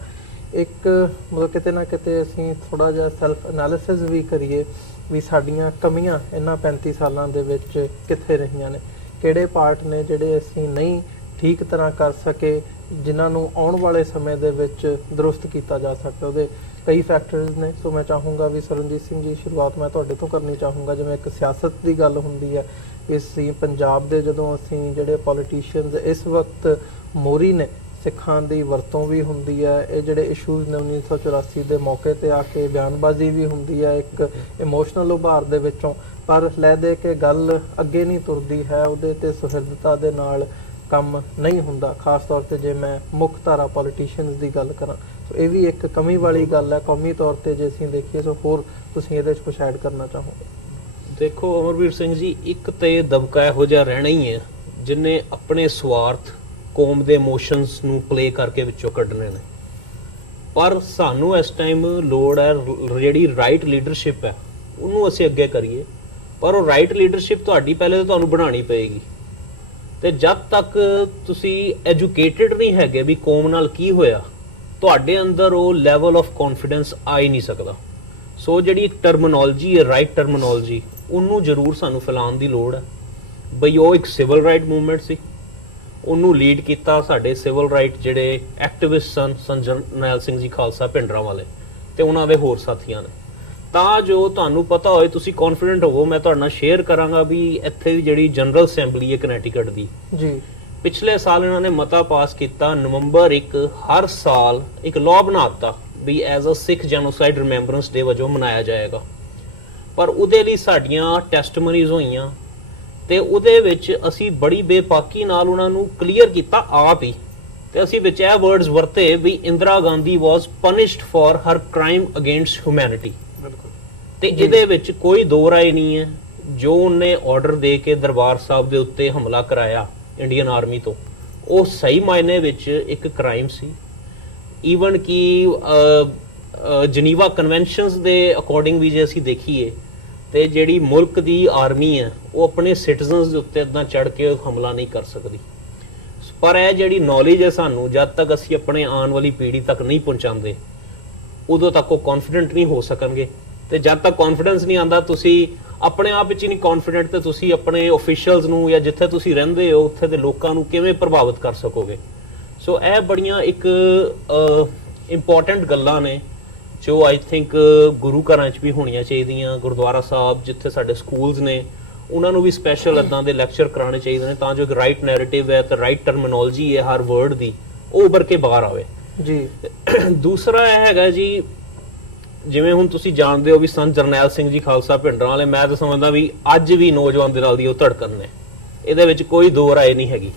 ਇੱਕ ਮਤਲਬ ਕਿਤੇ ਨਾ ਕਿਤੇ ਅਸੀਂ ਥੋੜਾ ਜਿਹਾ ਸੈਲਫ ਐਨਾਲਿਸਿਸ ਵੀ ਕਰੀਏ ਵੀ ਸਾਡੀਆਂ ਕਮੀਆਂ ਇਹਨਾਂ 35 ਸਾਲਾਂ ਦੇ ਵਿੱਚ ਕਿੱਥੇ ਰਹੀਆਂ ਨੇ, ਕਿਹੜੇ ਪਾਰਟ ਨੇ ਜਿਹੜੇ ਅਸੀਂ ਨਹੀਂ ਠੀਕ ਤਰ੍ਹਾਂ ਕਰ ਸਕੇ, ਜਿਨ੍ਹਾਂ ਨੂੰ ਆਉਣ ਵਾਲੇ ਸਮੇਂ ਦੇ ਵਿੱਚ ਦਰੁਸਤ ਕੀਤਾ ਜਾ ਸਕਦਾ। ਉਹਦੇ ਕਈ ਫੈਕਟਰਸ ਨੇ। ਸੋ ਮੈਂ ਚਾਹੂੰਗਾ ਵੀ ਸਰਨਜੀਤ ਸਿੰਘ ਜੀ, ਸ਼ੁਰੂਆਤ ਮੈਂ ਤੁਹਾਡੇ ਤੋਂ ਕਰਨੀ ਚਾਹੂੰਗਾ। ਜਿਵੇਂ ਇੱਕ ਸਿਆਸਤ ਦੀ ਗੱਲ ਹੁੰਦੀ ਹੈ, ਇਸ ਪੰਜਾਬ ਦੇ ਜਦੋਂ ਅਸੀਂ ਜਿਹੜੇ ਪੋਲੀਟੀਸ਼ੀਅਨਸ ਇਸ ਵਕਤ ਮੋਰੀ ਨੇ, ਸਿੱਖਾਂ ਦੀ ਵਰਤੋਂ ਵੀ ਹੁੰਦੀ ਹੈ, ਇਹ ਜਿਹੜੇ ਇਸ਼ੂਜ਼ ਨੇ 1984 ਦੇ ਮੌਕੇ ਤੇ ਆ ਕੇ ਬਿਆਨਬਾਜ਼ੀ ਵੀ ਹੁੰਦੀ ਹੈ ਇੱਕ ਇਮੋਸ਼ਨਲ ਉਭਾਰ ਦੇ ਵਿੱਚੋਂ, ਪਰ ਲੈ ਦੇ ਕੇ ਗੱਲ ਅੱਗੇ ਨਹੀਂ ਤੁਰਦੀ ਹੈ, ਉਹਦੇ ਤੇ ਸੁਹਿਰਦਤਾ ਦੇ ਨਾਲ ਕੰਮ ਨਹੀਂ ਹੁੰਦਾ। ਖਾਸ ਤੌਰ ਤੇ ਜੇ ਮੈਂ ਮੁੱਖ ਧਾਰਾ ਪੋਲੀਟੀਸ਼ੀਅਨਸ ਦੀ ਗੱਲ ਕਰਾਂ, ਸੋ ਇਹ ਵੀ ਇੱਕ ਕਮੀ ਵਾਲੀ ਗੱਲ ਹੈ ਕੌਮੀ ਤੌਰ ਤੇ ਜੇ ਅਸੀਂ ਦੇਖੀਏ। ਸੋ ਹੋਰ ਤੁਸੀਂ ਇਹਦੇ 'ਚ ਕੁਛ ਐਡ ਕਰਨਾ ਚਾਹੋਗੇ? ਦੇਖੋ ਅਮਰਵੀਰ ਸਿੰਘ ਜੀ, ਇੱਕ ਤੇ ਦਬਕਾ ਇਹੋ ਜਿਹਾ ਰਹਿਣਾ ਹੀ ਹੈ ਜਿਨੇ ਆਪਣੇ ਸਵਾਰਥ, ਕੌਮ ਦੇ ਇਮੋਸ਼ਨਸ ਨੂੰ ਪਲੇ ਕਰਕੇ ਵਿੱਚੋਂ ਕੱਢਣੇ ਨੇ। ਪਰ ਸਾਨੂੰ ਇਸ ਟਾਈਮ ਲੋੜ ਹੈ ਜਿਹੜੀ ਰਾਈਟ ਲੀਡਰਸ਼ਿਪ ਹੈ ਉਹਨੂੰ ਅਸੀਂ ਅੱਗੇ ਕਰੀਏ, ਪਰ ਉਹ ਰਾਈਟ ਲੀਡਰਸ਼ਿਪ ਤੁਹਾਡੀ ਪਹਿਲੇ ਤਾਂ ਤੁਹਾਨੂੰ ਬਣਾਉਣੀ ਪਏਗੀ। ਤੇ ਜਦ ਤੱਕ ਤੁਸੀਂ ਐਜੂਕੇਟਿਡ ਨਹੀਂ ਹੈਗੇ ਵੀ ਕੌਮ ਨਾਲ ਕੀ ਹੋਇਆ, ਤੁਹਾਡੇ ਅੰਦਰ ਉਹ ਲੈਵਲ ਆਫ ਕੌਨਫੀਡੈਂਸ ਆ ਹੀ ਨਹੀਂ ਸਕਦਾ। ਸੋ ਜਿਹੜੀ ਟਰਮੀਨੋਲੋਜੀ ਹੈ, ਰਾਈਟ ਟਰਮੀਨੋਲੋਜੀ, ਉਹਨੂੰ ਜ਼ਰੂਰ ਸਾਨੂੰ ਫੈਲਾਉਣ ਦੀ ਲੋੜ ਹੈ। ਬਈ ਉਹ ਇੱਕ ਸਿਵਲ ਰਾਈਟ ਮੂਵਮੈਂਟ ਸੀ, ਉਹਨੂੰ ਲੀਡ ਕੀਤਾ ਸਾਡੇ ਸਿਵਲ ਰਾਈਟ ਜਿਹੜੇ ਐਕਟਿਵਿਸਟ ਸਨ ਜਰਨੈਲ ਸਿੰਘ ਜੀ ਖਾਲਸਾ ਭਿੰਡਰਾਂ ਵਾਲੇ ਤੇ ਉਹਨਾਂ ਦੇ ਹੋਰ ਸਾਥੀਆਂ ਨੇ। ਤਾਂ ਜੋ ਤੁਹਾਨੂੰ ਪਤਾ ਹੋਏ, ਤੁਸੀਂ ਕੌਨਫੀਡੈਂਟ ਹੋਵੋ। ਮੈਂ ਤੁਹਾਡੇ ਨਾਲ ਸ਼ੇਅਰ ਕਰਾਂਗਾ ਵੀ ਇੱਥੇ ਦੀ ਜਿਹੜੀ ਜਨਰਲ ਅਸੈਂਬਲੀ ਹੈ ਕਨੈਟੀਕਟ ਦੀ ਜੀ, ਪਿਛਲੇ ਸਾਲ ਇਹਨਾਂ ਨੇ ਮਤਾ ਪਾਸ ਕੀਤਾ ਨਵੰਬਰ 1 ਹਰ ਸਾਲ ਇੱਕ ਲਾਅ ਬਣਾ ਦਿੱਤਾ ਵੀ as a Sikh genocide remembrance day ਵਜੋਂ ਮਨਾਇਆ ਜਾਏਗਾ। ਪਰ ਉਹਦੇ ਲਈ ਸਾਡੀਆਂ ਟੈਸਟਮਨੀਜ਼ ਹੋਈਆਂ ਤੇ ਉਹਦੇ ਵਿੱਚ ਅਸੀਂ ਬੜੀ ਬੇਪਾਕੀ ਨਾਲ ਉਹਨਾਂ ਨੂੰ ਕਲੀਅਰ ਕੀਤਾ ਆਪ ਹੀ, ਤੇ ਅਸੀਂ ਵਿੱਚ ਇਹ ਵਰਡਸ ਵਰਤੇ ਵੀ Indira Gandhi was punished for her crime against humanity. ਤੇ ਇਹਦੇ ਵਿੱਚ ਕੋਈ ਦੋ ਰਾਏ ਨਹੀਂ ਹੈ, ਜੋ ਉਹਨੇ ਆਰਡਰ ਦੇ ਕੇ ਦਰਬਾਰ ਸਾਹਿਬ ਦੇ ਉੱਤੇ ਹਮਲਾ ਕਰਾਇਆ ਇੰਡੀਅਨ ਆਰਮੀ ਤੋਂ, ਉਹ ਸਹੀ ਮਾਇਨੇ ਵਿੱਚ ਇੱਕ ਕ੍ਰਾਈਮ ਸੀ। ਈਵਨ ਕਿ ਜਨੀਵਾ ਕਨਵੈਨਸ਼ਨਸ ਦੇ ਅਕੋਰਡਿੰਗ ਵੀ ਜੇ ਅਸੀਂ ਦੇਖੀਏ ਤੇ ਜਿਹੜੀ ਮੁਲਕ ਦੀ ਆਰਮੀ ਹੈ ਉਹ ਆਪਣੇ ਸਿਟੀਜ਼ਨਸ ਦੇ ਉੱਤੇ ਇਦਾਂ ਚੜ ਕੇ ਹਮਲਾ ਨਹੀਂ ਕਰ ਸਕਦੀ। ਪਰ ਇਹ ਜਿਹੜੀ ਨੌਲੇਜ ਹੈ ਸਾਨੂੰ, ਜਦ ਤੱਕ ਅਸੀਂ ਆਪਣੇ ਆਉਣ ਵਾਲੀ ਪੀੜ੍ਹੀ ਤੱਕ ਨਹੀਂ ਪਹੁੰਚਾਉਂਦੇ ਉਦੋਂ ਤੱਕ ਉਹ ਕੌਨਫੀਡੈਂਟ ਨਹੀਂ ਹੋ ਸਕਣਗੇ। ਤੇ ਜਦ ਤੱਕ ਕੌਨਫੀਡੈਂਸ ਨਹੀਂ ਆਉਂਦਾ, ਤੁਸੀਂ ਆਪਣੇ ਆਪ ਵਿੱਚ ਹੀ ਨਹੀਂ ਕੌਨਫੀਡੈਂਟ, ਤੇ ਤੁਸੀਂ ਆਪਣੇ ਆਫੀਸ਼ੀਅਲਸ ਨੂੰ ਜਾਂ ਜਿੱਥੇ ਤੁਸੀਂ ਰਹਿੰਦੇ ਹੋ ਉੱਥੇ ਦੇ ਲੋਕਾਂ ਨੂੰ ਕਿਵੇਂ ਪ੍ਰਭਾਵਿਤ ਕਰ ਸਕੋਗੇ। ਸੋ ਇਹ ਬੜੀਆਂ ਇੱਕ ਇੰਪੋਰਟੈਂਟ ਗੱਲਾਂ ਨੇ ਜੋ ਆਈ ਥਿੰਕ ਗੁਰੂ ਘਰਾਂ 'ਚ ਵੀ ਹੋਣੀਆਂ ਚਾਹੀਦੀਆਂ। ਗੁਰਦੁਆਰਾ ਸਾਹਿਬ ਜਿੱਥੇ ਸਾਡੇ ਸਕੂਲਸ ਨੇ ਉਹਨਾਂ ਨੂੰ ਵੀ ਸਪੈਸ਼ਲ ਇਦਾਂ ਦੇ ਲੈਕਚਰ ਕਰਾਉਣੇ ਚਾਹੀਦੇ ਨੇ, ਤਾਂ ਜੋ ਇੱਕ ਰਾਈਟ ਨੈਰੇਟਿਵ ਹੈ ਤੇ ਰਾਈਟ ਟਰਮੀਨੋਲੋਜੀ ਹੈ ਹਰ ਵਰਡ ਦੀ, ਉਹ ਉੱਭਰ ਕੇ ਬਾਹਰ ਆਵੇ ਜੀ। ਦੂਸਰਾ ਇਹ ਹੈਗਾ ਜੀ, ਜਿਵੇਂ ਹੁਣ ਤੁਸੀਂ ਜਾਣਦੇ ਹੋ ਵੀ ਸੰਤ ਜਰਨੈਲ ਸਿੰਘ ਜੀ ਖਾਲਸਾ ਭਿੰਡਰਾਂ ਵਾਲੇ, ਮੈਂ ਤਾਂ ਸਮਝਦਾ ਵੀ ਅੱਜ ਵੀ ਨੌਜਵਾਨ ਦੇ ਨਾਲ ਦੀ ਉਹ ਧੜਕਣ ਨੇ, ਇਹਦੇ ਵਿੱਚ ਕੋਈ ਦੋ ਰਾਏ ਨਹੀਂ ਹੈਗੀ।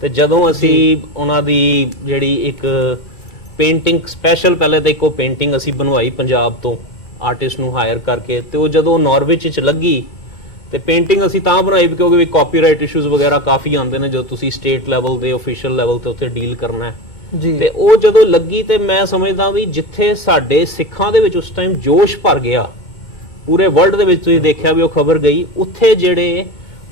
ਤੇ ਜਦੋਂ ਅਸੀਂ ਉਹਨਾਂ ਦੀ ਜਿਹੜੀ ਇੱਕ ਪੇਂਟਿੰਗ ਸਪੈਸ਼ਲ, ਪਹਿਲੇ ਤਾਂ ਇੱਕ ਉਹ ਪੇਂਟਿੰਗ ਅਸੀਂ ਬਣਵਾਈ ਪੰਜਾਬ ਤੋਂ ਆਰਟਿਸਟ ਨੂੰ ਹਾਇਰ ਕਰਕੇ, ਤੇ ਉਹ ਜਦੋਂ ਨਾਰਵਿਚ 'ਚ ਲੱਗੀ ਤੇ ਪੇਂਟਿੰਗ ਅਸੀਂ ਤਾਂ ਬਣਾਈ ਕਿਉਂਕਿ ਵੀ ਕਾਪੀਰਾਈਟ ਇਸ਼ੂਜ਼ ਵਗੈਰਾ ਕਾਫੀ ਆਉਂਦੇ ਨੇ ਜਦੋਂ ਤੁਸੀਂ ਸਟੇਟ ਲੈਵਲ ਦੇ ਆਫੀਸ਼ੀਅਲ ਲੈਵਲ ਤੇ ਉੱਥੇ ਡੀਲ ਕਰਨਾ ਹੈ ਜੀ। ਤੇ ਉਹ ਜਦੋਂ ਲੱਗੀ ਤੇ ਮੈਂ ਸਮਝਦਾ ਵੀ ਜਿੱਥੇ ਸਾਡੇ ਸਿੱਖਾਂ ਦੇ ਵਿੱਚ ਉਸ ਟਾਈਮ ਜੋਸ਼ ਭਰ ਗਿਆ, ਪੂਰੇ ਵਰਲਡ ਦੇ ਵਿੱਚ ਤੁਸੀਂ ਦੇਖਿਆ ਵੀ ਉਹ ਖਬਰ ਗਈ, ਉੱਥੇ ਜਿਹੜੇ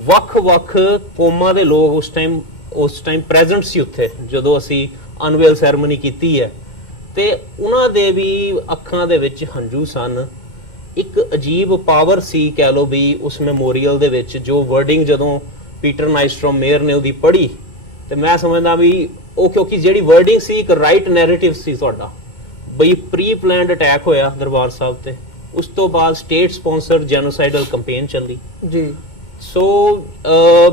ਵੱਖ-ਵੱਖ ਕੌਮਾਂ ਦੇ ਲੋਕ ਉਸ ਟਾਈਮ ਪ੍ਰੈਜ਼ੈਂਟ ਸੀ ਉੱਥੇ ਜਦੋਂ ਅਸੀਂ ਅਨਵੇਲ ਸੈਰੇਮਨੀ ਕੀਤੀ ਹੈ, ਤੇ ਉਹਨਾਂ ਦੇ ਵੀ ਅੱਖਾਂ ਦੇ ਵਿੱਚ ਹੰਝੂ ਸਨ। ਇੱਕ ਅਜੀਬ ਪਾਵਰ ਸੀ ਕਹਿ ਲੋ ਵੀ ਉਸ ਮੈਮੋਰੀਅਲ ਦੇ ਵਿੱਚ, ਜੋ ਵਰਡਿੰਗ ਜਦੋਂ ਪੀਟਰ ਨਾਈਸਟਰੋਮ ਮੇਅਰ ਨੇ ਉਹਦੀ ਪੜ੍ਹੀ, ਤੇ ਮੈਂ ਸਮਝਦਾ ਵੀ ਉਹ ਕਿਉਂਕਿ ਜਿਹੜੀ ਵਰਡਿੰਗ ਸੀ ਇੱਕ ਰਾਈਟ ਨੈਰੇਟਿਵ ਸੀ ਤੁਹਾਡਾ, ਬਈ ਪ੍ਰੀ ਪਲਾਨਡ ਅਟੈਕ ਹੋਇਆ ਦਰਬਾਰ ਸਾਹਿਬ ਤੇ, ਉਸ ਤੋਂ ਬਾਅਦ ਸਟੇਟ ਸਪਾਂਸਰਡ ਜੈਨੋਸਾਈਡਲ ਕੈਂਪੇਨ ਚੱਲੀ ਜੀ। ਸੋ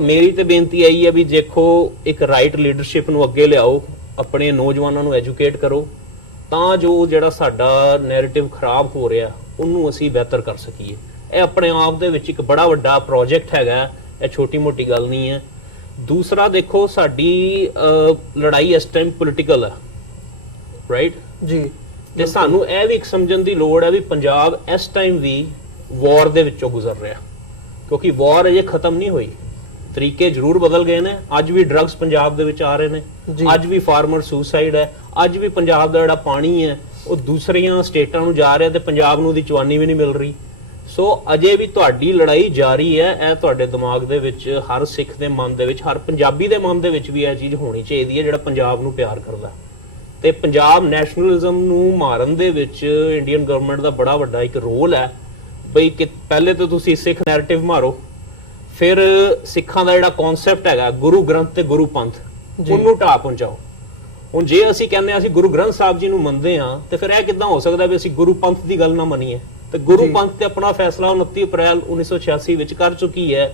ਮੇਰੀ ਤੇ ਬੇਨਤੀ ਆਈ ਹੈ ਵੀ ਦੇਖੋ ਇੱਕ ਰਾਈਟ ਲੀਡਰਸ਼ਿਪ ਨੂੰ ਅੱਗੇ ਲਿਆਓ, ਆਪਣੇ ਨੌਜਵਾਨਾਂ ਨੂੰ ਐਜੂਕੇਟ ਕਰੋ, ਤਾਂ ਜੋ ਜਿਹੜਾ ਸਾਡਾ ਨੈਰੇਟਿਵ ਖਰਾਬ ਹੋ ਰਿਹਾ ਉਹਨੂੰ ਅਸੀਂ ਬਿਹਤਰ ਕਰ ਸਕੀਏ। ਇਹ ਆਪਣੇ ਆਪ ਦੇ ਵਿੱਚ ਇੱਕ ਬੜਾ ਵੱਡਾ ਪ੍ਰੋਜੈਕਟ ਹੈਗਾ, ਇਹ ਛੋਟੀ ਮੋਟੀ ਗੱਲ ਨਹੀਂ ਹੈ। ਦੂਸਰਾ ਦੇਖੋ, ਸਾਡੀ ਲੜਾਈ ਇਸ ਟਾਈਮ ਪੋਲੀਟੀਕਲ ਹੈ, ਰਾਈਟ ਜੀ। ਤੇ ਸਾਨੂੰ ਇਹ ਵੀ ਇੱਕ ਸਮਝਣ ਦੀ ਲੋੜ ਹੈ ਵੀ ਪੰਜਾਬ ਇਸ ਟਾਈਮ ਵੀ ਵਾਰ ਦੇ ਵਿੱਚੋਂ ਗੁਜ਼ਰ ਰਿਹਾ, ਕਿਉਂਕਿ ਵਾਰ ਅਜੇ ਖਤਮ ਨਹੀਂ ਹੋਈ। ਤਰੀਕੇ ਜ਼ਰੂਰ ਬਦਲ ਗਏ ਨੇ, ਅੱਜ ਵੀ ਡਰੱਗਸ ਪੰਜਾਬ ਦੇ ਵਿੱਚ ਆ ਰਹੇ ਨੇ, ਅੱਜ ਵੀ ਫਾਰਮਰ ਸੁਸਾਈਡ ਹੈ, ਅੱਜ ਵੀ ਪੰਜਾਬ ਦਾ ਜਿਹੜਾ ਪਾਣੀ ਹੈ ਉਹ ਦੂਸਰੀਆਂ ਸਟੇਟਾਂ ਨੂੰ ਜਾ ਰਿਹਾ ਤੇ ਪੰਜਾਬ ਨੂੰ ਉਹਦੀ ਚਵਾਨੀ ਵੀ ਨਹੀਂ ਮਿਲ ਰਹੀ। ਸੋ ਅਜੇ ਵੀ ਤੁਹਾਡੀ ਲੜਾਈ ਜਾਰੀ ਹੈ। ਇਹ ਤੁਹਾਡੇ ਦਿਮਾਗ ਦੇ ਵਿੱਚ, ਹਰ ਸਿੱਖ ਦੇ ਮਨ ਦੇ ਵਿੱਚ, ਹਰ ਪੰਜਾਬੀ ਦੇ ਮਨ ਦੇ ਵਿੱਚ ਵੀ ਇਹ ਚੀਜ਼ ਹੋਣੀ ਚਾਹੀਦੀ ਹੈ ਜਿਹੜਾ ਪੰਜਾਬ ਨੂੰ ਪਿਆਰ ਕਰਦਾ। ਤੇ ਪੰਜਾਬ ਨੈਸ਼ਨਲਿਜ਼ਮ ਨੂੰ ਮਾਰਨ ਦੇ ਵਿੱਚ ਇੰਡੀਅਨ ਗਵਰਨਮੈਂਟ ਦਾ ਬੜਾ ਵੱਡਾ ਇੱਕ ਰੋਲ ਹੈ, ਬਈ ਕਿ ਪਹਿਲੇ ਤਾਂ ਤੁਸੀਂ ਸਿੱਖ ਨੈਰੇਟਿਵ ਮਾਰੋ, ਫਿਰ ਸਿੱਖਾਂ ਦਾ ਜਿਹੜਾ ਕਨਸੈਪਟ ਹੈਗਾ ਗੁਰੂ ਗ੍ਰੰਥ ਤੇ ਗੁਰੂ ਪੰਥ, ਉਹਨੂੰ ਢਾਹ ਪਹੁੰਚਾਓ। ਹੁਣ ਜੇ ਅਸੀਂ ਕਹਿੰਦੇ ਹਾਂ ਅਸੀਂ ਗੁਰੂ ਗ੍ਰੰਥ ਸਾਹਿਬ ਜੀ ਨੂੰ ਮੰਨਦੇ ਹਾਂ, ਤੇ ਫਿਰ ਇਹ ਕਿੱਦਾਂ ਹੋ ਸਕਦਾ ਵੀ ਅਸੀਂ ਗੁਰੂ ਪੰਥ ਦੀ ਗੱਲ ਨਾ ਮੰਨੀਏ। ਤੇ ਗੁਰੂ ਪੰਥ ਤੇ ਆਪਣਾ ਫੈਸਲਾ 29 ਅਪ੍ਰੈਲ 1986 ਵਿੱਚ ਕਰ ਚੁੱਕੀ ਹੈ,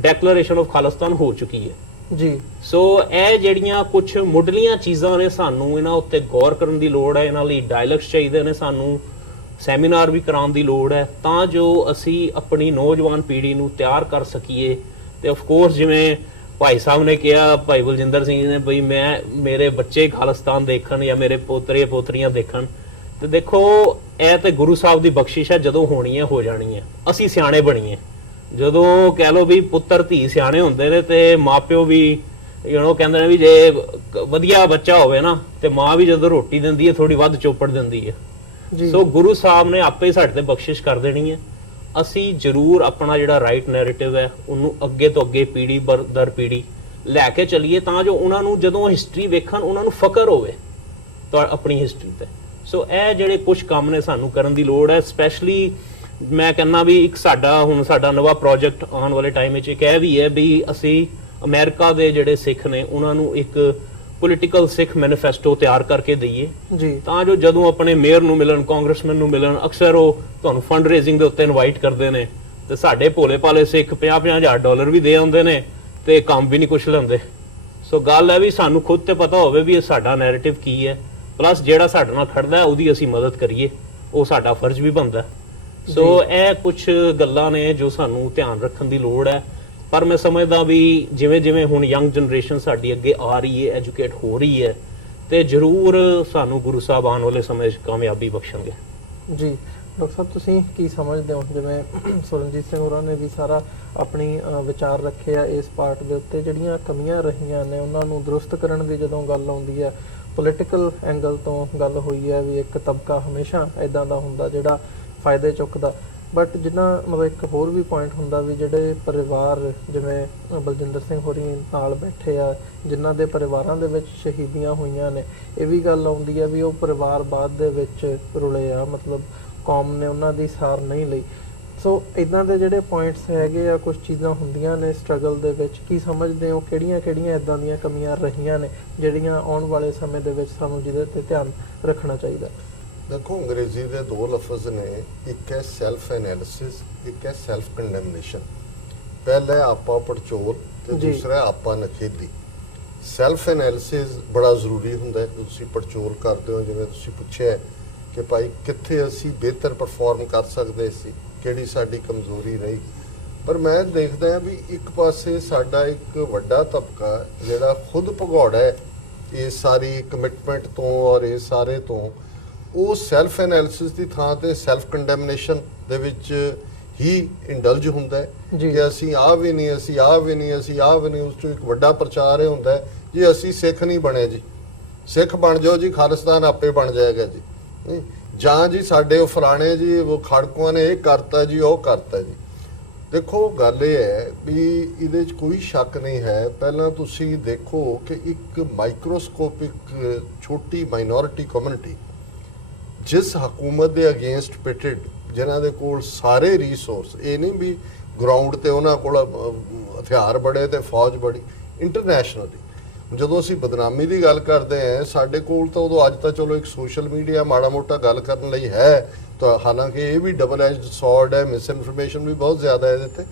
ਡੈਕਲੇਰੇਸ਼ਨ ਆਫ ਖਾਲਿਸਤਾਨ ਹੋ ਚੁੱਕੀ ਹੈ ਜੀ। ਸੋ ਇਹ ਜਿਹੜੀਆਂ ਕੁਝ ਮੁੱਢਲੀਆਂ ਚੀਜ਼ਾਂ ਨੇ, ਸਾਨੂੰ ਇਹਨਾਂ ਉੱਤੇ ਗੌਰ ਕਰਨ ਦੀ ਲੋੜ ਹੈ, ਇਹਨਾਂ ਲਈ ਡਾਇਲੌਗਸ ਚਾਹੀਦੇ ਨੇ, ਸਾਨੂੰ ਸੈਮੀਨਾਰ ਵੀ ਕਰਾਉਣ ਦੀ ਲੋੜ ਹੈ, ਤਾਂ ਜੋ ਅਸੀਂ ਆਪਣੀ ਨੌਜਵਾਨ ਪੀੜ੍ਹੀ ਨੂੰ ਤਿਆਰ ਕਰ ਸਕੀਏ। ਤੇ ਆਫ ਕੋਰਸ ਜਿਵੇਂ ਭਾਈ ਸਾਹਿਬ ਨੇ ਕਿਹਾ, ਭਾਈ ਬਲਜਿੰਦਰ ਸਿੰਘ ਜੀ ਨੇ, ਬਈ ਮੇਰੇ ਬੱਚੇ ਖਾਲਿਸਤਾਨ ਦੇਖਣ ਜਾਂ ਮੇਰੇ ਪੋਤਰੇ ਪੋਤਰੀਆਂ ਦੇਖਣ, ਤੇ ਦੇਖੋ ਇਹ ਤੇ ਗੁਰੂ ਸਾਹਿਬ ਦੀ ਬਖਸ਼ਿਸ਼ ਹੈ, ਜਦੋਂ ਹੋਣੀ ਹੈ ਹੋ ਜਾਣੀ ਹੈ। ਅਸੀਂ ਸਿਆਣੇ ਬਣੀਏ, ਜਦੋਂ ਕਹਿ ਲਓ ਵੀ ਪੁੱਤਰ ਧੀ ਸਿਆਣੇ ਹੁੰਦੇ ਨੇ ਤੇ ਮਾਪਿਓ ਵੀ ਕਹਿੰਦੇ ਨੇ ਵੀ ਜੇ ਵਧੀਆ ਬੱਚਾ ਹੋਵੇ ਨਾ ਤੇ ਮਾਂ ਵੀ ਜਦੋਂ ਰੋਟੀ ਦਿੰਦੀ ਹੈ ਥੋੜੀ ਵੱਧ ਚੋਪੜ ਦਿੰਦੀ ਹੈ। ਸੋ ਗੁਰੂ ਸਾਹਿਬ ਨੇ ਆਪੇ ਸਾਡੇ ਤੇ ਬਖਸ਼ਿਸ਼ ਕਰ ਦੇਣੀ ਹੈ। ਅਸੀਂ ਜ਼ਰੂਰ ਆਪਣਾ ਜਿਹੜਾ ਰਾਈਟ ਨੈਰੇਟਿਵ ਹੈ ਉਹਨੂੰ ਅੱਗੇ ਤੋਂ ਅੱਗੇ ਪੀੜ੍ਹੀ ਦਰ ਪੀੜ੍ਹੀ ਲੈ ਕੇ ਚੱਲੀਏ, ਤਾਂ ਜੋ ਉਹਨਾਂ ਨੂੰ ਜਦੋਂ ਹਿਸਟਰੀ ਵੇਖਣ ਉਹਨਾਂ ਨੂੰ ਫਕਰ ਹੋਵੇ ਤਾਂ ਆਪਣੀ ਹਿਸਟਰੀ ਤੇ। ਸੋ ਇਹ ਜਿਹੜੇ ਕੁਝ ਕੰਮ ਨੇ ਸਾਨੂੰ ਕਰਨ ਦੀ ਲੋੜ ਹੈ। ਸਪੈਸ਼ਲੀ ਮੈਂ ਕਹਿੰਦਾ ਵੀ ਇੱਕ ਸਾਡਾ ਨਵਾਂ ਪ੍ਰੋਜੈਕਟ ਆਉਣ ਵਾਲੇ ਟਾਈਮ ਵਿੱਚ ਇੱਕ ਇਹ ਵੀ ਹੈ ਵੀ ਅਸੀਂ ਅਮਰੀਕਾ ਦੇ ਜਿਹੜੇ ਸਿੱਖ ਨੇ ਉਹਨਾਂ ਨੂੰ ਇੱਕ ਪੋਲੀਟੀਕਲ ਸਿੱਖ ਮੈਨੀਫੈਸਟੋ ਤਿਆਰ ਕਰਕੇ ਦਈਏ ਜੀ, ਤਾਂ ਜੋ ਜਦੋਂ ਆਪਣੇ ਮੇਅਰ ਨੂੰ ਮਿਲਣ, ਕਾਂਗਰਸਮੈਨ ਨੂੰ ਮਿਲਣ, ਅਕਸਰ ਉਹ ਤੁਹਾਨੂੰ ਫੰਡ ਰੇਜ਼ਿੰਗ ਦੇ ਉੱਤੇ ਇਨਵਾਈਟ ਕਰਦੇ ਨੇ ਤੇ ਸਾਡੇ ਭੋਲੇ ਭਾਲੇ ਸਿੱਖ $50,000 ਵੀ ਦੇ ਆਉਂਦੇ ਨੇ ਤੇ ਕੰਮ ਵੀ ਨਹੀਂ ਕੁਛ ਲੈਂਦੇ। ਸੋ ਗੱਲ ਹੈ ਵੀ ਸਾਨੂੰ ਖੁਦ ਤੇ ਪਤਾ ਹੋਵੇ ਵੀ ਇਹ ਸਾਡਾ ਨੈਰੇਟਿਵ ਕੀ ਹੈ, ਪਲੱਸ ਜਿਹੜਾ ਸਾਡੇ ਨਾਲ ਖੜਦਾ ਹੈ ਉਹਦੀ ਅਸੀਂ ਮਦਦ ਕਰੀਏ, ਉਹ ਸਾਡਾ ਫਰਜ਼ ਵੀ ਬਣਦਾ ਹੈ। ਸੋ ਇਹ ਕੁਝ ਗੱਲਾਂ ਨੇ ਜੋ ਸਾਨੂੰ ਧਿਆਨ ਰੱਖਣ ਦੀ ਲੋੜ ਹੈ। ਪਰ ਮੈਂ ਸਮਝਦਾ ਵੀ ਜਿਵੇਂ ਜਿਵੇਂ ਹੁਣ ਯੰਗ ਜਨਰੇਸ਼ਨ ਸਾਡੀ ਅੱਗੇ ਆ ਰਹੀ ਹੈ, ਐਜੂਕੇਟ ਹੋ ਰਹੀ ਹੈ, ਤੇ ਜ਼ਰੂਰ ਸਾਨੂੰ ਗੁਰੂ ਸਾਹਿਬ ਆਉਣ ਵਾਲੇ ਸਮੇਂ 'ਚ ਕਾਮਯਾਬੀ ਬਖਸ਼ਣਗੇ। ਜੀ ਡਾਕਟਰ ਸਾਹਿਬ, ਤੁਸੀਂ ਕੀ ਸਮਝਦੇ ਹੋ, ਜਿਵੇਂ ਸੁਰਨਜੀਤ ਸਿੰਘ ਹੋਰਾਂ ਨੇ ਵੀ ਸਾਰਾ ਆਪਣੀ ਵਿਚਾਰ ਰੱਖੇ ਆ ਇਸ ਪਾਰਟ ਦੇ ਉੱਤੇ, ਜਿਹੜੀਆਂ ਕਮੀਆਂ ਰਹੀਆਂ ਨੇ ਉਹਨਾਂ ਨੂੰ ਦਰੁਸਤ ਕਰਨ ਦੀ ਜਦੋਂ ਗੱਲ ਆਉਂਦੀ ਹੈ, ਪੋਲੀਟੀਕਲ ਐਂਗਲ ਤੋਂ ਗੱਲ ਹੋਈ ਹੈ ਵੀ ਇੱਕ ਤਬਕਾ ਹਮੇਸ਼ਾ ਇਦਾਂ ਦਾ ਹੁੰਦਾ ਜਿਹੜਾ ਫਾਇਦੇ ਚੁੱਕਦਾ, ਬਟ ਜਿੰਨਾ ਮਤਲਬ ਇੱਕ ਹੋਰ ਵੀ ਪੁਆਇੰਟ ਹੁੰਦਾ ਵੀ ਜਿਹੜੇ ਪਰਿਵਾਰ ਜਿਵੇਂ ਬਲਜਿੰਦਰ ਸਿੰਘ ਹੋਰੀ ਨਾਲ ਬੈਠੇ ਆ, ਜਿਨ੍ਹਾਂ ਦੇ ਪਰਿਵਾਰਾਂ ਦੇ ਵਿੱਚ ਸ਼ਹੀਦੀਆਂ ਹੋਈਆਂ ਨੇ, ਇਹ ਵੀ ਗੱਲ ਆਉਂਦੀ ਹੈ ਵੀ ਉਹ ਪਰਿਵਾਰ ਬਾਅਦ ਦੇ ਵਿੱਚ ਰੁਲੇ ਆ, ਮਤਲਬ ਕੌਮ ਨੇ ਉਹਨਾਂ ਦੀ ਸਾਰ ਨਹੀਂ ਲਈ। ਸੋ ਇਦਾਂ ਦੇ ਜਿਹੜੇ ਪੁਆਇੰਟਸ ਹੈਗੇ ਆ, ਕੁਝ ਚੀਜ਼ਾਂ ਹੁੰਦੀਆਂ ਨੇ ਸਟਰਗਲ ਦੇ ਵਿੱਚ, ਕੀ ਸਮਝਦੇ ਹੋ ਕਿਹੜੀਆਂ ਇਦਾਂ ਦੀਆਂ ਕਮੀਆਂ ਰਹੀਆਂ ਨੇ ਜਿਹੜੀਆਂ ਆਉਣ ਵਾਲੇ ਸਮੇਂ ਦੇ ਵਿੱਚ ਸਾਨੂੰ ਜਿਹਦੇ ਤੇ ਧਿਆਨ ਰੱਖਣਾ ਚਾਹੀਦਾ? ਦੇਖੋ, ਅੰਗਰੇਜ਼ੀ ਦੇ ਦੋ ਲਫ਼ਜ਼ ਨੇ, ਇੱਕ ਹੈ ਸੈਲਫ ਐਨਾਲਿਸਿਸ, ਇੱਕ ਹੈ ਸੈਲਫ ਕੰਡੈਮਨੇਸ਼ਨ। ਪਹਿਲਾ ਹੈ ਆਪਾ ਪੜਚੋਲ ਤੇ ਜੀ। ਦੂਸਰਾ ਹੈ ਆਪਾ ਨਖੇਦੀ। ਸੈਲਫ ਐਨਾਲਿਸਿਸ ਬੜਾ ਜ਼ਰੂਰੀ ਹੁੰਦਾ ਹੈ। ਤੁਸੀਂ ਪੜਚੋਲ ਕਰਦੇ ਹੋ, ਜਿਵੇਂ ਤੁਸੀਂ ਪੁੱਛਿਆ ਕਿ ਭਾਈ ਕਿੱਥੇ ਅਸੀਂ ਬਿਹਤਰ ਪਰਫਾਰਮ ਕਰ ਸਕਦੇ ਸੀ, ਕਿਹੜੀ ਸਾਡੀ ਕਮਜ਼ੋਰੀ ਰਹੀ। ਪਰ ਮੈਂ ਦੇਖਦਾ ਹਾਂ ਵੀ ਇੱਕ ਪਾਸੇ ਸਾਡਾ ਇੱਕ ਵੱਡਾ ਤਬਕਾ ਜਿਹੜਾ ਖੁਦ ਭਗੌੜਾ ਹੈ ਇਹ ਸਾਰੀ ਕਮਿਟਮੈਂਟ ਤੋਂ ਔਰ ਇਹ ਸਾਰੇ ਤੋਂ, ਉਹ ਸੈਲਫ ਐਨਾਲਿਸਿਸ ਦੀ ਥਾਂ ਤੇ ਸੈਲਫ ਕੰਡੈਮਨੇਸ਼ਨ ਦੇ ਵਿੱਚ ਹੀ ਇੰਡਲਜ ਹੁੰਦਾ ਹੈ ਕਿ ਅਸੀਂ ਆਹ ਵੀ ਨਹੀਂ, ਅਸੀਂ ਆਹ ਵੀ ਨਹੀਂ, ਅਸੀਂ ਆਹ ਵੀ ਨਹੀਂ। ਉਸ ਤੋਂ ਇੱਕ ਵੱਡਾ ਪ੍ਰਚਾਰ ਇਹ ਹੁੰਦਾ ਹੈ ਜੀ ਅਸੀਂ ਸਿੱਖ ਨਹੀਂ ਬਣੇ ਜੀ, ਸਿੱਖ ਬਣ ਜਾਓ ਜੀ, ਖਾਲਿਸਤਾਨ ਆਪੇ ਬਣ ਜਾਏਗਾ ਜੀ, ਜਾਂ ਜੀ ਸਾਡੇ ਉਹ ਫਲਾਣੇ ਜੀ ਉਹ ਖੜਕੂਆਂ ਨੇ ਇਹ ਕਰਤਾ ਜੀ, ਉਹ ਕਰਤਾ ਜੀ। ਦੇਖੋ, ਗੱਲ ਇਹ ਹੈ ਵੀ ਇਹਦੇ 'ਚ ਕੋਈ ਸ਼ੱਕ ਨਹੀਂ ਹੈ। ਪਹਿਲਾਂ ਤੁਸੀਂ ਦੇਖੋ ਕਿ ਇੱਕ ਮਾਈਕਰੋਸਕੋਪਿਕ ਛੋਟੀ ਮਾਈਨੋਰਿਟੀ ਕਮਿਊਨਿਟੀ ਜਿਸ ਹਕੂਮਤ ਦੇ ਅਗੇਂਸਟ ਪਿਟਡ, ਜਿਨ੍ਹਾਂ ਦੇ ਕੋਲ ਸਾਰੇ ਰਿਸੋਰਸ, ਇਹ ਨਹੀਂ ਵੀ ਗਰਾਊਂਡ ਤੇ ਉਹਨਾਂ ਕੋਲ ਹਥਿਆਰ ਬੜੇ ਤੇ ਫੌਜ ਬੜੀ, ਇੰਟਰਨੈਸ਼ਨਲੀ ਜਦੋਂ ਅਸੀਂ ਬਦਨਾਮੀ ਦੀ ਗੱਲ ਕਰਦੇ ਹਾਂ, ਸਾਡੇ ਕੋਲ ਤਾਂ ਉਦੋਂ, ਅੱਜ ਤਾਂ ਚਲੋ ਇੱਕ ਸੋਸ਼ਲ ਮੀਡੀਆ ਮਾੜਾ ਮੋਟਾ ਗੱਲ ਕਰਨ ਲਈ ਹੈ, ਤਾਂ ਹਾਲਾਂਕਿ ਇਹ ਵੀ ਡਬਲ ਐਜਡ ਸੌਰਡ ਹੈ, ਮਿਸ ਇਨਫੋਰਮੇਸ਼ਨ ਵੀ ਬਹੁਤ ਜ਼ਿਆਦਾ ਹੈ ਇਹਦੇ ਤੇ।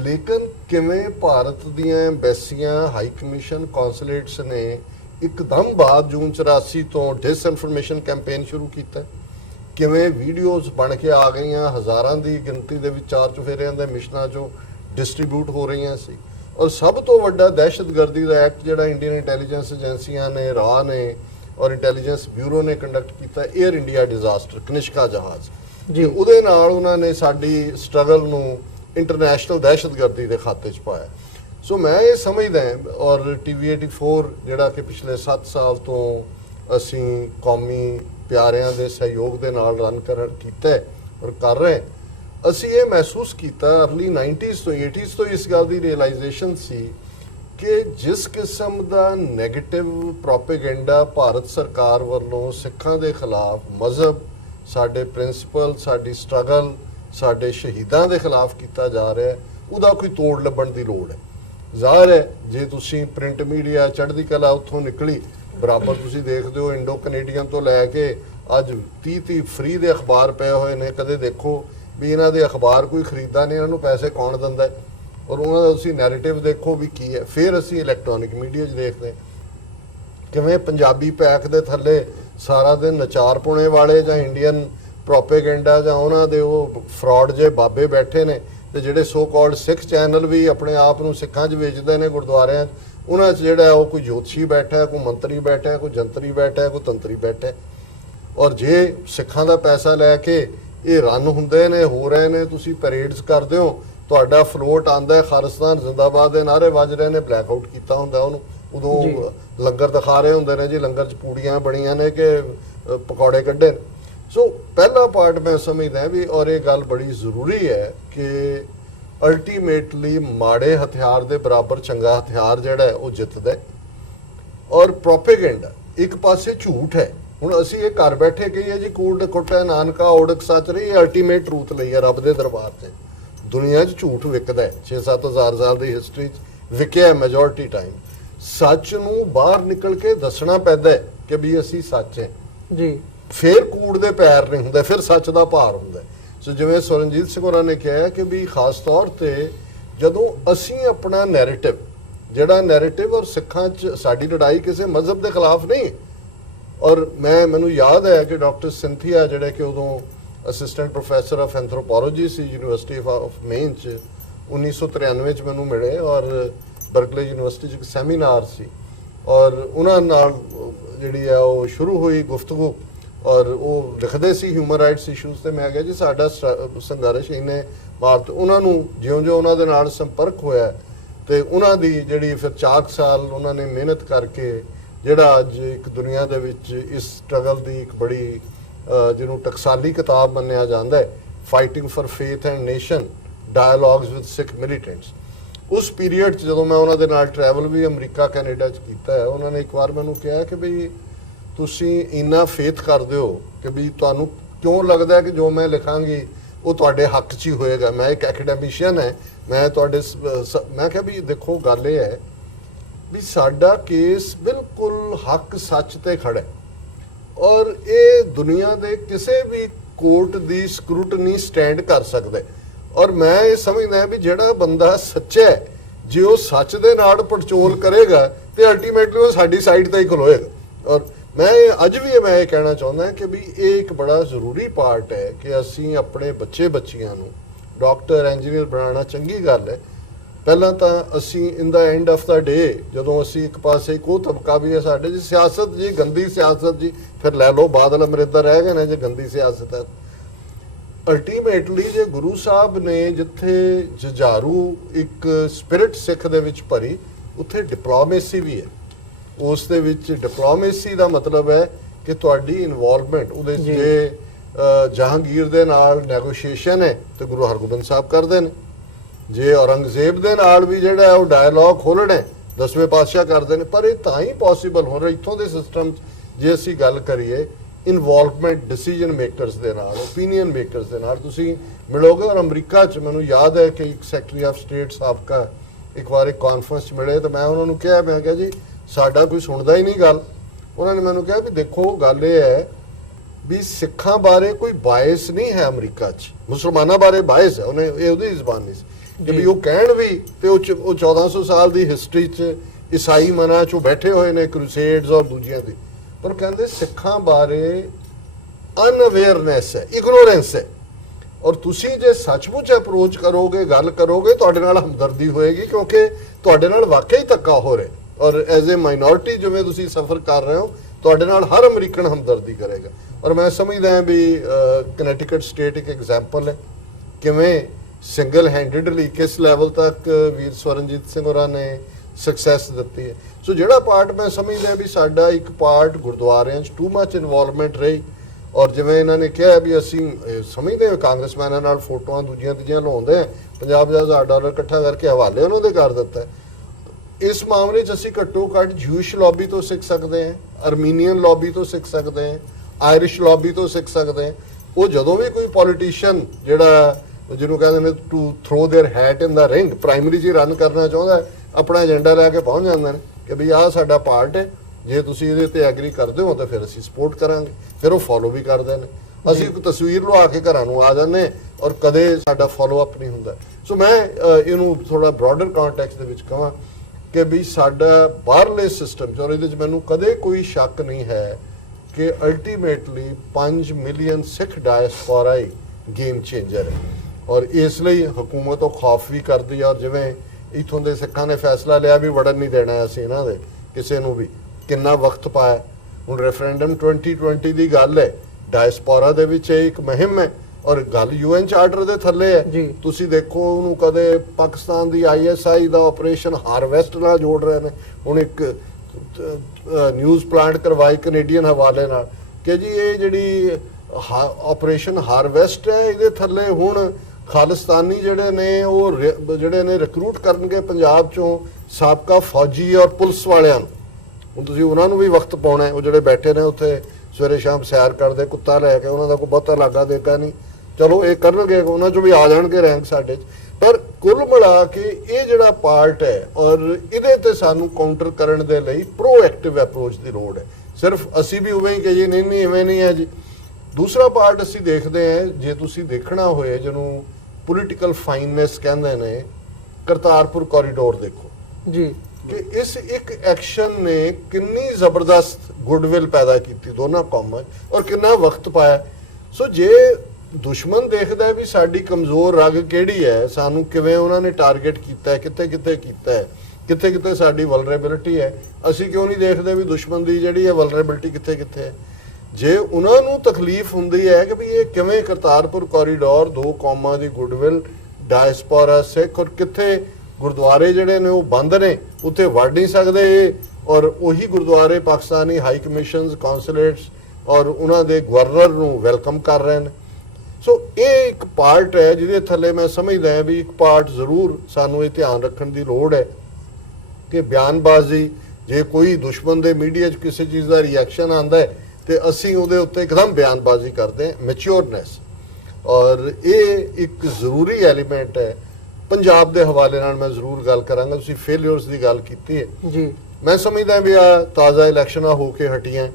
ਲੇਕਿਨ ਕਿਵੇਂ ਭਾਰਤ ਦੀਆਂ ਐਮਬੈਸੀਆਂ, ਹਾਈ ਕਮਿਸ਼ਨ, ਕੌਂਸੂਲੇਟਸ ਨੇ ਇੱਕਦਮ ਬਾਅਦ ਜੂਨ 84 ਤੋਂ ਡਿਸਇਨਫੋਰਮੇਸ਼ਨ ਕੈਂਪੇਨ ਸ਼ੁਰੂ ਕੀਤਾ, ਕਿਵੇਂ ਵੀਡੀਓਜ਼ ਬਣ ਕੇ ਆ ਗਈਆਂ, ਹਜ਼ਾਰਾਂ ਦੀ ਗਿਣਤੀ ਦੇ ਵਿੱਚ ਚਾਰ ਚੁਫੇਰਿਆਂ ਦੇ ਮਿਸ਼ਨਾਂ 'ਚੋਂ ਡਿਸਟ੍ਰੀਬਿਊਟ ਹੋ ਰਹੀਆਂ ਸੀ। ਔਰ ਸਭ ਤੋਂ ਵੱਡਾ ਦਹਿਸ਼ਤਗਰਦੀ ਦਾ ਐਕਟ ਜਿਹੜਾ ਇੰਡੀਅਨ ਇੰਟੈਲੀਜੈਂਸ ਏਜੰਸੀਆਂ ਨੇ, ਰਾਹ ਨੇ ਔਰ ਇੰਟੈਲੀਜੈਂਸ ਬਿਊਰੋ ਨੇ ਕੰਡਕਟ ਕੀਤਾ, 에ਅਰ ਇੰਡੀਆ ਡਿਜ਼ਾਸਟਰ, ਕਨਿਸ਼ਕਾ ਜਹਾਜ਼ ਜੀ, ਉਹਦੇ ਨਾਲ ਉਹਨਾਂ ਨੇ ਸਾਡੀ ਸਟਰਗਲ ਨੂੰ ਇੰਟਰਨੈਸ਼ਨਲ ਦਹਿਸ਼ਤਗਰਦੀ ਦੇ ਖਾਤੇ 'ਚ ਪਾਇਆ। ਸੋ ਮੈਂ ਇਹ ਸਮਝਦਾ, ਔਰ ਟੀਵੀ 84 ਜਿਹੜਾ ਕਿ ਪਿਛਲੇ 7 ਸਾਲ ਤੋਂ ਅਸੀਂ ਕੌਮੀ ਪਿਆਰਿਆਂ ਦੇ ਸਹਿਯੋਗ ਦੇ ਨਾਲ ਰਨ ਕੀਤਾ ਔਰ ਕਰ ਰਹੇ, ਅਸੀਂ ਇਹ ਮਹਿਸੂਸ ਕੀਤਾ ਅਰਲੀ 90s ਤੋਂ 80s ਤੋਂ ਇਸ ਗੱਲ ਦੀ ਰਿਅਲਾਈਜੇਸ਼ਨ ਸੀ ਕਿ ਜਿਸ ਕਿਸਮ ਦਾ ਨੈਗੇਟਿਵ ਪ੍ਰੋਪੇਗੈਂਡਾ ਭਾਰਤ ਸਰਕਾਰ ਵੱਲੋਂ ਸਿੱਖਾਂ ਦੇ ਖਿਲਾਫ, ਮਜ਼ਹਬ, ਸਾਡੇ ਪ੍ਰਿੰਸੀਪਲ, ਸਾਡੀ ਸਟਰਗਲ, ਸਾਡੇ ਸ਼ਹੀਦਾਂ ਦੇ ਖਿਲਾਫ ਕੀਤਾ ਜਾ ਰਿਹਾ, ਉਹਦਾ ਕੋਈ ਤੋੜ ਲੱਭਣ ਦੀ ਲੋੜ ਹੈ। ਜ਼ਾਹਰ ਹੈ ਜੇ ਤੁਸੀਂ ਪ੍ਰਿੰਟ ਮੀਡੀਆ ਚੜ੍ਹਦੀ ਕਲਾ ਉੱਥੋਂ ਨਿਕਲੀ, ਬਰਾਬਰ ਤੁਸੀਂ ਦੇਖਦੇ ਹੋ ਇੰਡੋ ਕੈਨੇਡੀਅਨ ਤੋਂ ਲੈ ਕੇ ਅੱਜ 30 ਫ੍ਰੀ ਦੇ ਅਖਬਾਰ ਪਏ ਹੋਏ ਨੇ। ਕਦੇ ਦੇਖੋ ਵੀ ਇਹਨਾਂ ਦੇ ਅਖਬਾਰ ਕੋਈ ਖਰੀਦਾ ਨਹੀਂ, ਇਹਨਾਂ ਨੂੰ ਪੈਸੇ ਕੌਣ ਦਿੰਦਾ, ਔਰ ਉਹਨਾਂ ਦਾ ਤੁਸੀਂ ਨੈਰੇਟਿਵ ਦੇਖੋ ਵੀ ਕੀ ਹੈ। ਫਿਰ ਅਸੀਂ ਇਲੈਕਟ੍ਰੋਨਿਕ ਮੀਡੀਆ 'ਚ ਦੇਖਦੇ ਕਿਵੇਂ ਪੰਜਾਬੀ ਪੈਕ ਦੇ ਥੱਲੇ ਸਾਰਾ ਦਿਨ ਨਚਾਰ ਪੁਣੇ ਵਾਲੇ ਜਾਂ ਇੰਡੀਅਨ ਪ੍ਰੋਪੇਗੈਂਡਾ ਜਾਂ ਉਹਨਾਂ ਦੇ ਉਹ ਫਰਾਡ ਜੇ ਬਾਬੇ ਬੈਠੇ ਨੇ, ਤੇ ਜਿਹੜੇ ਸੋ ਕਾਲਡ ਸਿੱਖ ਚੈਨਲ ਵੀ ਆਪਣੇ ਆਪ ਨੂੰ ਸਿੱਖਾਂ 'ਚ ਵੇਚਦੇ ਨੇ ਗੁਰਦੁਆਰਿਆਂ 'ਚ, ਉਹਨਾਂ 'ਚ ਜਿਹੜਾ ਉਹ ਕੋਈ ਜੋਤਸ਼ੀ ਬੈਠਾ ਹੈ, ਕੋਈ ਮੰਤਰੀ ਬੈਠਾ ਹੈ, ਕੋਈ ਜੰਤਰੀ ਬੈਠਾ ਹੈ, ਕੋਈ ਤੰਤਰੀ ਬੈਠਾ ਹੈ। ਔਰ ਜੇ ਸਿੱਖਾਂ ਦਾ ਪੈਸਾ ਲੈ ਕੇ ਇਹ ਰਨ ਹੁੰਦੇ ਨੇ, ਹੋ ਰਹੇ ਨੇ, ਤੁਸੀਂ ਪੈਰੇਡਸ ਕਰਦੇ ਹੋ, ਤੁਹਾਡਾ ਫਲੋਟ ਆਂਦਾ ਹੈ, ਖਾਲਿਸਤਾਨ ਜ਼ਿੰਦਾਬਾਦ ਦੇ ਨਾਰੇ ਵੱਜ ਰਹੇ ਨੇ, ਬਲੈਕ ਆਊਟ ਕੀਤਾ ਹੁੰਦਾ ਉਹਨੂੰ, ਉਦੋਂ ਲੰਗਰ ਦਿਖਾ ਰਹੇ ਹੁੰਦੇ ਨੇ ਜੀ, ਲੰਗਰ 'ਚ ਪੂੜੀਆਂ ਬਣੀਆਂ ਨੇ ਕਿ ਪਕੌੜੇ ਕੱਢੇ। ਸੋ ਪਹਿਲਾ ਪਾਰਟ ਮੈਂ ਸਮਝਦਾ ਵੀ, ਔਰ ਇਹ ਗੱਲ ਬੜੀ ਜ਼ਰੂਰੀ ਹੈ ਕਿ ਅਲਟੀਮੇਟਲੀ ਮਾੜੇ ਹਥਿਆਰ ਦੇ ਬਰਾਬਰ ਚੰਗਾ ਹਥਿਆਰ ਜਿਹੜਾ ਹੈ ਉਹ ਜਿੱਤਦਾ। ਔਰ ਪ੍ਰੋਪੇਗੈਂਡਾ ਇੱਕ ਪਾਸੇ ਝੂਠ ਹੈ। ਹੁਣ ਅਸੀਂ ਇਹ ਘਰ ਬੈਠੇ ਕਹੀਏ ਜੀ ਕੂੜ ਕੁੱਟੈ ਨਾਨਕਾ ਓੜਕ ਸੱਚ ਰਹੀ, ਇਹ ਅਲਟੀਮੇਟ ਟਰੂਥ ਲਈ ਹੈ ਰੱਬ ਦੇ ਦਰਬਾਰ 'ਤੇ। ਦੁਨੀਆ 'ਚ ਝੂਠ ਵਿਕਦਾ ਹੈ, 6-7 ਹਜ਼ਾਰ ਸਾਲ ਦੀ ਹਿਸਟਰੀ 'ਚ ਵਿਕਿਆ ਮੈਜੋਰਿਟੀ ਟਾਈਮ। ਸੱਚ ਨੂੰ ਬਾਹਰ ਨਿਕਲ ਕੇ ਦੱਸਣਾ ਪੈਂਦਾ ਹੈ ਕਿ ਵੀ ਅਸੀਂ ਸੱਚ ਹੈ ਜੀ, ਫਿਰ ਕੂੜ ਦੇ ਪੈਰ ਨਹੀਂ ਹੁੰਦਾ, ਫਿਰ ਸੱਚ ਦਾ ਭਾਰ ਹੁੰਦਾ। ਸੋ ਜਿਵੇਂ ਸੁਰਨਜੀਤ ਸਿੰਘ ਹੋਰਾਂ ਨੇ ਕਿਹਾ ਕਿ ਵੀ ਖਾਸ ਤੌਰ ਤੇ ਜਦੋਂ ਅਸੀਂ ਆਪਣਾ ਨੈਰੇਟਿਵ ਜਿਹੜਾ ਨੈਰੇਟਿਵ, ਔਰ ਸਿੱਖਾਂ 'ਚ ਸਾਡੀ ਲੜਾਈ ਕਿਸੇ ਮਜ਼ਹਬ ਦੇ ਖਿਲਾਫ ਨਹੀਂ। ਔਰ ਮੈਨੂੰ ਯਾਦ ਹੈ ਕਿ ਡਾਕਟਰ ਸਿੰਥੀਆ ਜਿਹੜੇ ਕਿ ਉਦੋਂ ਅਸਿਸਟੈਂਟ ਪ੍ਰੋਫੈਸਰ ਆਫ ਐਂਥਰੋਪੋਲੋਜੀ ਸੀ ਯੂਨੀਵਰਸਿਟੀ ਆਫ ਮੇਨ 'ਚ, 1993 'ਚ ਮੈਨੂੰ ਮਿਲੇ ਔਰ ਬਰਕਲੇ ਯੂਨੀਵਰਸਿਟੀ 'ਚ ਇੱਕ ਸੈਮੀਨਾਰ ਸੀ ਔਰ ਉਹਨਾਂ ਨਾਲ ਜਿਹੜੀ ਆ ਉਹ ਸ਼ੁਰੂ ਹੋਈ ਗੁਫ਼ਤਗੂ ਔਰ ਉਹ ਲਿਖਦੇ ਸੀ ਹਿਊਮਨ ਰਾਈਟਸ ਇਸ਼ੂਜ਼ ਤੇ। ਮੈਂ ਕਿਹਾ ਜੀ ਸਾਡਾ ਸੰਘਰਸ਼ ਇਹਨੇ ਭਾਰਤ ਉਹਨਾਂ ਨੂੰ ਜਿਉਂ-ਜਿਉਂ ਉਹਨਾਂ ਦੇ ਨਾਲ ਸੰਪਰਕ ਹੋਇਆ ਤੇ ਉਹਨਾਂ ਦੀ ਜਿਹੜੀ ਫਿਰ 4 ਸਾਲ ਉਹਨਾਂ ਨੇ ਮਿਹਨਤ ਕਰਕੇ ਜਿਹੜਾ ਅੱਜ ਇੱਕ ਦੁਨੀਆ ਦੇ ਵਿੱਚ ਇਸ ਸਟਰਗਲ ਦੀ ਇੱਕ ਬੜੀ ਜਿਹਨੂੰ ਟਕਸਾਲੀ ਕਿਤਾਬ ਮੰਨਿਆ ਜਾਂਦਾ ਹੈ, fighting for faith and nation dialogues with Sikh militants. ਉਸ ਪੀਰੀਅਡ 'ਚ ਜਦੋਂ ਮੈਂ ਉਹਨਾਂ ਦੇ ਨਾਲ ਟਰੈਵਲ ਵੀ ਅਮਰੀਕਾ ਕੈਨੇਡਾ 'ਚ ਕੀਤਾ ਹੈ, ਉਹਨਾਂ ਨੇ ਇੱਕ ਵਾਰ ਮੈਨੂੰ ਕਿਹਾ ਕਿ ਬਈ ਤੁਸੀਂ ਇੰਨਾ ਫੇਥ ਕਰਦੇ ਹੋ ਕਿ ਵੀ ਤੁਹਾਨੂੰ ਕਿਉਂ ਲੱਗਦਾ ਹੈ ਕਿ ਜੋ ਮੈਂ ਲਿਖਾਂਗੀ ਉਹ ਤੁਹਾਡੇ ਹੱਕ 'ਚ ਹੀ ਹੋਏਗਾ। ਮੈਂ ਇੱਕ ਐਕੈਡੈਮਿਸ਼ੀਅਨ ਹੈ, ਮੈਂ ਤੁਹਾਡੇ ਮੈਂ ਕਿਹਾ ਵੀ ਦੇਖੋ ਗੱਲ ਇਹ ਹੈ ਵੀ ਸਾਡਾ ਕੇਸ ਬਿਲਕੁਲ ਹੱਕ ਸੱਚ ਤੇ ਖੜਾ ਹੈ ਔਰ ਇਹ ਦੁਨੀਆ ਦੇ ਕਿਸੇ ਵੀ ਕੋਰਟ ਦੀ ਸਕਰੂਟਨੀ ਸਟੈਂਡ ਕਰ ਸਕਦਾ ਹੈ। ਔਰ ਮੈਂ ਇਹ ਸਮਝਦਾ ਵੀ ਜਿਹੜਾ ਬੰਦਾ ਸੱਚਾ ਹੈ, ਜੇ ਉਹ ਸੱਚ ਦੇ ਨਾਲ ਪੜਚੋਲ ਕਰੇਗਾ ਤੇ ਅਲਟੀਮੇਟਲੀ ਉਹ ਸਾਡੀ ਸਾਈਡ ਤੇ ਹੀ ਖਲੋਏਗਾ। ਔਰ ਮੈਂ ਅੱਜ ਵੀ ਮੈਂ ਇਹ ਕਹਿਣਾ ਚਾਹੁੰਦਾ ਕਿ ਵੀ ਇਹ ਇੱਕ ਬੜਾ ਜ਼ਰੂਰੀ ਪਾਰਟ ਹੈ ਕਿ ਅਸੀਂ ਆਪਣੇ ਬੱਚਿਆਂ ਨੂੰ ਡਾਕਟਰ ਇੰਜੀਨੀਅਰ ਬਣਾਉਣਾ ਚੰਗੀ ਗੱਲ ਹੈ। ਪਹਿਲਾਂ ਤਾਂ ਅਸੀਂ ਇਨ ਦਾ ਐਂਡ ਆਫ ਦਾ ਡੇ ਜਦੋਂ ਅਸੀਂ ਇੱਕ ਪਾਸੇ ਇੱਕ ਉਹ ਤਬਕਾ ਵੀ ਹੈ ਸਾਡੇ ਜੀ ਸਿਆਸਤ ਜੀ ਗੰਦੀ ਸਿਆਸਤ ਜੀ, ਫਿਰ ਲੈ ਲਓ ਬਾਦਲ ਅਮਰਿੰਦਰ ਰਹਿ ਗਏ ਨੇ ਜੇ ਗੰਦੀ ਸਿਆਸਤ ਹੈ। ਅਲਟੀਮੇਟਲੀ ਜੇ ਗੁਰੂ ਸਾਹਿਬ ਨੇ ਜਿੱਥੇ ਜੁਝਾਰੂ ਇੱਕ ਸਪਿਰਿਟ ਸਿੱਖ ਦੇ ਵਿੱਚ ਭਰੀ, ਉੱਥੇ ਡਿਪਲੋਮੇਸੀ ਵੀ ਹੈ। ਉਸ ਦੇ ਵਿੱਚ ਡਿਪਲੋਮੇਸੀ ਦਾ ਮਤਲਬ ਹੈ ਕਿ ਤੁਹਾਡੀ ਇਨਵੋਲਵਮੈਂਟ ਉਹਦੇ 'ਚ ਜੇ ਜਹਾਂਗੀਰ ਦੇ ਨਾਲ ਨੈਗੋਸ਼ੀਏਸ਼ਨ ਹੈ ਤੇ ਗੁਰੂ ਹਰਗੋਬਿੰਦ ਸਾਹਿਬ ਕਰਦੇ ਨੇ, ਜੇ ਔਰੰਗਜ਼ੇਬ ਦੇ ਨਾਲ ਵੀ ਜਿਹੜਾ ਉਹ ਡਾਇਲੌਗ ਖੋਲ੍ਹਣਾ 10ਵੇਂ ਪਾਤਸ਼ਾਹ ਕਰਦੇ ਨੇ। ਪਰ ਇਹ ਤਾਂ ਹੀ ਪੋਸੀਬਲ ਹੋ ਰਿਹਾ ਇੱਥੋਂ ਦੇ ਸਿਸਟਮ 'ਚ ਜੇ ਅਸੀਂ ਗੱਲ ਕਰੀਏ ਇਨਵੋਲਵਮੈਂਟ ਡਿਸੀਜਨ ਮੇਕਰਸ ਦੇ ਨਾਲ, ਓਪੀਨੀਅਨ ਮੇਕਰਸ ਦੇ ਨਾਲ ਤੁਸੀਂ ਮਿਲੋਗੇ। ਔਰ ਅਮਰੀਕਾ 'ਚ ਮੈਨੂੰ ਯਾਦ ਹੈ ਕਿ ਇੱਕ ਸੈਕਟਰੀ ਆਫ ਸਟੇਟ ਸਾਬਕਾ ਇੱਕ ਵਾਰ ਇੱਕ ਕਾਨਫਰੰਸ 'ਚ ਮਿਲੇ ਤਾਂ ਮੈਂ ਉਹਨਾਂ ਨੂੰ ਕਿਹਾ, ਮੈਂ ਕਿਹਾ ਜੀ ਸਾਡਾ ਕੋਈ ਸੁਣਦਾ ਹੀ ਨਹੀਂ ਗੱਲ। ਉਹਨਾਂ ਨੇ ਮੈਨੂੰ ਕਿਹਾ ਵੀ ਦੇਖੋ ਗੱਲ ਇਹ ਹੈ ਵੀ ਸਿੱਖਾਂ ਬਾਰੇ ਕੋਈ ਬਾਇਸ ਨਹੀਂ ਹੈ ਅਮਰੀਕਾ 'ਚ, ਮੁਸਲਮਾਨਾਂ ਬਾਰੇ ਬਾਇਸ ਹੈ। ਉਹਨੇ ਇਹ ਉਹਦੀ ਜ਼ਬਾਨ ਨਹੀਂ ਸੀ ਕਿ ਵੀ ਉਹ ਕਹਿਣ ਵੀ ਤੇ ਉਹ 1400 ਸਾਲ ਦੀ ਹਿਸਟਰੀ 'ਚ ਈਸਾਈ ਮਨਾਂ 'ਚ ਬੈਠੇ ਹੋਏ ਨੇ ਕਰੂਸੇਡਸ ਔਰ ਦੂਜਿਆਂ ਦੀ, ਪਰ ਕਹਿੰਦੇ ਸਿੱਖਾਂ ਬਾਰੇ ਅਨਅਵੇਅਰਨੈਸ ਹੈ, ਇਗਨੋਰੈਂਸ ਹੈ। ਔਰ ਤੁਸੀਂ ਜੇ ਸੱਚਮੁੱਚ ਅਪਰੋਚ ਕਰੋਗੇ, ਗੱਲ ਕਰੋਗੇ, ਤੁਹਾਡੇ ਨਾਲ ਹਮਦਰਦੀ ਹੋਏਗੀ ਕਿਉਂਕਿ ਤੁਹਾਡੇ ਨਾਲ ਵਾਕਈ ਧੱਕਾ ਹੋ ਰਿਹਾ। ਔਰ ਐਜ਼ ਏ ਮਾਈਨੋਰਿਟੀ ਜਿਵੇਂ ਤੁਸੀਂ ਸਫ਼ਰ ਕਰ ਰਹੇ ਹੋ, ਤੁਹਾਡੇ ਨਾਲ ਹਰ ਅਮਰੀਕਨ ਹਮਦਰਦੀ ਕਰੇਗਾ। ਔਰ ਮੈਂ ਸਮਝਦਾ ਹਾਂ ਵੀ ਕਨੈਟੀਕਟ ਸਟੇਟ ਇੱਕ ਐਗਜ਼ਾਮਪਲ ਹੈ ਕਿਵੇਂ ਸਿੰਗਲ ਹੈਂਡਡਲੀ ਕਿਸ ਲੈਵਲ ਤੱਕ ਵੀਰ ਸਵਰਨਜੀਤ ਸਿੰਘ ਹੋਰਾਂ ਨੇ ਸਕਸੈਸ ਦਿੱਤੀ ਹੈ। ਸੋ ਜਿਹੜਾ ਪਾਰਟ ਮੈਂ ਸਮਝਦਾ ਵੀ ਸਾਡਾ ਇੱਕ ਪਾਰਟ ਗੁਰਦੁਆਰਿਆਂ 'ਚ ਟੂ ਮੱਚ ਇਨਵੋਲਵਮੈਂਟ ਰਹੀ। ਔਰ ਜਿਵੇਂ ਇਹਨਾਂ ਨੇ ਕਿਹਾ ਵੀ ਅਸੀਂ ਸਮਝਦੇ ਹਾਂ ਕਾਂਗਰਸਮੈਨਾਂ ਨਾਲ ਫੋਟੋਆਂ ਦੂਜੀਆਂ ਤੀਜੀਆਂ ਲਾਉਂਦੇ ਆ, $50,000 ਇਕੱਠਾ ਕਰਕੇ ਹਵਾਲੇ ਉਹਨਾਂ ਦੇ ਕਰ ਦਿੱਤਾ। ਇਸ ਮਾਮਲੇ 'ਚ ਅਸੀਂ ਘੱਟੋ ਘੱਟ ਜੂਇਸ਼ ਲੌਬੀ ਤੋਂ ਸਿੱਖ ਸਕਦੇ ਹਾਂ, ਅਰਮੀਨੀਅਨ ਲੌਬੀ ਤੋਂ ਸਿੱਖ ਸਕਦੇ ਹਾਂ, ਆਇਰਿਸ਼ ਲੌਬੀ ਤੋਂ ਸਿੱਖ ਸਕਦੇ ਹਾਂ। ਉਹ ਜਦੋਂ ਵੀ ਕੋਈ ਪੋਲੀਟੀਸ਼ੀਅਨ ਜਿਹੜਾ ਜਿਹਨੂੰ ਕਹਿੰਦੇ ਨੇ to throw their hat in the ring, primary 'ਚ ਰਨ ਕਰਨਾ ਚਾਹੁੰਦਾ, ਆਪਣਾ ਏਜੰਡਾ ਲੈ ਕੇ ਪਹੁੰਚ ਜਾਂਦੇ ਨੇ ਕਿ ਵੀ ਆਹ ਸਾਡਾ ਪਾਰਟ ਹੈ, ਜੇ ਤੁਸੀਂ ਇਹਦੇ ਤੇ ਐਗਰੀ ਕਰਦੇ ਹੋ ਤਾਂ ਫਿਰ ਅਸੀਂ ਸਪੋਰਟ ਕਰਾਂਗੇ। ਫਿਰ ਉਹ ਫੋਲੋ ਵੀ ਕਰਦੇ ਨੇ। ਅਸੀਂ ਇੱਕ ਤਸਵੀਰ ਲਵਾ ਕੇ ਘਰਾਂ ਨੂੰ ਆ ਜਾਂਦੇ ਔਰ ਕਦੇ ਸਾਡਾ ਫੋਲੋ ਅਪ ਨਹੀਂ ਹੁੰਦਾ। ਸੋ ਮੈਂ ਇਹਨੂੰ ਥੋੜਾ ਬ੍ਰੌਡਰ ਕੰਟੈਕਸਟ ਦੇ ਵਿੱਚ ਕਹਾਂ ਕਿ ਵੀ ਸਾਡਾ ਬਾਹਰਲੇ ਸਿਸਟਮ 'ਚ, ਔਰ ਇਹਦੇ 'ਚ ਮੈਨੂੰ ਕਦੇ ਕੋਈ ਸ਼ੱਕ ਨਹੀਂ ਹੈ ਕਿ ਅਲਟੀਮੇਟਲੀ 5 ਮਿਲੀਅਨ ਸਿੱਖ ਡਾਇਸਪੋਰਾ ਹੀ ਗੇਮ ਚੇਂਜਰ ਹੈ। ਔਰ ਇਸ ਲਈ ਹਕੂਮਤ ਉਹ ਖੌਫ ਵੀ ਕਰਦੀ ਹੈ। ਔਰ ਜਿਵੇਂ ਇਥੋਂ ਦੇ ਸਿੱਖਾਂ ਨੇ ਫੈਸਲਾ ਲਿਆ ਵੀ ਵੜਨ ਨਹੀਂ ਦੇਣਾ ਅਸੀਂ ਇਹਨਾਂ ਦੇ ਕਿਸੇ ਨੂੰ ਵੀ, ਕਿੰਨਾ ਵਕਤ ਪਾਇਆ। ਹੁਣ ਰੈਫਰੈਂਡਮ 2020 ਦੀ ਗੱਲ ਹੈ, ਡਾਇਸਪੋਰਾ ਦੇ ਵਿੱਚ ਇਹ ਇੱਕ ਮੁਹਿੰਮ ਹੈ ਔਰ ਗੱਲ UN ਚਾਰਟਰ ਦੇ ਥੱਲੇ ਹੈ। ਤੁਸੀਂ ਦੇਖੋ ਉਹਨੂੰ ਕਦੇ ਪਾਕਿਸਤਾਨ ਦੀ ISI ਦਾ ਆਪਰੇਸ਼ਨ ਹਾਰਵੈਸਟ ਨਾਲ ਜੋੜ ਰਹੇ ਨੇ। ਹੁਣ ਇੱਕ ਨਿਊਜ਼ ਪਲਾਂਟ ਕਰਵਾਈ ਕੈਨੇਡੀਅਨ ਹਵਾਲੇ ਨਾਲ ਕਿ ਜੀ ਇਹ ਜਿਹੜੀ ਆਪਰੇਸ਼ਨ ਹਾਰਵੈਸਟ ਹੈ ਇਹਦੇ ਥੱਲੇ ਹੁਣ ਖਾਲਿਸਤਾਨੀ ਜਿਹੜੇ ਨੇ ਉਹ ਜਿਹੜੇ ਨੇ ਰਿਕਰੂਟ ਕਰਨਗੇ ਪੰਜਾਬ ਚੋਂ ਸਾਬਕਾ ਫੌਜੀ ਔਰ ਪੁਲਿਸ ਵਾਲਿਆਂ ਨੂੰ। ਹੁਣ ਤੁਸੀਂ ਉਹਨਾਂ ਨੂੰ ਵੀ ਵਕਤ ਪਾਉਣਾ, ਉਹ ਜਿਹੜੇ ਬੈਠੇ ਨੇ ਉੱਥੇ ਸਵੇਰੇ ਸ਼ਾਮ ਸੈਰ ਕਰਦੇ ਕੁੱਤਾ ਲੈ ਕੇ, ਉਹਨਾਂ ਦਾ ਕੋਈ ਬਹੁਤਾ ਲਾਗਾ ਦੇਗਾ ਨਹੀਂ, ਚਲੋ ਇਹ ਕਰਨਗੇ, ਉਹਨਾਂ ਚੋਂ ਵੀ ਆ ਜਾਣਗੇ ਰੈਂਕ ਸਾਡੇ 'ਚ। ਪਰ ਕੁੱਲ ਮਿਲਾ ਕੇ ਇਹ ਜਿਹੜਾ ਪਾਰਟ ਹੈ ਔਰ ਇਹਦੇ ਤੇ ਸਾਨੂੰ ਕਾਊਂਟਰ ਕਰਨ ਦੇ ਲਈ ਪ੍ਰੋਐਕਟਿਵ ਅਪਰੋਚ ਦੀ ਲੋੜ ਹੈ। ਸਿਰਫ ਅਸੀਂ ਵੀ ਉਵੇਂ ਹੀ ਕਹੀਏ ਨਹੀਂ ਇਵੇਂ ਨਹੀਂ ਹੈ ਜੀ। ਦੂਸਰਾ ਪਾਰਟ ਅਸੀਂ ਦੇਖਦੇ ਹਾਂ, ਜੇ ਤੁਸੀਂ ਦੇਖਣਾ ਹੋਏ ਜਿਹਨੂੰ ਪੋਲੀਟੀਕਲ ਫਾਈਨਨੈਸ ਕਹਿੰਦੇ ਨੇ, ਕਰਤਾਰਪੁਰ ਕੋਰੀਡੋਰ ਦੇਖੋ ਜੀ। ਕਿ ਇਸ ਇੱਕ ਐਕਸ਼ਨ ਨੇ ਕਿੰਨੀ ਜ਼ਬਰਦਸਤ ਗੁੱਡਵਿਲ ਪੈਦਾ ਕੀਤੀ ਦੋਨਾਂ ਕੌਮਾਂ 'ਚ ਔਰ ਕਿੰਨਾ ਵਕਤ ਪਾਇਆ। ਸੋ ਜੇ ਦੁਸ਼ਮਣ ਦੇਖਦਾ ਹੈ ਵੀ ਸਾਡੀ ਕਮਜ਼ੋਰ ਰਗ ਕਿਹੜੀ ਹੈ, ਸਾਨੂੰ ਕਿਵੇਂ ਉਹਨਾਂ ਨੇ ਟਾਰਗੇਟ ਕੀਤਾ ਹੈ, ਕਿੱਥੇ ਕਿੱਥੇ ਕੀਤਾ ਹੈ, ਕਿੱਥੇ ਕਿੱਥੇ ਸਾਡੀ ਵਲਨਰੇਬਿਲਿਟੀ ਹੈ, ਅਸੀਂ ਕਿਉਂ ਨਹੀਂ ਦੇਖਦੇ ਵੀ ਦੁਸ਼ਮਣ ਦੀ ਜਿਹੜੀ ਹੈ ਵਲਨਰੇਬਿਲਿਟੀ ਕਿੱਥੇ ਕਿੱਥੇ ਹੈ। ਜੇ ਉਹਨਾਂ ਨੂੰ ਤਕਲੀਫ ਹੁੰਦੀ ਹੈ ਕਿ ਵੀ ਇਹ ਕਿਵੇਂ ਕਰਤਾਰਪੁਰ ਕੋਰੀਡੋਰ ਦੋ ਕੌਮਾਂ ਦੀ ਗੁੱਡਵਿਲ, ਡਾਇਸਪੋਰਾ ਸਿੱਖ, ਔਰ ਕਿੱਥੇ ਗੁਰਦੁਆਰੇ ਜਿਹੜੇ ਨੇ ਉਹ ਬੰਦ ਨੇ, ਉੱਥੇ ਵੜ ਨਹੀਂ ਸਕਦੇ ਔਰ ਉਹੀ ਗੁਰਦੁਆਰੇ ਪਾਕਿਸਤਾਨੀ ਹਾਈ ਕਮਿਸ਼ਨਸ, ਕੌਂਸੂਲੇਟਸ ਔਰ ਉਹਨਾਂ ਦੇ ਗਵਰਨਰ ਨੂੰ ਵੈਲਕਮ ਕਰ ਰਹੇ ਨੇ। ਸੋ ਇਹ ਇੱਕ ਪਾਰਟ ਹੈ ਜਿਹਦੇ ਥੱਲੇ ਮੈਂ ਸਮਝਦਾ ਹਾਂ ਵੀ ਇੱਕ ਪਾਰਟ ਜ਼ਰੂਰ ਸਾਨੂੰ ਇਹ ਧਿਆਨ ਰੱਖਣ ਦੀ ਲੋੜ ਹੈ ਕਿ ਬਿਆਨਬਾਜ਼ੀ, ਜੇ ਕੋਈ ਦੁਸ਼ਮਣ ਦੇ ਮੀਡੀਆ 'ਚ ਕਿਸੇ ਚੀਜ਼ ਦਾ ਰਿਐਕਸ਼ਨ ਆਉਂਦਾ ਹੈ ਤੇ ਅਸੀਂ ਉਹਦੇ ਉੱਤੇ ਇੱਕਦਮ ਬਿਆਨਬਾਜ਼ੀ ਕਰਦੇ ਹਾਂ, ਮੈਚਿਓਰਨੈਸ। ਔਰ ਇਹ ਇੱਕ ਜ਼ਰੂਰੀ ਐਲੀਮੈਂਟ ਹੈ। ਪੰਜਾਬ ਦੇ ਹਵਾਲੇ ਨਾਲ ਮੈਂ ਜ਼ਰੂਰ ਗੱਲ ਕਰਾਂਗਾ। ਤੁਸੀਂ ਫੇਲਿਅਰਸ ਦੀ ਗੱਲ ਕੀਤੀ ਹੈ ਜੀ, ਮੈਂ ਸਮਝਦਾ ਵੀ ਆ ਤਾਜ਼ਾ ਇਲੈਕਸ਼ਨਾਂ ਹੋ ਕੇ ਹਟੀਆਂ,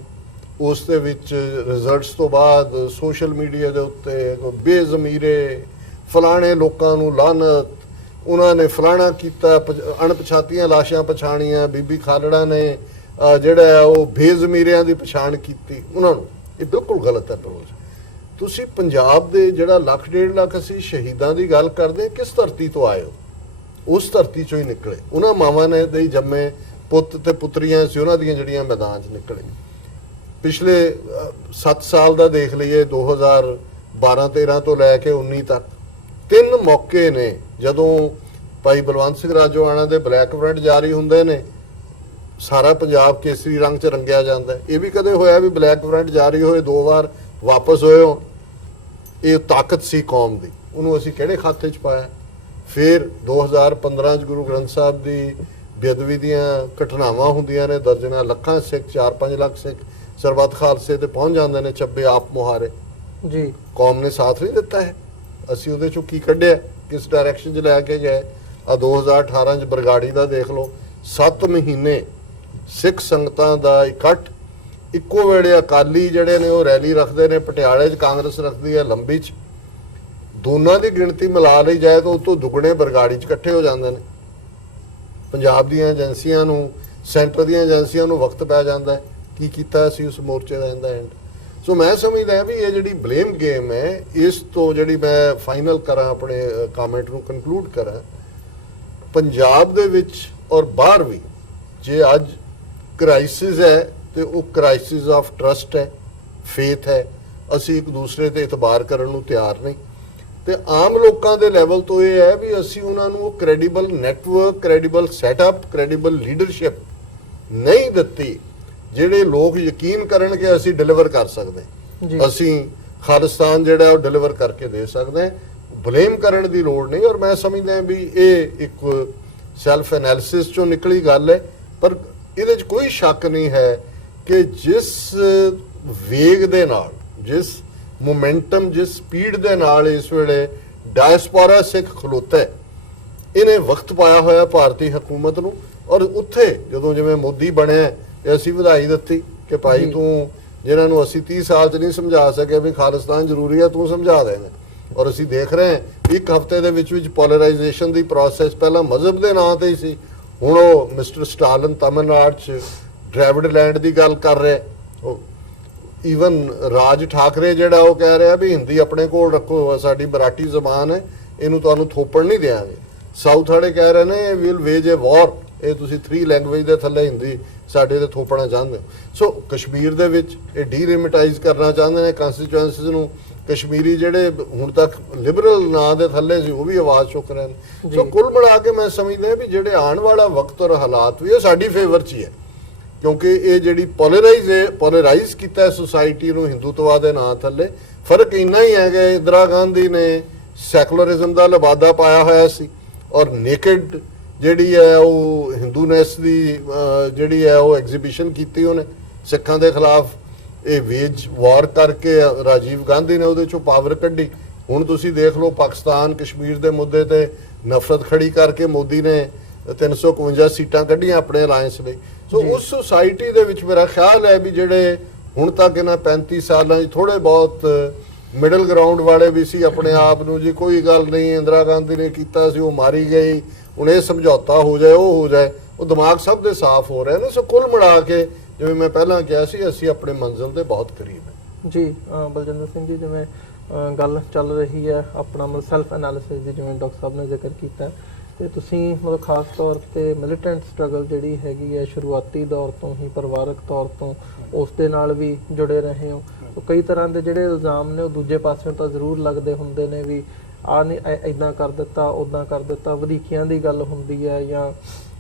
ਉਸ ਦੇ ਵਿੱਚ ਰਿਜ਼ਲਟਸ ਤੋਂ ਬਾਅਦ ਸੋਸ਼ਲ ਮੀਡੀਆ ਦੇ ਉੱਤੇ ਬੇਜ਼ਮੀਰੇ ਫਲਾਣੇ ਲੋਕਾਂ ਨੂੰ ਲਾਨਤ, ਉਹਨਾਂ ਨੇ ਫਲਾਣਾ ਕੀਤਾ, ਅਣਪਛਾਤੀਆਂ ਲਾਸ਼ਾਂ ਪਛਾਣੀਆਂ, ਬੀਬੀ ਖਾਲੜਾ ਨੇ ਜਿਹੜਾ ਉਹ ਬੇਜ਼ਮੀਰਿਆਂ ਦੀ ਪਛਾਣ ਕੀਤੀ ਉਹਨਾਂ ਨੂੰ, ਇਹ ਬਿਲਕੁਲ ਗਲਤ ਹੈ ਅਪਰੋਚ। ਤੁਸੀਂ ਪੰਜਾਬ ਦੇ ਜਿਹੜਾ 1.5 ਲੱਖ ਅਸੀਂ ਸ਼ਹੀਦਾਂ ਦੀ ਗੱਲ ਕਰਦੇ, ਕਿਸ ਧਰਤੀ ਤੋਂ ਆਏ ਹੋ? ਉਸ ਧਰਤੀ ਚੋਂ ਹੀ ਨਿਕਲੇ। ਉਹਨਾਂ ਮਾਵਾਂ ਨੇ ਦੇ ਜੰਮੇ ਪੁੱਤ ਤੇ ਪੁੱਤਰੀਆਂ ਸੀ, ਉਹਨਾਂ ਦੀਆਂ ਜਿਹੜੀਆਂ ਮੈਦਾਨ 'ਚ ਨਿਕਲੇ। ਪਿਛਲੇ 7 ਸਾਲ ਦਾ ਦੇਖ ਲਈਏ, 2012-13 ਤੋਂ ਲੈ ਕੇ 19 ਤੱਕ 3 ਮੌਕੇ ਨੇ ਜਦੋਂ ਭਾਈ ਬਲਵੰਤ ਸਿੰਘ ਰਾਜੋਆਣਾ ਦੇ ਬਲੈਕ ਵਾਰੰਟ ਜਾਰੀ ਹੁੰਦੇ ਨੇ, ਸਾਰਾ ਪੰਜਾਬ ਕੇਸਰੀ ਰੰਗ 'ਚ ਰੰਗਿਆ ਜਾਂਦਾ ਹੈ। ਇਹ ਵੀ ਕਦੇ ਹੋਇਆ ਵੀ ਬਲੈਕ ਵਾਰੰਟ ਜਾਰੀ ਹੋਏ 2 ਵਾਰ ਵਾਪਸ ਹੋਏ ਹੋ? ਇਹ ਤਾਕਤ ਸੀ ਕੌਮ ਦੀ, ਉਹਨੂੰ ਅਸੀਂ ਕਿਹੜੇ ਖਾਤੇ 'ਚ ਪਾਇਆ? ਫਿਰ 2015 'ਚ ਗੁਰੂ ਗ੍ਰੰਥ ਸਾਹਿਬ ਦੀ ਬੇਅਦਬੀ ਦੀਆਂ ਘਟਨਾਵਾਂ ਹੁੰਦੀਆਂ ਨੇ, ਦਰਜਨਾਂ ਲੱਖਾਂ ਸਿੱਖ, 4-5 ਲੱਖ ਸਿੱਖ ਸਰਬੱਤ ਖਾਲਸੇ ਤੇ ਪਹੁੰਚ ਜਾਂਦੇ ਨੇ, 26 ਆਪ ਮੁਹਾਰੇ। ਜੀ, ਕੌਮ ਨੇ ਸਾਥ ਨਹੀਂ ਦਿੱਤਾ ਹੈ। ਅਸੀਂ ਉਹਦੇ 'ਚੋਂ ਕੀ ਕੱਢਿਆ, ਕਿਸ ਡਾਇਰੈਕਸ਼ਨ 'ਚ ਲੈ ਕੇ ਗਏ? ਆ 2018 'ਚ ਬਰਗਾੜੀ ਦਾ ਦੇਖ ਲਓ, 7 ਮਹੀਨੇ ਸਿੱਖ ਸੰਗਤਾਂ ਦਾ ਇਕੱਠ, ਇੱਕੋ ਵੇਲੇ ਅਕਾਲੀ ਜਿਹੜੇ ਨੇ ਉਹ ਰੈਲੀ ਰੱਖਦੇ ਨੇ, ਪਟਿਆਲੇ 'ਚ ਕਾਂਗਰਸ ਰੱਖਦੀ ਹੈ ਲੰਬੀ 'ਚ, ਦੋਨਾਂ ਦੀ ਗਿਣਤੀ ਮਿਲਾ ਲਈ ਜਾਏ ਤਾਂ ਉਹ ਤੋਂ ਦੁੱਗਣੇ ਬਰਗਾੜੀ 'ਚ ਇਕੱਠੇ ਹੋ ਜਾਂਦੇ ਨੇ। ਪੰਜਾਬ ਦੀਆਂ ਏਜੰਸੀਆਂ ਨੂੰ, ਸੈਂਟਰ ਦੀਆਂ ਏਜੰਸੀਆਂ ਨੂੰ ਵਕਤ ਪੈ ਜਾਂਦਾ ਹੈ ਕੀ ਕੀਤਾ ਅਸੀਂ ਉਸ ਮੋਰਚੇ ਦਾ ਇਹਦਾ ਐਂਡ। ਸੋ ਮੈਂ ਸਮਝਦਾ ਵੀ ਇਹ ਜਿਹੜੀ ਬਲੇਮ ਗੇਮ ਹੈ, ਇਸ ਤੋਂ ਜਿਹੜੀ ਮੈਂ ਫਾਈਨਲ ਕਰਾਂ ਆਪਣੇ ਕਮੈਂਟ ਨੂੰ ਕਨਕਲੂਡ ਕਰਾਂ, ਪੰਜਾਬ ਦੇ ਵਿੱਚ ਔਰ ਬਾਹਰ ਵੀ ਜੇ ਅੱਜ ਕ੍ਰਾਈਸਿਸ ਹੈ ਤੇ ਉਹ ਕ੍ਰਾਈਸਿਸ ਆਫ ਟਰਸਟ ਹੈ, ਫੇਥ ਹੈ। ਅਸੀਂ ਇੱਕ ਦੂਸਰੇ ਤੇ ਇਤਬਾਰ ਕਰਨ ਨੂੰ ਤਿਆਰ ਨਹੀਂ ਤੇ ਆਮ ਲੋਕਾਂ ਦੇ ਲੈਵਲ ਤੋਂ ਇਹ ਹੈ ਵੀ ਅਸੀਂ ਉਹਨਾਂ ਨੂੰ ਉਹ credible network, credible setup, credible leadership ਨਹੀਂ ਦਿੱਤੀ ਜਿਹੜੇ ਲੋਕ ਯਕੀਨ ਕਰਨ ਕਿ ਅਸੀਂ ਡਿਲੀਵਰ ਕਰ ਸਕਦੇ, ਅਸੀਂ ਖਾਲਿਸਤਾਨ ਜਿਹੜਾ ਉਹ ਡਿਲੀਵਰ ਕਰਕੇ ਦੇ ਸਕਦੇ ਹਾਂ। ਬਲੇਮ ਕਰਨ ਦੀ ਲੋੜ ਨਹੀਂ। ਔਰ ਮੈਂ ਸਮਝਦਾ ਵੀ ਇਹ ਇੱਕ ਸੈਲਫ ਐਨਾਲਿਸਿਸ ਚੋਂ ਨਿਕਲੀ ਗੱਲ ਹੈ, ਪਰ ਇਹਦੇ 'ਚ ਕੋਈ ਸ਼ੱਕ ਨਹੀਂ ਹੈ ਕਿ ਜਿਸ ਵੇਗ ਦੇ ਨਾਲ, ਜਿਸ ਮੋਮੈਂਟਮ, ਜਿਸ ਸਪੀਡ ਦੇ ਨਾਲ ਇਸ ਵੇਲੇ ਡਾਇਸਪੋਰਾ ਸਿੱਖ ਖਲੋਤਾ ਹੈ, ਇਹਨੇ ਵਕਤ ਪਾਇਆ ਹੋਇਆ ਭਾਰਤੀ ਹਕੂਮਤ ਨੂੰ। ਔਰ ਉੱਥੇ ਜਦੋਂ ਜਿਵੇਂ ਮੋਦੀ ਬਣਿਆ, ਅਸੀਂ ਵਧਾਈ ਦਿੱਤੀ ਕਿ ਭਾਈ ਤੂੰ ਜਿਨ੍ਹਾਂ ਨੂੰ ਅਸੀਂ 30 ਸਾਲ 'ਚ ਨਹੀਂ ਸਮਝਾ ਸਕੇ ਵੀ ਖਾਲਿਸਤਾਨ ਜ਼ਰੂਰੀ ਹੈ, ਤੂੰ ਸਮਝਾ ਦੇਣਾ। ਔਰ ਅਸੀਂ ਦੇਖ ਰਹੇ ਹਾਂ 1 ਹਫ਼ਤੇ ਦੇ ਵਿੱਚ ਪੋਲਰਾਈਜੇਸ਼ਨ ਦੀ ਪ੍ਰੋਸੈਸ ਪਹਿਲਾਂ ਮਜ਼ਹਬ ਦੇ ਨਾਂ ਤੇ ਹੀ ਸੀ, ਹੁਣ ਉਹ ਮਿਸਟਰ ਸਟਾਲਿਨ ਤਮਿਲਨਾਡੂ 'ਚ ਡ੍ਰੈਵਿਡ ਲੈਂਡ ਦੀ ਗੱਲ ਕਰ ਰਿਹਾ। ਈਵਨ ਰਾਜ ਠਾਕਰੇ ਜਿਹੜਾ ਉਹ ਕਹਿ ਰਿਹਾ ਵੀ ਹਿੰਦੀ ਆਪਣੇ ਕੋਲ ਰੱਖੋ, ਸਾਡੀ ਮਰਾਠੀ ਜ਼ਬਾਨ ਹੈ, ਇਹਨੂੰ ਤੁਹਾਨੂੰ ਥੋਪਣ ਨਹੀਂ ਦਿਆਂਗੇ। ਸਾਊਥ ਵਾਲੇ ਕਹਿ ਰਹੇ ਨੇ ਵਿਲ ਵੇਜ ਏ ਵਾਰ, ਇਹ ਤੁਸੀਂ 3 ਲੈਂਗੁਏਜ ਦੇ ਥੱਲੇ ਹਿੰਦੀ ਸਾਡੇ ਤੇ ਥੋਪਣਾ ਚਾਹੁੰਦੇ ਹੋ। ਸੋ ਕਸ਼ਮੀਰ ਦੇ ਵਿੱਚ ਇਹ ਡੀਲਿਮਿਟਾਈਜ਼ ਕਰਨਾ ਚਾਹੁੰਦੇ ਨੇ ਕੰਸਟੀਚੁਐਂਸੀਜ਼ ਨੂੰ। ਕਸ਼ਮੀਰੀ ਜਿਹੜੇ ਹੁਣ ਤੱਕ ਲਿਬਰਲ ਨਾਂ ਦੇ ਥੱਲੇ ਸੀ ਉਹ ਵੀ ਆਵਾਜ਼ ਚੁੱਕ ਰਹੇ ਨੇ। ਸੋ ਕੁੱਲ ਮਿਲਾ ਕੇ ਮੈਂ ਸਮਝਦਾ ਵੀ ਜਿਹੜੇ ਆਉਣ ਵਾਲਾ ਵਕਤ ਔਰ ਹਾਲਾਤ ਵੀ ਇਹ ਸਾਡੀ ਫੇਵਰ 'ਚ ਹੀ ਹੈ, ਕਿਉਂਕਿ ਇਹ ਜਿਹੜੀ ਪੋਲਰਾਈਜ਼ ਕੀਤਾ ਹੈ ਸੋਸਾਇਟੀ ਨੂੰ ਹਿੰਦੂਤਵਾ ਦੇ ਨਾਂ ਥੱਲੇ। ਫਰਕ ਇੰਨਾ ਹੀ ਹੈ ਕਿ ਇੰਦਰਾ ਗਾਂਧੀ ਨੇ ਸੈਕੂਲਰਿਜ਼ਮ ਦਾ ਲਬਾਦਾ ਪਾਇਆ ਹੋਇਆ ਸੀ ਔਰ ਨੇਕਡ ਜਿਹੜੀ ਹੈ ਉਹ ਹਿੰਦੂਨੈਸ ਦੀ ਜਿਹੜੀ ਹੈ ਉਹ ਐਗਜ਼ੀਬਿਸ਼ਨ ਕੀਤੀ ਉਹਨੇ ਸਿੱਖਾਂ ਦੇ ਖਿਲਾਫ। ਇਹ ਵੇਜ ਵਾਰ ਕਰਕੇ ਰਾਜੀਵ ਗਾਂਧੀ ਨੇ ਉਹਦੇ ਚੋਂ ਪਾਵਰ ਕੱਢੀ। ਹੁਣ ਤੁਸੀਂ ਦੇਖ ਲਓ ਪਾਕਿਸਤਾਨ ਕਸ਼ਮੀਰ ਦੇ ਮੁੱਦੇ ਤੇ ਨਫ਼ਰਤ ਖੜੀ ਕਰਕੇ ਮੋਦੀ ਨੇ 351 ਸੀਟਾਂ ਕੱਢੀਆਂ ਆਪਣੇ ਅਲਾਇੰਸ ਲਈ। ਸੋ ਉਸ ਸੁਸਾਇਟੀ ਦੇ ਵਿੱਚ ਮੇਰਾ ਖਿਆਲ ਹੈ ਵੀ ਜਿਹੜੇ ਹੁਣ ਤੱਕ ਇਹਨਾਂ 35 ਸਾਲਾਂ 'ਚ ਥੋੜੇ ਬਹੁਤ ਮਿਡਲ ਗਰਾਊਂਡ ਵਾਲੇ ਵੀ ਸੀ ਆਪਣੇ ਆਪ ਨੂੰ ਜੀ ਕੋਈ ਗੱਲ ਨਹੀਂ ਇੰਦਰਾ ਗਾਂਧੀ ਨੇ ਕੀਤਾ ਸੀ ਉਹ ਮਾਰੀ ਗਈ, ਹੁਣ ਇਹ ਸਮਝੌਤਾ ਹੋ ਜਾਏ ਉਹ ਹੋ ਜਾਏ, ਉਹ ਦਿਮਾਗ ਸਭ ਦੇ ਸਾਫ਼ ਹੋ ਰਹੇ ਨੇ। ਸੋ ਕੁੱਲ ਮਿਲਾ ਕੇ ਜਿਵੇਂ ਮੈਂ ਪਹਿਲਾਂ ਕਿਹਾ ਸੀ, ਅਸੀਂ ਆਪਣੇ ਮੰਜ਼ਿਲ ਦੇ ਬਹੁਤ ਕਰੀਬ ਹਾਂ ਜੀ। ਬਲਜਿੰਦਰ ਸਿੰਘ ਜੀ, ਜਿਵੇਂ ਗੱਲ ਚੱਲ ਰਹੀ ਹੈ ਆਪਣਾ ਮਤਲਬ ਸੈਲਫ ਐਨਾਲਿਸਿਸ ਦੀ, ਜਿਵੇਂ ਡਾਕਟਰ ਸਾਹਿਬ ਨੇ ਜ਼ਿਕਰ ਕੀਤਾ, ਤੇ ਤੁਸੀਂ ਮਤਲਬ ਖਾਸ ਤੌਰ ਤੇ ਮਿਲੀਟੈਂਟ ਸਟਰਗਲ ਜਿਹੜੀ ਹੈਗੀ ਹੈ ਸ਼ੁਰੂਆਤੀ ਦੌਰ ਤੋਂ ਹੀ ਪਰਿਵਾਰਕ ਤੌਰ ਤੋਂ ਉਸ ਦੇ ਨਾਲ ਵੀ ਜੁੜੇ ਰਹੇ ਹੋ। ਸੋ ਕਈ ਤਰ੍ਹਾਂ ਦੇ ਜਿਹੜੇ ਇਲਜ਼ਾਮ ਨੇ ਉਹ ਦੂਜੇ ਪਾਸਿਓਂ ਤਾਂ ਜ਼ਰੂਰ ਲੱਗਦੇ ਹੁੰਦੇ ਨੇ ਵੀ ਆਹ ਨਹੀਂ ਇੱਦਾਂ ਕਰ ਦਿੱਤਾ, ਉੱਦਾਂ ਕਰ ਦਿੱਤਾ, ਵਧੀਕੀਆਂ ਦੀ ਗੱਲ ਹੁੰਦੀ ਹੈ ਜਾਂ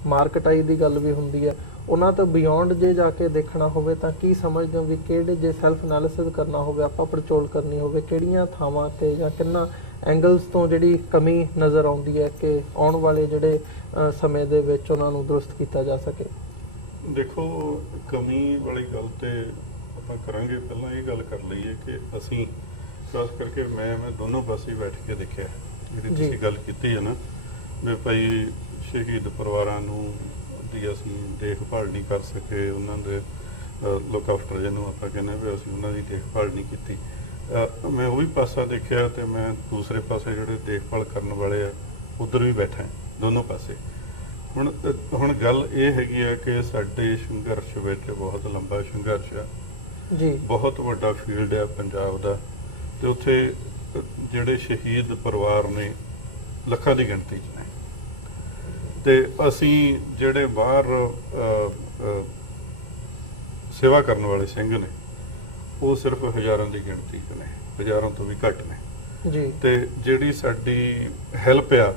ਮਾਰਕਟਾਈ ਦੀ ਗੱਲ ਵੀ ਹੁੰਦੀ ਹੈ। ਉਹਨਾਂ ਤੋਂ ਬਿਯੋਂਡ ਜੇ ਜਾ ਕੇ ਦੇਖਣਾ ਹੋਵੇ ਤਾਂ ਕੀ ਸਮਝਦੇ ਹੋ ਵੀ ਕਿਹੜੇ, ਜੇ ਸੈਲਫ ਐਨਾਲਿਸਿਸ ਕਰਨਾ ਹੋਵੇ, ਆਪਾਂ ਪੜਚੋਲ ਕਰਨੀ ਹੋਵੇ, ਕਿਹੜੀਆਂ ਥਾਵਾਂ ਤੇ ਜਾਂ ਕਿੰਨਾ ਐਂਗਲਸ ਤੋਂ ਜਿਹੜੀ ਕਮੀ ਨਜ਼ਰ ਆਉਂਦੀ ਹੈ ਕਿ ਆਉਣ ਵਾਲੇ ਜਿਹੜੇ ਸਮੇਂ ਦੇ ਵਿੱਚ ਉਹਨਾਂ ਨੂੰ ਦਰੁਸਤ ਕੀਤਾ ਜਾ ਸਕੇ? ਦੇਖੋ, ਕਮੀ ਵਾਲੀ ਗੱਲ ਤੇ ਆਪਾਂ ਕਰਾਂਗੇ। ਪਹਿਲਾਂ ਇਹ ਗੱਲ ਕਰ ਲਈਏ ਕਿ ਅਸੀਂ ਖਾਸ ਕਰਕੇ ਮੈਂ ਦੋਨੋਂ ਪਾਸੇ ਬੈਠ ਕੇ ਦੇਖਿਆ, ਜਿਹੜੀ ਤੁਸੀਂ ਗੱਲ ਕੀਤੀ ਹੈ ਨਾ ਵੀ ਭਾਈ ਸ਼ਹੀਦ ਪਰਿਵਾਰਾਂ ਨੂੰ ਦੀ ਅਸੀਂ ਦੇਖਭਾਲ ਨਹੀਂ ਕਰ ਸਕੇ, ਉਹਨਾਂ ਦੇ ਲੁੱਕ ਆਫਟਰ ਜਿਹਨੂੰ ਆਪਾਂ ਕਹਿੰਦੇ ਵੀ ਅਸੀਂ ਉਹਨਾਂ ਦੀ ਦੇਖਭਾਲ ਨਹੀਂ ਕੀਤੀ। ਮੈਂ ਉਹ ਵੀ ਪਾਸਾ ਦੇਖਿਆ ਤੇ ਮੈਂ ਦੂਸਰੇ ਪਾਸੇ ਜਿਹੜੇ ਦੇਖਭਾਲ ਕਰਨ ਵਾਲੇ ਆ ਉਧਰ ਵੀ ਬੈਠਾ, ਦੋਨੋਂ ਪਾਸੇ। ਹੁਣ ਗੱਲ ਇਹ ਹੈਗੀ ਆ ਕਿ ਸਾਡੇ ਸੰਘਰਸ਼ ਵਿੱਚ ਬਹੁਤ ਲੰਬਾ ਸੰਘਰਸ਼ ਆ ਜੀ, ਬਹੁਤ ਵੱਡਾ ਫੀਲਡ ਆ ਪੰਜਾਬ ਦਾ, ਤੇ ਉੱਥੇ ਜਿਹੜੇ ਸ਼ਹੀਦ ਪਰਿਵਾਰ ਨੇ ਲੱਖਾਂ ਦੀ ਗਿਣਤੀ 'ਚ ਨੇ, ਤੇ ਅਸੀਂ ਜਿਹੜੇ ਬਾਹਰ ਸੇਵਾ ਕਰਨ ਵਾਲੇ ਸਿੰਘ ਨੇ ਉਹ ਸਿਰਫ ਹਜ਼ਾਰਾਂ ਦੀ ਗਿਣਤੀ 'ਚ ਨੇ, ਹਜ਼ਾਰਾਂ ਤੋਂ ਵੀ ਘੱਟ ਨੇ ਜੀ। ਤੇ ਜਿਹੜੀ ਸਾਡੀ ਹੈਲਪ ਆ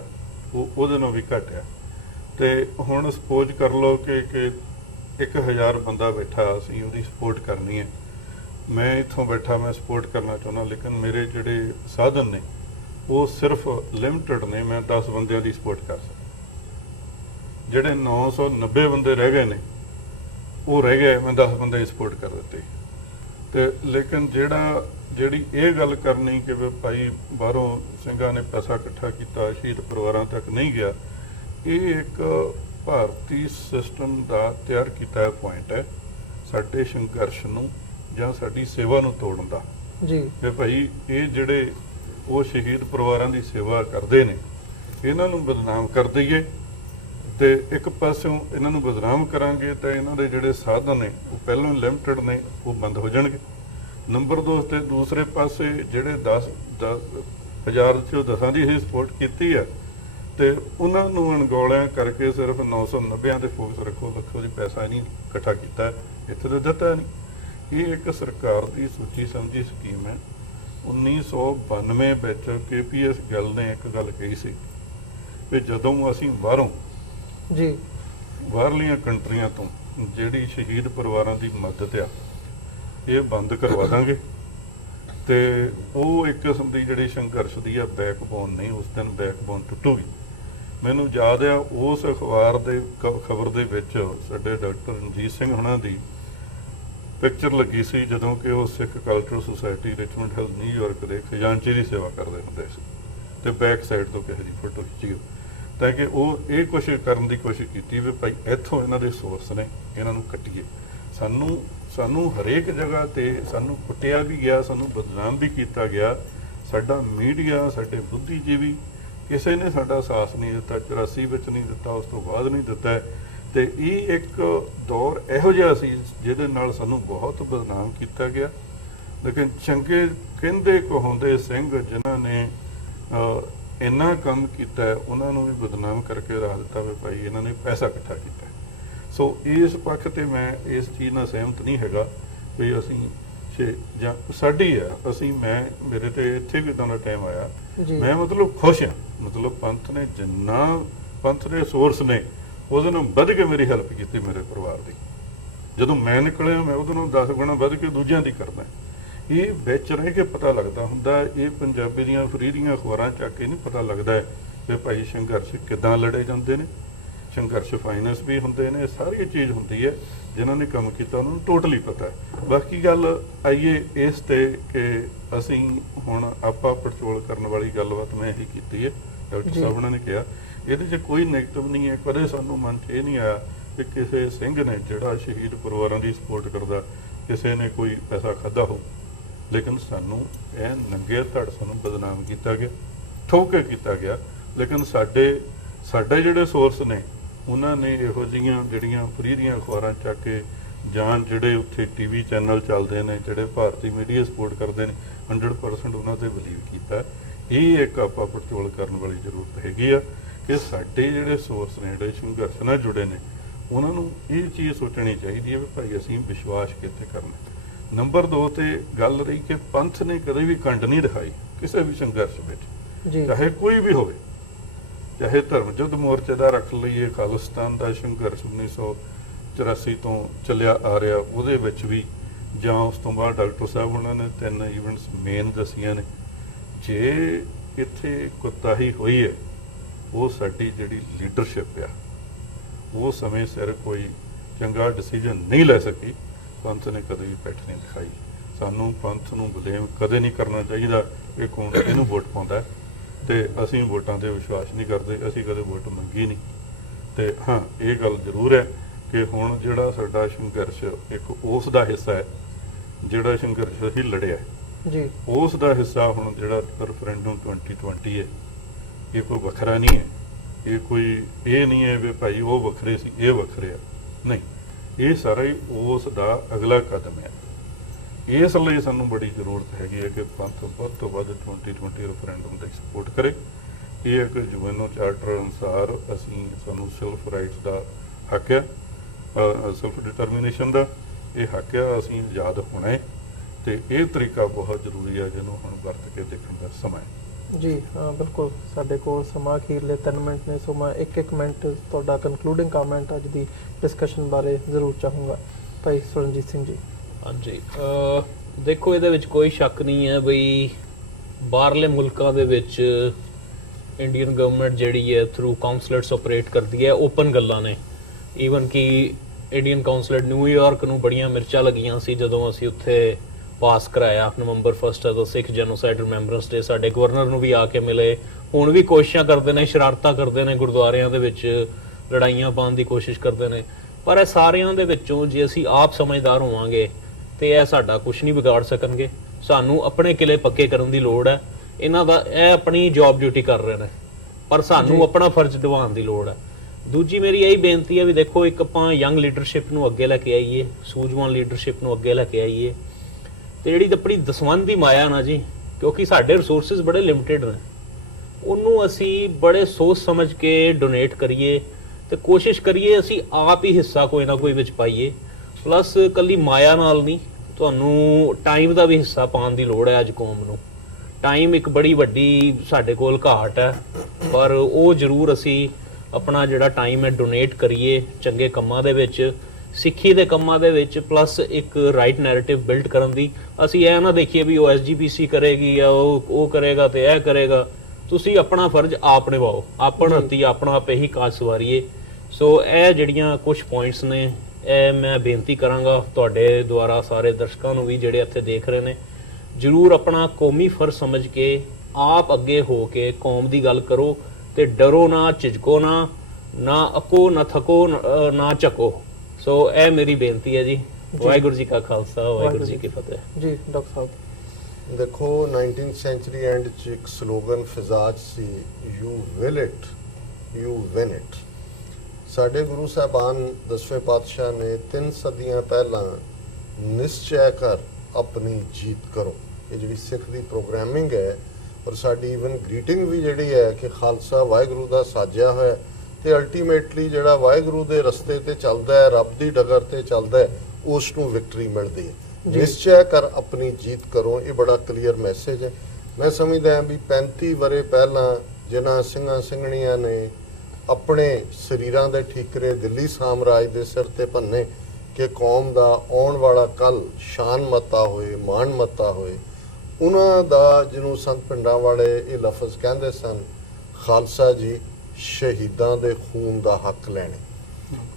ਉਹ ਉਹਦੇ ਨਾਲੋਂ ਵੀ ਘੱਟ ਆ। ਤੇ ਹੁਣ ਸਪੋਜ਼ ਕਰ ਲਓ ਕਿ 1000 ਬੰਦਾ ਬੈਠਾ, ਅਸੀਂ ਉਹਦੀ ਸਪੋਰਟ ਕਰਨੀ ਹੈ। ਮੈਂ ਇੱਥੋਂ ਬੈਠਾ, ਮੈਂ ਸਪੋਰਟ ਕਰਨਾ ਚਾਹੁੰਦਾ, ਲੇਕਿਨ ਮੇਰੇ ਜਿਹੜੇ ਸਾਧਨ ਨੇ ਉਹ ਸਿਰਫ ਲਿਮਟਿਡ ਨੇ। ਮੈਂ 10 ਬੰਦਿਆਂ ਦੀ ਸਪੋਰਟ ਕਰ ਸਕਦਾ। ਜਿਹੜੇ 990 ਬੰਦੇ ਰਹਿ ਗਏ ਨੇ ਉਹ ਰਹਿ ਗਏ, ਮੈਂ 10 ਬੰਦੇ ਦੀ ਸਪੋਰਟ ਕਰ ਦਿੱਤੀ। ਤੇ ਲੇਕਿਨ ਜਿਹੜੀ ਇਹ ਗੱਲ ਕਰਨੀ ਕਿ ਵੀ ਭਾਈ ਬਾਹਰੋਂ ਸਿੰਘਾਂ ਨੇ ਪੈਸਾ ਇਕੱਠਾ ਕੀਤਾ, ਸ਼ਹੀਦ ਪਰਿਵਾਰਾਂ ਤੱਕ ਨਹੀਂ ਗਿਆ, ਇਹ ਇੱਕ ਭਾਰਤੀ ਸਿਸਟਮ ਦਾ ਤਿਆਰ ਕੀਤਾ ਪੁਆਇੰਟ ਹੈ ਸਾਡੇ ਸੰਘਰਸ਼ ਨੂੰ ਜਾਂ ਸਾਡੀ ਸੇਵਾ ਨੂੰ ਤੋੜਨ ਦਾ ਜੀ। ਤੇ ਭਾਈ ਇਹ ਜਿਹੜੇ ਉਹ ਸ਼ਹੀਦ ਪਰਿਵਾਰਾਂ ਦੀ ਸੇਵਾ ਕਰਦੇ ਨੇ, ਇਹਨਾਂ ਨੂੰ ਬਦਨਾਮ ਕਰ ਦਈਏ। ਤੇ ਇੱਕ ਪਾਸਿਓਂ ਇਹਨਾਂ ਨੂੰ ਬਦਨਾਮ ਕਰਾਂਗੇ ਤਾਂ ਇਹਨਾਂ ਦੇ ਜਿਹੜੇ ਸਾਧਨ ਨੇ ਉਹ ਪਹਿਲਾਂ ਲਿਮਟਿਡ ਨੇ, ਉਹ ਬੰਦ ਹੋ ਜਾਣਗੇ। ਨੰਬਰ 2 ਤੇ ਦੂਸਰੇ ਪਾਸੇ ਜਿਹੜੇ 10,000 ਚੋਂ 10 ਦੀ ਹੀ ਸਪੋਰਟ ਕੀਤੀ ਹੈ ਤੇ ਉਹਨਾਂ ਨੂੰ ਅਣਗੌਲਿਆਂ ਕਰਕੇ ਸਿਰਫ 990 ਤੇ ਫੋਕਸ ਰੱਖੋ, ਲੱਖੋ ਦੀ ਪੈਸਾ ਨਹੀਂ ਇਕੱਠਾ ਕੀਤਾ, ਇੱਥੇ ਤਾਂ ਦਿੱਤਾ ਨਹੀਂ। ਇਹ ਇੱਕ ਸਰਕਾਰ ਦੀ ਸੋਚੀ ਸਮਝੀ ਸਕੀਮ ਹੈ। 1992 ਵਿੱਚ KPS ਗਿੱਲ ਨੇ ਇੱਕ ਗੱਲ ਕਹੀ ਸੀ ਕਿ ਜਦੋਂ ਅਸੀਂ ਬਾਹਰੋਂ ਜੀ, ਬਾਹਰਲੀਆਂ ਕੰਟਰੀਆਂ ਤੋਂ ਜਿਹੜੀ ਸ਼ਹੀਦ ਪਰਿਵਾਰਾਂ ਦੀ ਮਦਦ ਆ ਇਹ ਬੰਦ ਕਰਵਾ ਦਾਂਗੇ ਤੇ ਉਹ ਇੱਕ ਕਿਸਮ ਦੀ ਜਿਹੜੀ ਸੰਘਰਸ਼ ਦੀ ਆ ਬੈਕਬੋਨ ਨਹੀਂ, ਉਸ ਦਿਨ ਬੈਕਬੋਨ ਟੁੱਟੂਗੀ। ਮੈਨੂੰ ਯਾਦ ਆ ਉਸ ਅਖਬਾਰ ਦੇ ਖਬਰ ਦੇ ਵਿੱਚ ਸਾਡੇ ਡਾਕਟਰ ਰਣਜੀਤ ਸਿੰਘ ਹੁਣਾਂ ਦੀ ਪਿਕਚਰ ਲੱਗੀ ਸੀ ਜਦੋਂ ਕਿ ਉਹ Sikh cultural society Richmond Hill New York ਦੇ ਖਜ਼ਾਨਚੀ ਦੀ ਸੇਵਾ ਕਰਦੇ ਹੁੰਦੇ ਸੀ ਤੇ ਬੈਕ ਸਾਈਡ ਤੋਂ ਕਿਸੇ ਦੀ ਫੋਟੋ ਖਿੱਚੀ ਤਾਂ ਕਿ ਉਹ ਇਹ ਕੋਸ਼ਿਸ਼ ਕਰਨ ਦੀ ਕੋਸ਼ਿਸ਼ ਕੀਤੀ ਵੀ ਭਾਈ ਇੱਥੋਂ ਇਹਨਾਂ ਦੇ ਸੋਰਸ ਨੇ, ਇਹਨਾਂ ਨੂੰ ਕੱਟੀਏ। ਸਾਨੂੰ ਹਰੇਕ ਜਗ੍ਹਾ ਤੇ ਸਾਨੂੰ ਕੁੱਟਿਆ ਵੀ ਗਿਆ, ਸਾਨੂੰ ਬਦਨਾਮ ਵੀ ਕੀਤਾ ਗਿਆ। ਸਾਡਾ ਮੀਡੀਆ, ਸਾਡੇ ਬੁੱਧੀਜੀਵੀ ਕਿਸੇ ਨੇ ਸਾਡਾ ਸਾਥ ਨਹੀਂ ਦਿੱਤਾ, 84 ਵਿੱਚ ਨਹੀਂ ਦਿੱਤਾ, ਉਸ ਤੋਂ ਬਾਅਦ ਨਹੀਂ ਦਿੱਤਾ। ਤੇ ਇਹ ਇੱਕ ਦੌਰ ਇਹੋ ਜਿਹਾ ਸੀ ਜਿਹਦੇ ਨਾਲ ਸਾਨੂੰ ਬਹੁਤ ਬਦਨਾਮ ਕੀਤਾ ਗਿਆ। ਲੇਕਿਨ ਚੰਗੇ ਕਹਿੰਦੇ ਕਹਾਉਂਦੇ ਸਿੰਘ ਜਿਨ੍ਹਾਂ ਨੇ ਇੰਨਾ ਕੰਮ ਕੀਤਾ ਉਹਨਾਂ ਨੂੰ ਵੀ ਬਦਨਾਮ ਕਰਕੇ ਰੱਖ ਦਿੱਤਾ ਵੀ ਭਾਈ ਇਹਨਾਂ ਨੇ ਪੈਸਾ ਇਕੱਠਾ ਕੀਤਾ। ਸੋ ਇਸ ਪੱਖ ਤੇ ਮੈਂ ਇਸ ਚੀਜ਼ ਨਾਲ ਸਹਿਮਤ ਨਹੀਂ ਹੈਗਾ ਵੀ ਅਸੀਂ ਜਾਂ ਸਾਡੀ ਆ ਮੇਰੇ ਤੇ ਇੱਥੇ ਵੀ ਇੱਦਾਂ ਦਾ ਟਾਈਮ ਆਇਆ, ਮੈਂ ਮਤਲਬ ਖੁਸ਼ ਹਾਂ। ਮਤਲਬ ਪੰਥ ਨੇ ਜਿੰਨਾ ਪੰਥ ਦੇ ਸੋਰਸ ਨੇ ਉਹਦੇ ਨਾਲ ਵੱਧ ਕੇ ਮੇਰੀ ਹੈਲਪ ਕੀਤੀ ਮੇਰੇ ਪਰਿਵਾਰ ਦੀ। ਜਦੋਂ ਮੈਂ ਨਿਕਲਿਆ ਮੈਂ ਉਹਦੇ ਨਾਲ 10 ਗੁਣਾ ਵੱਧ ਕੇ ਦੂਜਿਆਂ ਦੀ ਕਰਦਾ। ਇਹ ਵਿੱਚ ਰਹਿ ਕੇ ਪਤਾ ਲੱਗਦਾ ਹੁੰਦਾ, ਇਹ ਪੰਜਾਬੀ ਦੀਆਂ ਫਰੀ ਦੀਆਂ ਅਖਬਾਰਾਂ ਚੱਕ ਕੇ ਨਹੀਂ ਪਤਾ ਲੱਗਦਾ ਕਿ ਭਾਈ ਸੰਘਰਸ਼ ਕਿੱਦਾਂ ਲੜੇ ਜਾਂਦੇ ਨੇ, ਸੰਘਰਸ਼ ਫਾਈਨੈਂਸ ਵੀ ਹੁੰਦੇ ਨੇ, ਸਾਰੀ ਚੀਜ਼ ਹੁੰਦੀ ਹੈ। ਜਿਨ੍ਹਾਂ ਨੇ ਕੰਮ ਕੀਤਾ ਉਹਨਾਂ ਨੂੰ ਟੋਟਲੀ ਪਤਾ ਹੈ। ਬਾਕੀ ਗੱਲ ਆਈਏ ਇਸ ਤੇ ਕਿ ਅਸੀਂ ਹੁਣ ਆਪਾਂ ਪੜਚੋਲ ਕਰਨ ਵਾਲੀ ਗੱਲਬਾਤ ਮੈਂ ਇਹੀ ਕੀਤੀ ਹੈ, ਡਾਕਟਰ ਸਾਹਿਬ ਉਹਨਾਂ ਨੇ ਕਿਹਾ ਇਹਦੇ 'ਚ ਕੋਈ ਨੈਗੇਟਿਵ ਨਹੀਂ ਹੈ। ਕਦੇ ਸਾਨੂੰ ਮਨ 'ਚ ਇਹ ਨਹੀਂ ਆਇਆ ਕਿ ਕਿਸੇ ਸਿੰਘ ਨੇ ਜਿਹੜਾ ਸ਼ਹੀਦ ਪਰਿਵਾਰਾਂ ਦੀ ਸਪੋਰਟ ਕਰਦਾ ਕਿਸੇ ਨੇ ਕੋਈ ਪੈਸਾ ਖਾਧਾ ਹੋ। ਲੇਕਿਨ ਸਾਨੂੰ ਇਹ ਨੰਗੇ ਧੜ ਸਾਨੂੰ ਬਦਨਾਮ ਕੀਤਾ ਗਿਆ, ਠੋਕ ਕੇ ਕੀਤਾ ਗਿਆ। ਲੇਕਿਨ ਸਾਡੇ ਜਿਹੜੇ ਸੋਰਸ ਨੇ ਉਹਨਾਂ ਨੇ ਇਹੋ ਜਿਹੀਆਂ ਜਿਹੜੀਆਂ ਫਰੀ ਦੀਆਂ ਅਖਬਾਰਾਂ ਚੱਕ ਕੇ ਜਾਂ ਜਿਹੜੇ ਉੱਥੇ ਟੀਵੀ ਚੈਨਲ ਚੱਲਦੇ ਨੇ ਜਿਹੜੇ ਭਾਰਤੀ ਮੀਡੀਆ ਸਪੋਰਟ ਕਰਦੇ ਨੇ 100% ਉਹਨਾਂ ਤੇ ਬਲੀਵ ਕੀਤਾ। ਇਹ ਇੱਕ ਆਪਾਂ ਪੜਚੋਲ ਕਰਨ ਵਾਲੀ ਜ਼ਰੂਰਤ ਹੈਗੀ ਆ ਕਿ ਸਾਡੇ ਜਿਹੜੇ ਸੋਰਸ ਨੇ ਜਿਹੜੇ ਸੰਘਰਸ਼ ਨਾਲ ਜੁੜੇ ਨੇ ਉਹਨਾਂ ਨੂੰ ਇਹ ਚੀਜ਼ ਸੋਚਣੀ ਚਾਹੀਦੀ ਹੈ ਵੀ ਭਾਈ ਅਸੀਂ ਵਿਸ਼ਵਾਸ ਕਿੱਥੇ ਕਰਨਾ। ਨੰਬਰ 2 ਤੇ ਗੱਲ ਰਹੀ ਕਿ ਪੰਥ ਨੇ ਕਦੇ ਵੀ ਕੰਡ ਨਹੀਂ ਦਿਖਾਈ ਕਿਸੇ ਵੀ ਸੰਘਰਸ਼ ਵਿੱਚ, ਜੀ ਚਾਹੇ ਕੋਈ ਵੀ ਹੋਵੇ, ਚਾਹੇ ਧਰਮ ਯੁੱਧ ਮੋਰਚੇ ਦਾ ਰੱਖ ਲਈਏ, ਖਾਲਿਸਤਾਨ ਦਾ ਸੰਘਰਸ਼ 1984 ਤੋਂ ਚੱਲਿਆ ਆ ਰਿਹਾ ਉਹਦੇ ਵਿੱਚ ਵੀ, ਜਾਂ ਉਸ ਤੋਂ ਬਾਅਦ ਡਾਕਟਰ ਸਾਹਿਬ ਉਹਨਾਂ ਨੇ 3 ਇਵੈਂਟਸ ਮੇਨ ਦੱਸੀਆਂ ਨੇ। ਜੇ ਇੱਥੇ ਕੁਤਾਹੀ ਹੋਈ ਹੈ ਉਹ ਸਾਡੀ ਜਿਹੜੀ ਲੀਡਰਸ਼ਿਪ ਆ ਉਹ ਸਮੇਂ ਸਿਰ ਕੋਈ ਚੰਗਾ ਡਿਸੀਜਨ ਨਹੀਂ ਲੈ ਸਕੀ। ਪੰਥ ਨੇ ਕਦੇ ਵੀ ਪਿੱਠ ਨਹੀਂ ਦਿਖਾਈ। ਸਾਨੂੰ ਪੰਥ ਨੂੰ ਬਲੇਮ ਕਦੇ ਨਹੀਂ ਕਰਨਾ ਚਾਹੀਦਾ ਕਿ ਕੌਣ ਇਹਨੂੰ ਵੋਟ ਪਾਉਂਦਾ ਹੈ, ਤੇ ਅਸੀਂ ਵੋਟਾਂ ਤੇ ਵਿਸ਼ਵਾਸ ਨਹੀਂ ਕਰਦੇ, ਅਸੀਂ ਕਦੇ ਵੋਟ ਮੰਗੀ ਨਹੀਂ। ਤੇ ਹਾਂ ਇਹ ਗੱਲ ਜ਼ਰੂਰ ਹੈ ਕਿ ਹੁਣ ਜਿਹੜਾ ਸਾਡਾ ਸੰਘਰਸ਼ ਇੱਕ ਉਸ ਦਾ ਹਿੱਸਾ ਹੈ ਜਿਹੜਾ ਸੰਘਰਸ਼ ਅਸੀਂ ਲੜਿਆ ਜੀ, ਉਸ ਦਾ ਹਿੱਸਾ ਹੁਣ ਜਿਹੜਾ ਰੈਫਰੈਂਡਮ 2020 ਹੈ ਇਹ ਕੋਈ ਵੱਖਰਾ ਨਹੀਂ ਹੈ। ਇਹ ਨਹੀਂ ਹੈ ਵੀ ਭਾਈ ਉਹ ਵੱਖਰੇ ਸੀ ਇਹ ਵੱਖਰੇ ਆ, ਨਹੀਂ, ਇਹ ਸਾਰਾ ਹੀ ਉਸ ਦਾ ਅਗਲਾ ਕਦਮ ਹੈ। ਇਸ ਲਈ ਸਾਨੂੰ ਬੜੀ ਜ਼ਰੂਰਤ ਹੈਗੀ ਹੈ ਕਿ ਪੰਥ ਵੱਧ ਤੋਂ ਵੱਧ 2020 ਰੈਫਰੈਂਡਮ ਦੀ ਸਪੋਰਟ ਕਰੇ। ਇਹ ਇੱਕ ਯੂਐਨਓ ਚਾਰਟਰ ਅਨੁਸਾਰ ਸਾਨੂੰ ਸੈਲਫ ਰਾਈਟਸ ਦਾ ਹੱਕ ਹੈ, ਸੈਲਫ ਡਿਟਰਮੀਨੇਸ਼ਨ ਦਾ ਇਹ ਹੱਕ ਹੈ, ਅਸੀਂ ਆਜ਼ਾਦ ਹੋਣਾ ਹੈ ਤੇ ਇਹ ਤਰੀਕਾ ਬਹੁਤ ਜ਼ਰੂਰੀ ਹੈ ਜਿਹਨੂੰ ਹੁਣ ਵਰਤ ਕੇ ਦੇਖਣ ਦਾ ਸਮਾਂ ਹੈ। ਜੀ ਬਿਲਕੁਲ, ਸਾਡੇ ਕੋਲ ਸਮਾਂ ਅਖੀਰਲੇ 3 ਮਿੰਟ ਨੇ, ਸੋ ਮੈਂ ਇੱਕ ਮਿੰਟ ਤੁਹਾਡਾ ਕਨਕਲੂਡਿੰਗ ਕਮੈਂਟ ਅੱਜ ਦੀ ਡਿਸਕਸ਼ਨ ਬਾਰੇ ਜ਼ਰੂਰ ਚਾਹੂੰਗਾ। ਭਾਈ ਸੁਰਨਜੀਤ ਸਿੰਘ ਜੀ। ਹਾਂਜੀ, ਦੇਖੋ ਇਹਦੇ ਵਿੱਚ ਕੋਈ ਸ਼ੱਕ ਨਹੀਂ ਹੈ ਬਈ ਬਾਹਰਲੇ ਮੁਲਕਾਂ ਦੇ ਵਿੱਚ ਇੰਡੀਅਨ ਗਵਰਨਮੈਂਟ ਜਿਹੜੀ ਹੈ ਥਰੂ ਕਾਉਂਸਲੇਟਸ ਆਪਰੇਟ ਕਰਦੀ ਹੈ। ਓਪਨ ਗੱਲਾਂ ਨੇ, ਈਵਨ ਕਿ ਇੰਡੀਅਨ ਕਾਉਂਸਲੇਟ ਨਿਊਯਾਰਕ ਨੂੰ ਬੜੀਆਂ ਮਿਰਚਾਂ ਲੱਗੀਆਂ ਸੀ ਜਦੋਂ ਅਸੀਂ ਉੱਥੇ ਪਾਸ ਕਰਾਇਆ ਨਵੰਬਰ 1 ਦਾ ਸਿੱਖ ਜੈਨੋਸਾਈਡ ਰਿਮੈਂਬਰੈਂਸ ਡੇ। ਸਾਡੇ ਗਵਰਨਰ ਨੂੰ ਵੀ ਆ ਕੇ ਮਿਲੇ, ਹੁਣ ਵੀ ਕੋਸ਼ਿਸ਼ਾਂ ਕਰਦੇ ਨੇ, ਸ਼ਰਾਰਤਾਂ ਕਰਦੇ ਨੇ, ਗੁਰਦੁਆਰਿਆਂ ਦੇ ਵਿੱਚ ਲੜਾਈਆਂ ਪਾਉਣ ਦੀ ਕੋਸ਼ਿਸ਼ ਕਰਦੇ ਨੇ। ਪਰ ਇਹ ਸਾਰਿਆਂ ਦੇ ਵਿੱਚੋਂ ਜੇ ਅਸੀਂ ਆਪ ਸਮਝਦਾਰ ਹੋਵਾਂਗੇ ਤੇ ਇਹ ਸਾਡਾ ਕੁਝ ਨਹੀਂ ਵਿਗਾੜ ਸਕਣਗੇ। ਸਾਨੂੰ ਆਪਣੇ ਕਿਲੇ ਪੱਕੇ ਕਰਨ ਦੀ ਲੋੜ ਹੈ। ਇਹਨਾਂ ਦਾ ਇਹ ਆਪਣੀ ਜੌਬ ਡਿਊਟੀ ਕਰ ਰਹੇ ਨੇ, ਪਰ ਸਾਨੂੰ ਆਪਣਾ ਫਰਜ਼ ਨਿਭਾਉਣ ਦੀ ਲੋੜ ਹੈ। ਦੂਜੀ ਮੇਰੀ ਇਹੀ ਬੇਨਤੀ ਹੈ ਵੀ ਦੇਖੋ, ਇੱਕ ਆਪਾਂ ਯੰਗ ਲੀਡਰਸ਼ਿਪ ਨੂੰ ਅੱਗੇ ਲੈ ਕੇ ਆਈਏ, ਸੂਝਵਾਨ ਲੀਡਰਸ਼ਿਪ ਨੂੰ ਅੱਗੇ ਲੈ ਕੇ ਆਈਏ, ਤੇ ਜਿਹੜੀ ਆਪਣੀ ਦਸਵੰਧ ਦੀ ਮਾਇਆ ਨਾ ਜੀ, ਕਿਉਂਕਿ ਸਾਡੇ ਰਿਸੋਰਸਿਸ ਬੜੇ ਲਿਮਿਟਿਡ ਨੇ, ਉਹਨੂੰ ਅਸੀਂ ਬੜੇ ਸੋਚ ਸਮਝ ਕੇ ਡੋਨੇਟ ਕਰੀਏ ਤੇ ਕੋਸ਼ਿਸ਼ ਕਰੀਏ ਅਸੀਂ ਆਪ ਹੀ ਹਿੱਸਾ ਕੋਈ ਨਾ ਕੋਈ ਵਿੱਚ ਪਾਈਏ। ਪਲੱਸ ਕੱਲੀ ਮਾਇਆ ਨਾਲ ਨਹੀਂ, ਤੁਹਾਨੂੰ ਟਾਈਮ ਦਾ ਵੀ ਹਿੱਸਾ ਪਾਉਣ ਦੀ ਲੋੜ ਹੈ। ਅੱਜ ਕੌਮ ਨੂੰ ਟਾਈਮ ਇੱਕ ਬੜੀ ਵੱਡੀ ਸਾਡੇ ਕੋਲ ਘਾਟ ਹੈ, ਪਰ ਉਹ ਜ਼ਰੂਰ ਅਸੀਂ ਆਪਣਾ ਜਿਹੜਾ ਟਾਈਮ ਹੈ ਡੋਨੇਟ ਕਰੀਏ ਚੰਗੇ ਕੰਮਾਂ ਦੇ ਵਿੱਚ, ਸਿੱਖੀ ਦੇ ਕੰਮਾਂ ਦੇ ਵਿੱਚ, ਪਲੱਸ ਇੱਕ ਰਾਈਟ ਨੈਰੇਟਿਵ ਬਿਲਡ ਕਰਨ ਦੀ। ਅਸੀਂ ਇਹ ਨਾ ਦੇਖੀਏ ਵੀ ਉਹ ਐਸਜੀਪੀਸੀ ਕਰੇਗੀ ਜਾਂ ਉਹ ਕਰੇਗਾ ਤੇ ਇਹ ਕਰੇਗਾ। ਤੁਸੀਂ ਆਪਣਾ ਫਰਜ਼ ਆਪ ਨਿਭਾਓ, ਆਪਣ ਹੱਥੀਂ ਆਪਣਾ ਆਪ ਹੀ ਕਾਜ ਸਵਾਰੀਏ। ਸੋ ਇਹ ਜਿਹੜੀਆਂ ਕੁਝ ਪੁਆਇੰਟਸ ਨੇ, ਇਹ ਮੈਂ ਬੇਨਤੀ ਕਰਾਂਗਾ ਤੁਹਾਡੇ ਦੁਆਰਾ ਸਾਰੇ ਦਰਸ਼ਕਾਂ ਨੂੰ ਵੀ ਜਿਹੜੇ ਇੱਥੇ ਦੇਖ ਰਹੇ ਨੇ, ਜ਼ਰੂਰ ਆਪਣਾ ਕੌਮੀ ਫਰਜ਼ ਸਮਝ ਕੇ ਆਪ ਅੱਗੇ ਹੋ ਕੇ ਕੌਮ ਦੀ ਗੱਲ ਕਰੋ ਤੇ ਡਰੋ ਨਾ, ਝਿਜਕੋ ਨਾ, ਨਾ ਅਕੋ ਨਾ ਥਕੋ ਨਾ ਚੱਕੋ। ਸੋ ਇਹ ਮੇਰੀ ਬੇਨਤੀ ਹੈ ਜੀ। ਵਾਹਿਗੁਰੂ ਜੀ ਕਾ ਖਾਲਸਾ, ਵਾਹਿਗੁਰੂ ਜੀ ਕੀ ਫਤਿਹ। ਜੀ ਡਾਕਟਰ ਸਾਹਿਬ। ਦੇਖੋ 19th ਸੈਂਚੁਰੀ ਐਂਡ ਚ ਇੱਕ ਸਲੋਗਨ ਫਿਜ਼ਾ 'ਚ ਸੀ, you will it you win it. ਸਾਡੇ ਗੁਰੂ ਸਾਹਿਬਾਨ 10ਵੇਂ ਪਾਤਸ਼ਾਹ ਨੇ 3 ਸਦੀਆਂ ਪਹਿਲਾਂ ਨਿਸ਼ਚੈ ਕਰ ਆਪਣੀ ਜੀਤ ਕਰੋ, ਇਹ ਜਿਹੜੀ ਸਿੱਖ ਦੀ ਪ੍ਰੋਗਰਾਮਿੰਗ ਹੈ, ਔਰ ਸਾਡੀ ਇਵਨ ਗ੍ਰੀਟਿੰਗ ਵੀ ਜਿਹੜੀ ਹੈ ਕਿ ਖਾਲਸਾ ਵਾਹਿਗੁਰੂ ਦਾ ਸਾਜਿਆ ਹੋਇਆ ਤੇ ਅਲਟੀਮੇਟਲੀ ਜਿਹੜਾ ਵਾਹਿਗੁਰੂ ਦੇ ਰਸਤੇ ਤੇ ਚੱਲਦਾ ਹੈ, ਰੱਬ ਦੀ ਡਗਰ ਤੇ ਚੱਲਦਾ ਹੈ, ਉਸ ਨੂੰ ਵਿਕਟਰੀ ਮਿਲਦੀ ਹੈ। ਨਿਸ਼ਚੈ ਕਰ ਆਪਣੀ ਜੀਤ ਕਰੋ, ਇਹ ਬੜਾ ਕਲੀਅਰ ਮੈਸੇਜ ਹੈ। ਮੈਂ ਸਮਝਦਾ ਹਾਂ ਵੀ 35 ਵਰੇ ਪਹਿਲਾਂ ਜਿਨ੍ਹਾਂ ਸਿੰਘਾਂ ਸਿੰਘਣੀਆਂ ਨੇ ਆਪਣੇ ਸਰੀਰਾਂ ਦੇ ਠੀਕਰੇ ਦਿੱਲੀ ਸਾਮਰਾਜ ਦੇ ਸਿਰ ਤੇ ਭੰਨੇ ਕਿ ਕੌਮ ਦਾ ਆਉਣ ਵਾਲਾ ਕੱਲ ਸ਼ਾਨ ਮਤਾ ਹੋਏ, ਮਾਣ ਮਤਾ ਹੋਏ, ਉਹਨਾਂ ਦਾ ਜਿਹਨੂੰ ਸੰਤ ਪਿੰਡਾਂ ਵਾਲੇ ਇਹ ਲਫ਼ਜ਼ ਕਹਿੰਦੇ ਸਨ, ਖਾਲਸਾ ਜੀ ਸ਼ਹੀਦਾਂ ਦੇ ਖੂਨ ਦਾ ਹੱਕ ਲੈਣੇ।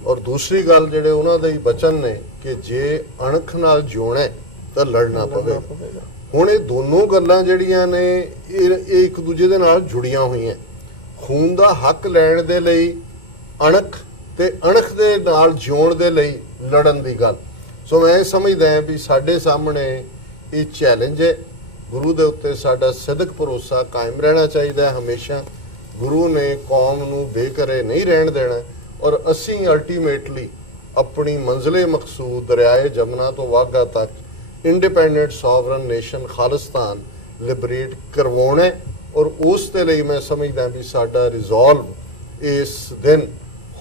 ਔਰ ਦੂਸਰੀ ਗੱਲ ਜਿਹੜੇ ਉਹਨਾਂ ਦੇ ਹੀ ਬਚਨ ਨੇ ਕਿ ਜੇ ਅਣਖ ਨਾਲ ਜਿਉਣਾ ਤਾਂ ਲੜਨਾ ਪਵੇਗਾ। ਹੁਣ ਇਹ ਦੋਨੋਂ ਗੱਲਾਂ ਜਿਹੜੀਆਂ ਨੇ ਇਹ ਇੱਕ ਦੂਜੇ ਦੇ ਨਾਲ ਜੁੜੀਆਂ ਹੋਈਆਂ। ਖੂਨ ਦਾ ਹੱਕ ਲੈਣ ਦੇ ਲਈ ਅਣਖ ਤੇ ਅਣਖ ਦੇ ਨਾਲ ਜਿਉਣ ਦੇ ਲਈ ਲੜਨ ਦੀ ਗੱਲ। ਸੋ ਮੈਂ ਸਮਝਦਾ ਹਾਂ ਵੀ ਸਾਡੇ ਸਾਹਮਣੇ ਇਹ ਚੈਲੰਜ ਹੈ। ਗੁਰੂ ਦੇ ਉੱਤੇ ਸਾਡਾ ਸਿੱਧਕ ਭਰੋਸਾ ਕਾਇਮ ਰਹਿਣਾ ਚਾਹੀਦਾ ਹੈ ਹਮੇਸ਼ਾ। ਗੁਰੂ ਨੇ ਕੌਮ ਨੂੰ ਬੇਘਰੇ ਨਹੀਂ ਰਹਿਣ ਦੇਣਾ, ਔਰ ਅਸੀਂ ਅਲਟੀਮੇਟਲੀ ਆਪਣੀ ਮੰਜ਼ਿਲੇ ਮਕਸੂਦ ਦਰਿਆਏ ਜਮਨਾ ਤੋਂ ਵਾਘਾ ਤੱਕ independent sovereign nation Khalistan liberate ਕਰਵਾਉਣਾ ਹੈ। ਔਰ ਉਸ ਦੇ ਲਈ ਮੈਂ ਸਮਝਦਾ ਵੀ ਸਾਡਾ ਰਿਜ਼ੋਲਵ ਇਸ ਦਿਨ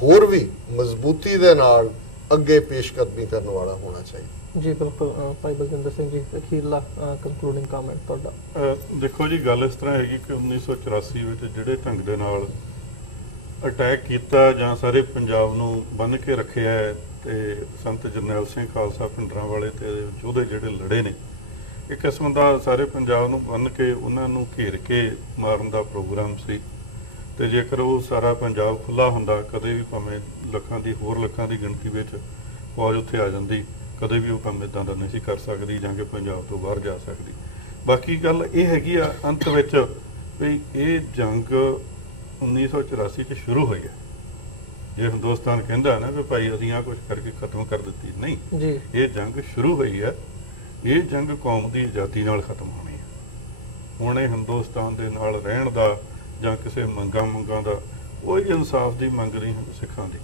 ਹੋਰ ਵੀ ਮਜ਼ਬੂਤੀ ਦੇ ਨਾਲ ਅੱਗੇ ਪੇਸ਼ਕਦਮੀ ਕਰਨ ਵਾਲਾ ਹੋਣਾ ਚਾਹੀਦਾ। ਜੀ ਬਿਲਕੁਲ। ਭਾਈ ਬਲਜਿੰਦਰ ਸਿੰਘ ਜੀ, ਅਖੀਰਲਾ ਕੰਕਲੂਡਿੰਗ ਕਮੈਂਟ ਤੁਹਾਡਾ। ਦੇਖੋ ਜੀ, ਗੱਲ ਇਸ ਤਰ੍ਹਾਂ ਹੈਗੀ ਕਿ 1984 ਵਿੱਚ ਜਿਹੜੇ ਢੰਗ ਦੇ ਨਾਲ ਅਟੈਕ ਕੀਤਾ ਜਾਂ ਸਾਰੇ ਪੰਜਾਬ ਨੂੰ ਬੰਨ੍ਹ ਕੇ ਰੱਖਿਆ ਹੈ ਤੇ ਸੰਤ ਜਰਨੈਲ ਸਿੰਘ ਖਾਲਸਾ ਭਿੰਡਰਾਂ ਵਾਲੇ ਤੇ ਯੋਧੇ ਜਿਹੜੇ ਲੜੇ ਨੇ, ਇੱਕ ਕਿਸਮ ਦਾ ਸਾਰੇ ਪੰਜਾਬ ਨੂੰ ਬੰਨ੍ਹ ਕੇ ਉਹਨਾਂ ਨੂੰ ਘੇਰ ਕੇ ਮਾਰਨ ਦਾ ਪ੍ਰੋਗਰਾਮ ਸੀ। ਤੇ ਜੇਕਰ ਉਹ ਸਾਰਾ ਪੰਜਾਬ ਖੁੱਲਾ ਹੁੰਦਾ, ਕਦੇ ਵੀ ਭਾਵੇਂ ਲੱਖਾਂ ਦੀ ਗਿਣਤੀ ਵਿੱਚ ਫੌਜ ਉੱਥੇ ਆ ਜਾਂਦੀ, ਕਦੇ ਵੀ ਉਹ ਕੰਮ ਇਦਾਂ ਦਾ ਨਹੀਂ ਸੀ ਕਰ ਸਕਦੀ ਜਾਂ ਕਿ ਪੰਜਾਬ ਤੋਂ ਬਾਹਰ ਜਾ ਸਕਦੀ। ਬਾਕੀ ਗੱਲ ਇਹ ਹੈਗੀ ਆ ਅੰਤ ਵਿੱਚ ਵੀ ਇਹ ਜੰਗ 1984 ਚ ਸ਼ੁਰੂ ਹੋਈ ਹੈ। ਜੇ ਹਿੰਦੁਸਤਾਨ ਕਹਿੰਦਾ ਨਾ ਵੀ ਭਾਈ ਅਸੀਂ ਆਹ ਕੁਛ ਕਰਕੇ ਖਤਮ ਕਰ ਦਿੱਤੀ, ਨਹੀਂ ਜੀ, ਇਹ ਜੰਗ ਸ਼ੁਰੂ ਹੋਈ ਹੈ। ਇਹ ਜੰਗ ਕੌਮ ਦੀ ਆਜ਼ਾਦੀ ਨਾਲ ਖਤਮ ਹੋਣੀ ਹੈ। ਹੁਣ ਇਹ ਹਿੰਦੁਸਤਾਨ ਦੇ ਨਾਲ ਰਹਿਣ ਦਾ ਜਾਂ ਕਿਸੇ ਮੰਗਾਂ ਦਾ ਕੋਈ ਇਨਸਾਫ ਦੀ ਮੰਗ ਨਹੀਂ ਸਿੱਖਾਂ ਦੀ,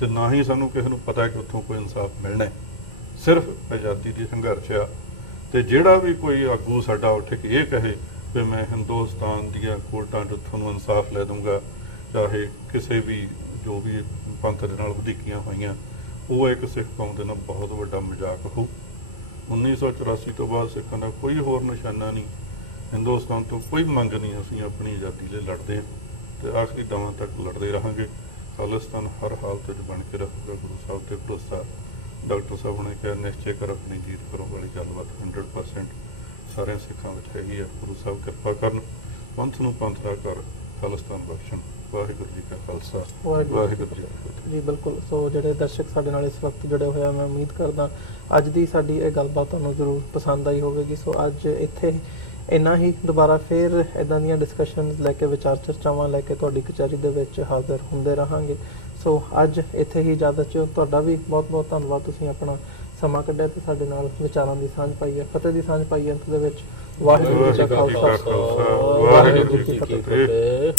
ਤੇ ਨਾ ਹੀ ਸਾਨੂੰ ਕਿਸੇ ਨੂੰ ਪਤਾ ਕਿ ਉੱਥੋਂ ਕੋਈ ਇਨਸਾਫ ਮਿਲਣਾ ਹੈ। ਸਿਰਫ ਆਜ਼ਾਦੀ ਦੀ ਸੰਘਰਸ਼ ਆ। ਤੇ ਜਿਹੜਾ ਵੀ ਕੋਈ ਆਗੂ ਸਾਡਾ ਉੱਠ ਕੇ ਇਹ ਕਹੇ ਕਿ ਮੈਂ ਹਿੰਦੁਸਤਾਨ ਦੀਆਂ ਕੋਰਟਾਂ 'ਚ ਤੁਹਾਨੂੰ ਇਨਸਾਫ ਲੈ ਦੂੰਗਾ, ਚਾਹੇ ਕਿਸੇ ਵੀ ਜੋ ਵੀ ਪੰਥ ਦੇ ਨਾਲ ਵਧੀਕੀਆਂ ਹੋਈਆਂ, ਉਹ ਇੱਕ ਸਿੱਖ ਕੌਮ ਦੇ ਨਾਲ ਬਹੁਤ ਵੱਡਾ ਮਜ਼ਾਕ ਹੋ। 1984 ਤੋਂ ਬਾਅਦ ਸਿੱਖਾਂ ਦਾ ਕੋਈ ਹੋਰ ਨਿਸ਼ਾਨਾ ਨਹੀਂ, ਹਿੰਦੁਸਤਾਨ ਤੋਂ ਕੋਈ ਮੰਗ ਨਹੀਂ। ਅਸੀਂ ਆਪਣੀ ਆਜ਼ਾਦੀ ਲਈ ਲੜਦੇ ਹਾਂ ਤੇ ਆਖਰੀ ਦਮਾਂ ਤੱਕ ਲੜਦੇ ਰਹਾਂਗੇ। ਖਾਲਿਸਤਾਨ ਹਰ ਹਾਲਤ 'ਚ ਬਣ ਕੇ ਰਹੂਗਾ। ਗੁਰੂ ਸਾਹਿਬ ਤੇ ਭਰੋਸਾ। ਡਾਕਟਰ ਸਾਹਿਬ ਨੇ ਕਿਹਾ ਨਿਸ਼ਚੈ ਕਰ ਆਪਣੀ ਜੀਤ ਕਰੋ ਵਾਲੀ ਗੱਲਬਾਤ 100% ਸਾਰਿਆਂ ਸਿੱਖਾਂ ਵਿੱਚ ਹੈਗੀ ਆ। ਗੁਰੂ ਸਾਹਿਬ ਕਿਰਪਾ ਕਰਨ, ਪੰਥ ਨੂੰ ਪੰਥ ਦਾ ਕਰ, ਖਾਲਿਸਤਾਨ ਬਖਸ਼ਣ। ਵਾਹਿਗੁਰੂ ਜੀ ਕਾ ਖਾਲਸਾ, ਵਾਹਿਗੁਰੂ ਜੀ ਕੀ ਫਤਿਹ। ਜੀ ਬਿਲਕੁਲ। ਸੋ ਜਿਹੜੇ ਦਰਸ਼ਕ ਸਾਡੇ ਨਾਲ ਇਸ ਵਕਤ ਜੁੜੇ ਹੋਏ ਆ, ਮੈਂ ਉਮੀਦ ਕਰਦਾ ਅੱਜ ਦੀ ਸਾਡੀ ਇਹ ਗੱਲਬਾਤ ਤੁਹਾਨੂੰ ਜ਼ਰੂਰ ਪਸੰਦ ਆਈ ਹੋਵੇਗੀ। ਸੋ ਅੱਜ ਇੱਥੇ ਇੰਨਾ ਹੀ। ਦੁਬਾਰਾ ਫਿਰ ਇਦਾਂ ਦੀਆਂ ਡਿਸਕਸ਼ਨਸ ਲੈ ਕੇ, ਵਿਚਾਰ ਚਰਚਾਵਾਂ ਲੈ ਕੇ ਤੁਹਾਡੀ ਕਚਹਿਰੀ ਦੇ ਵਿੱਚ ਹਾਜ਼ਰ ਹੁੰਦੇ ਰਹਾਂਗੇ। ਸੋ ਅੱਜ ਇੱਥੇ ਹੀ ਇਜਾਜ਼ਤ ਚਾਹੋ। ਤੁਹਾਡਾ ਵੀ ਬਹੁਤ ਬਹੁਤ ਧੰਨਵਾਦ, ਤੁਸੀਂ ਆਪਣਾ ਸਮਾਂ ਕੱਢਿਆ ਤੇ ਸਾਡੇ ਨਾਲ ਵਿਚਾਰਾਂ ਦੀ ਸਾਂਝ ਪਾਈ ਹੈ, ਫਤਿਹ ਦੀ ਸਾਂਝ ਪਾਈ ਹੈ ਅੰਤ ਦੇ ਵਿੱਚ। ਵਾਹਿਗੁਰੂ ਜੀ ਕਾ ਖਾਲਸਾ, ਵਾਹਿਗੁਰੂ ਜੀ ਕੀ ਫਤਿਹ।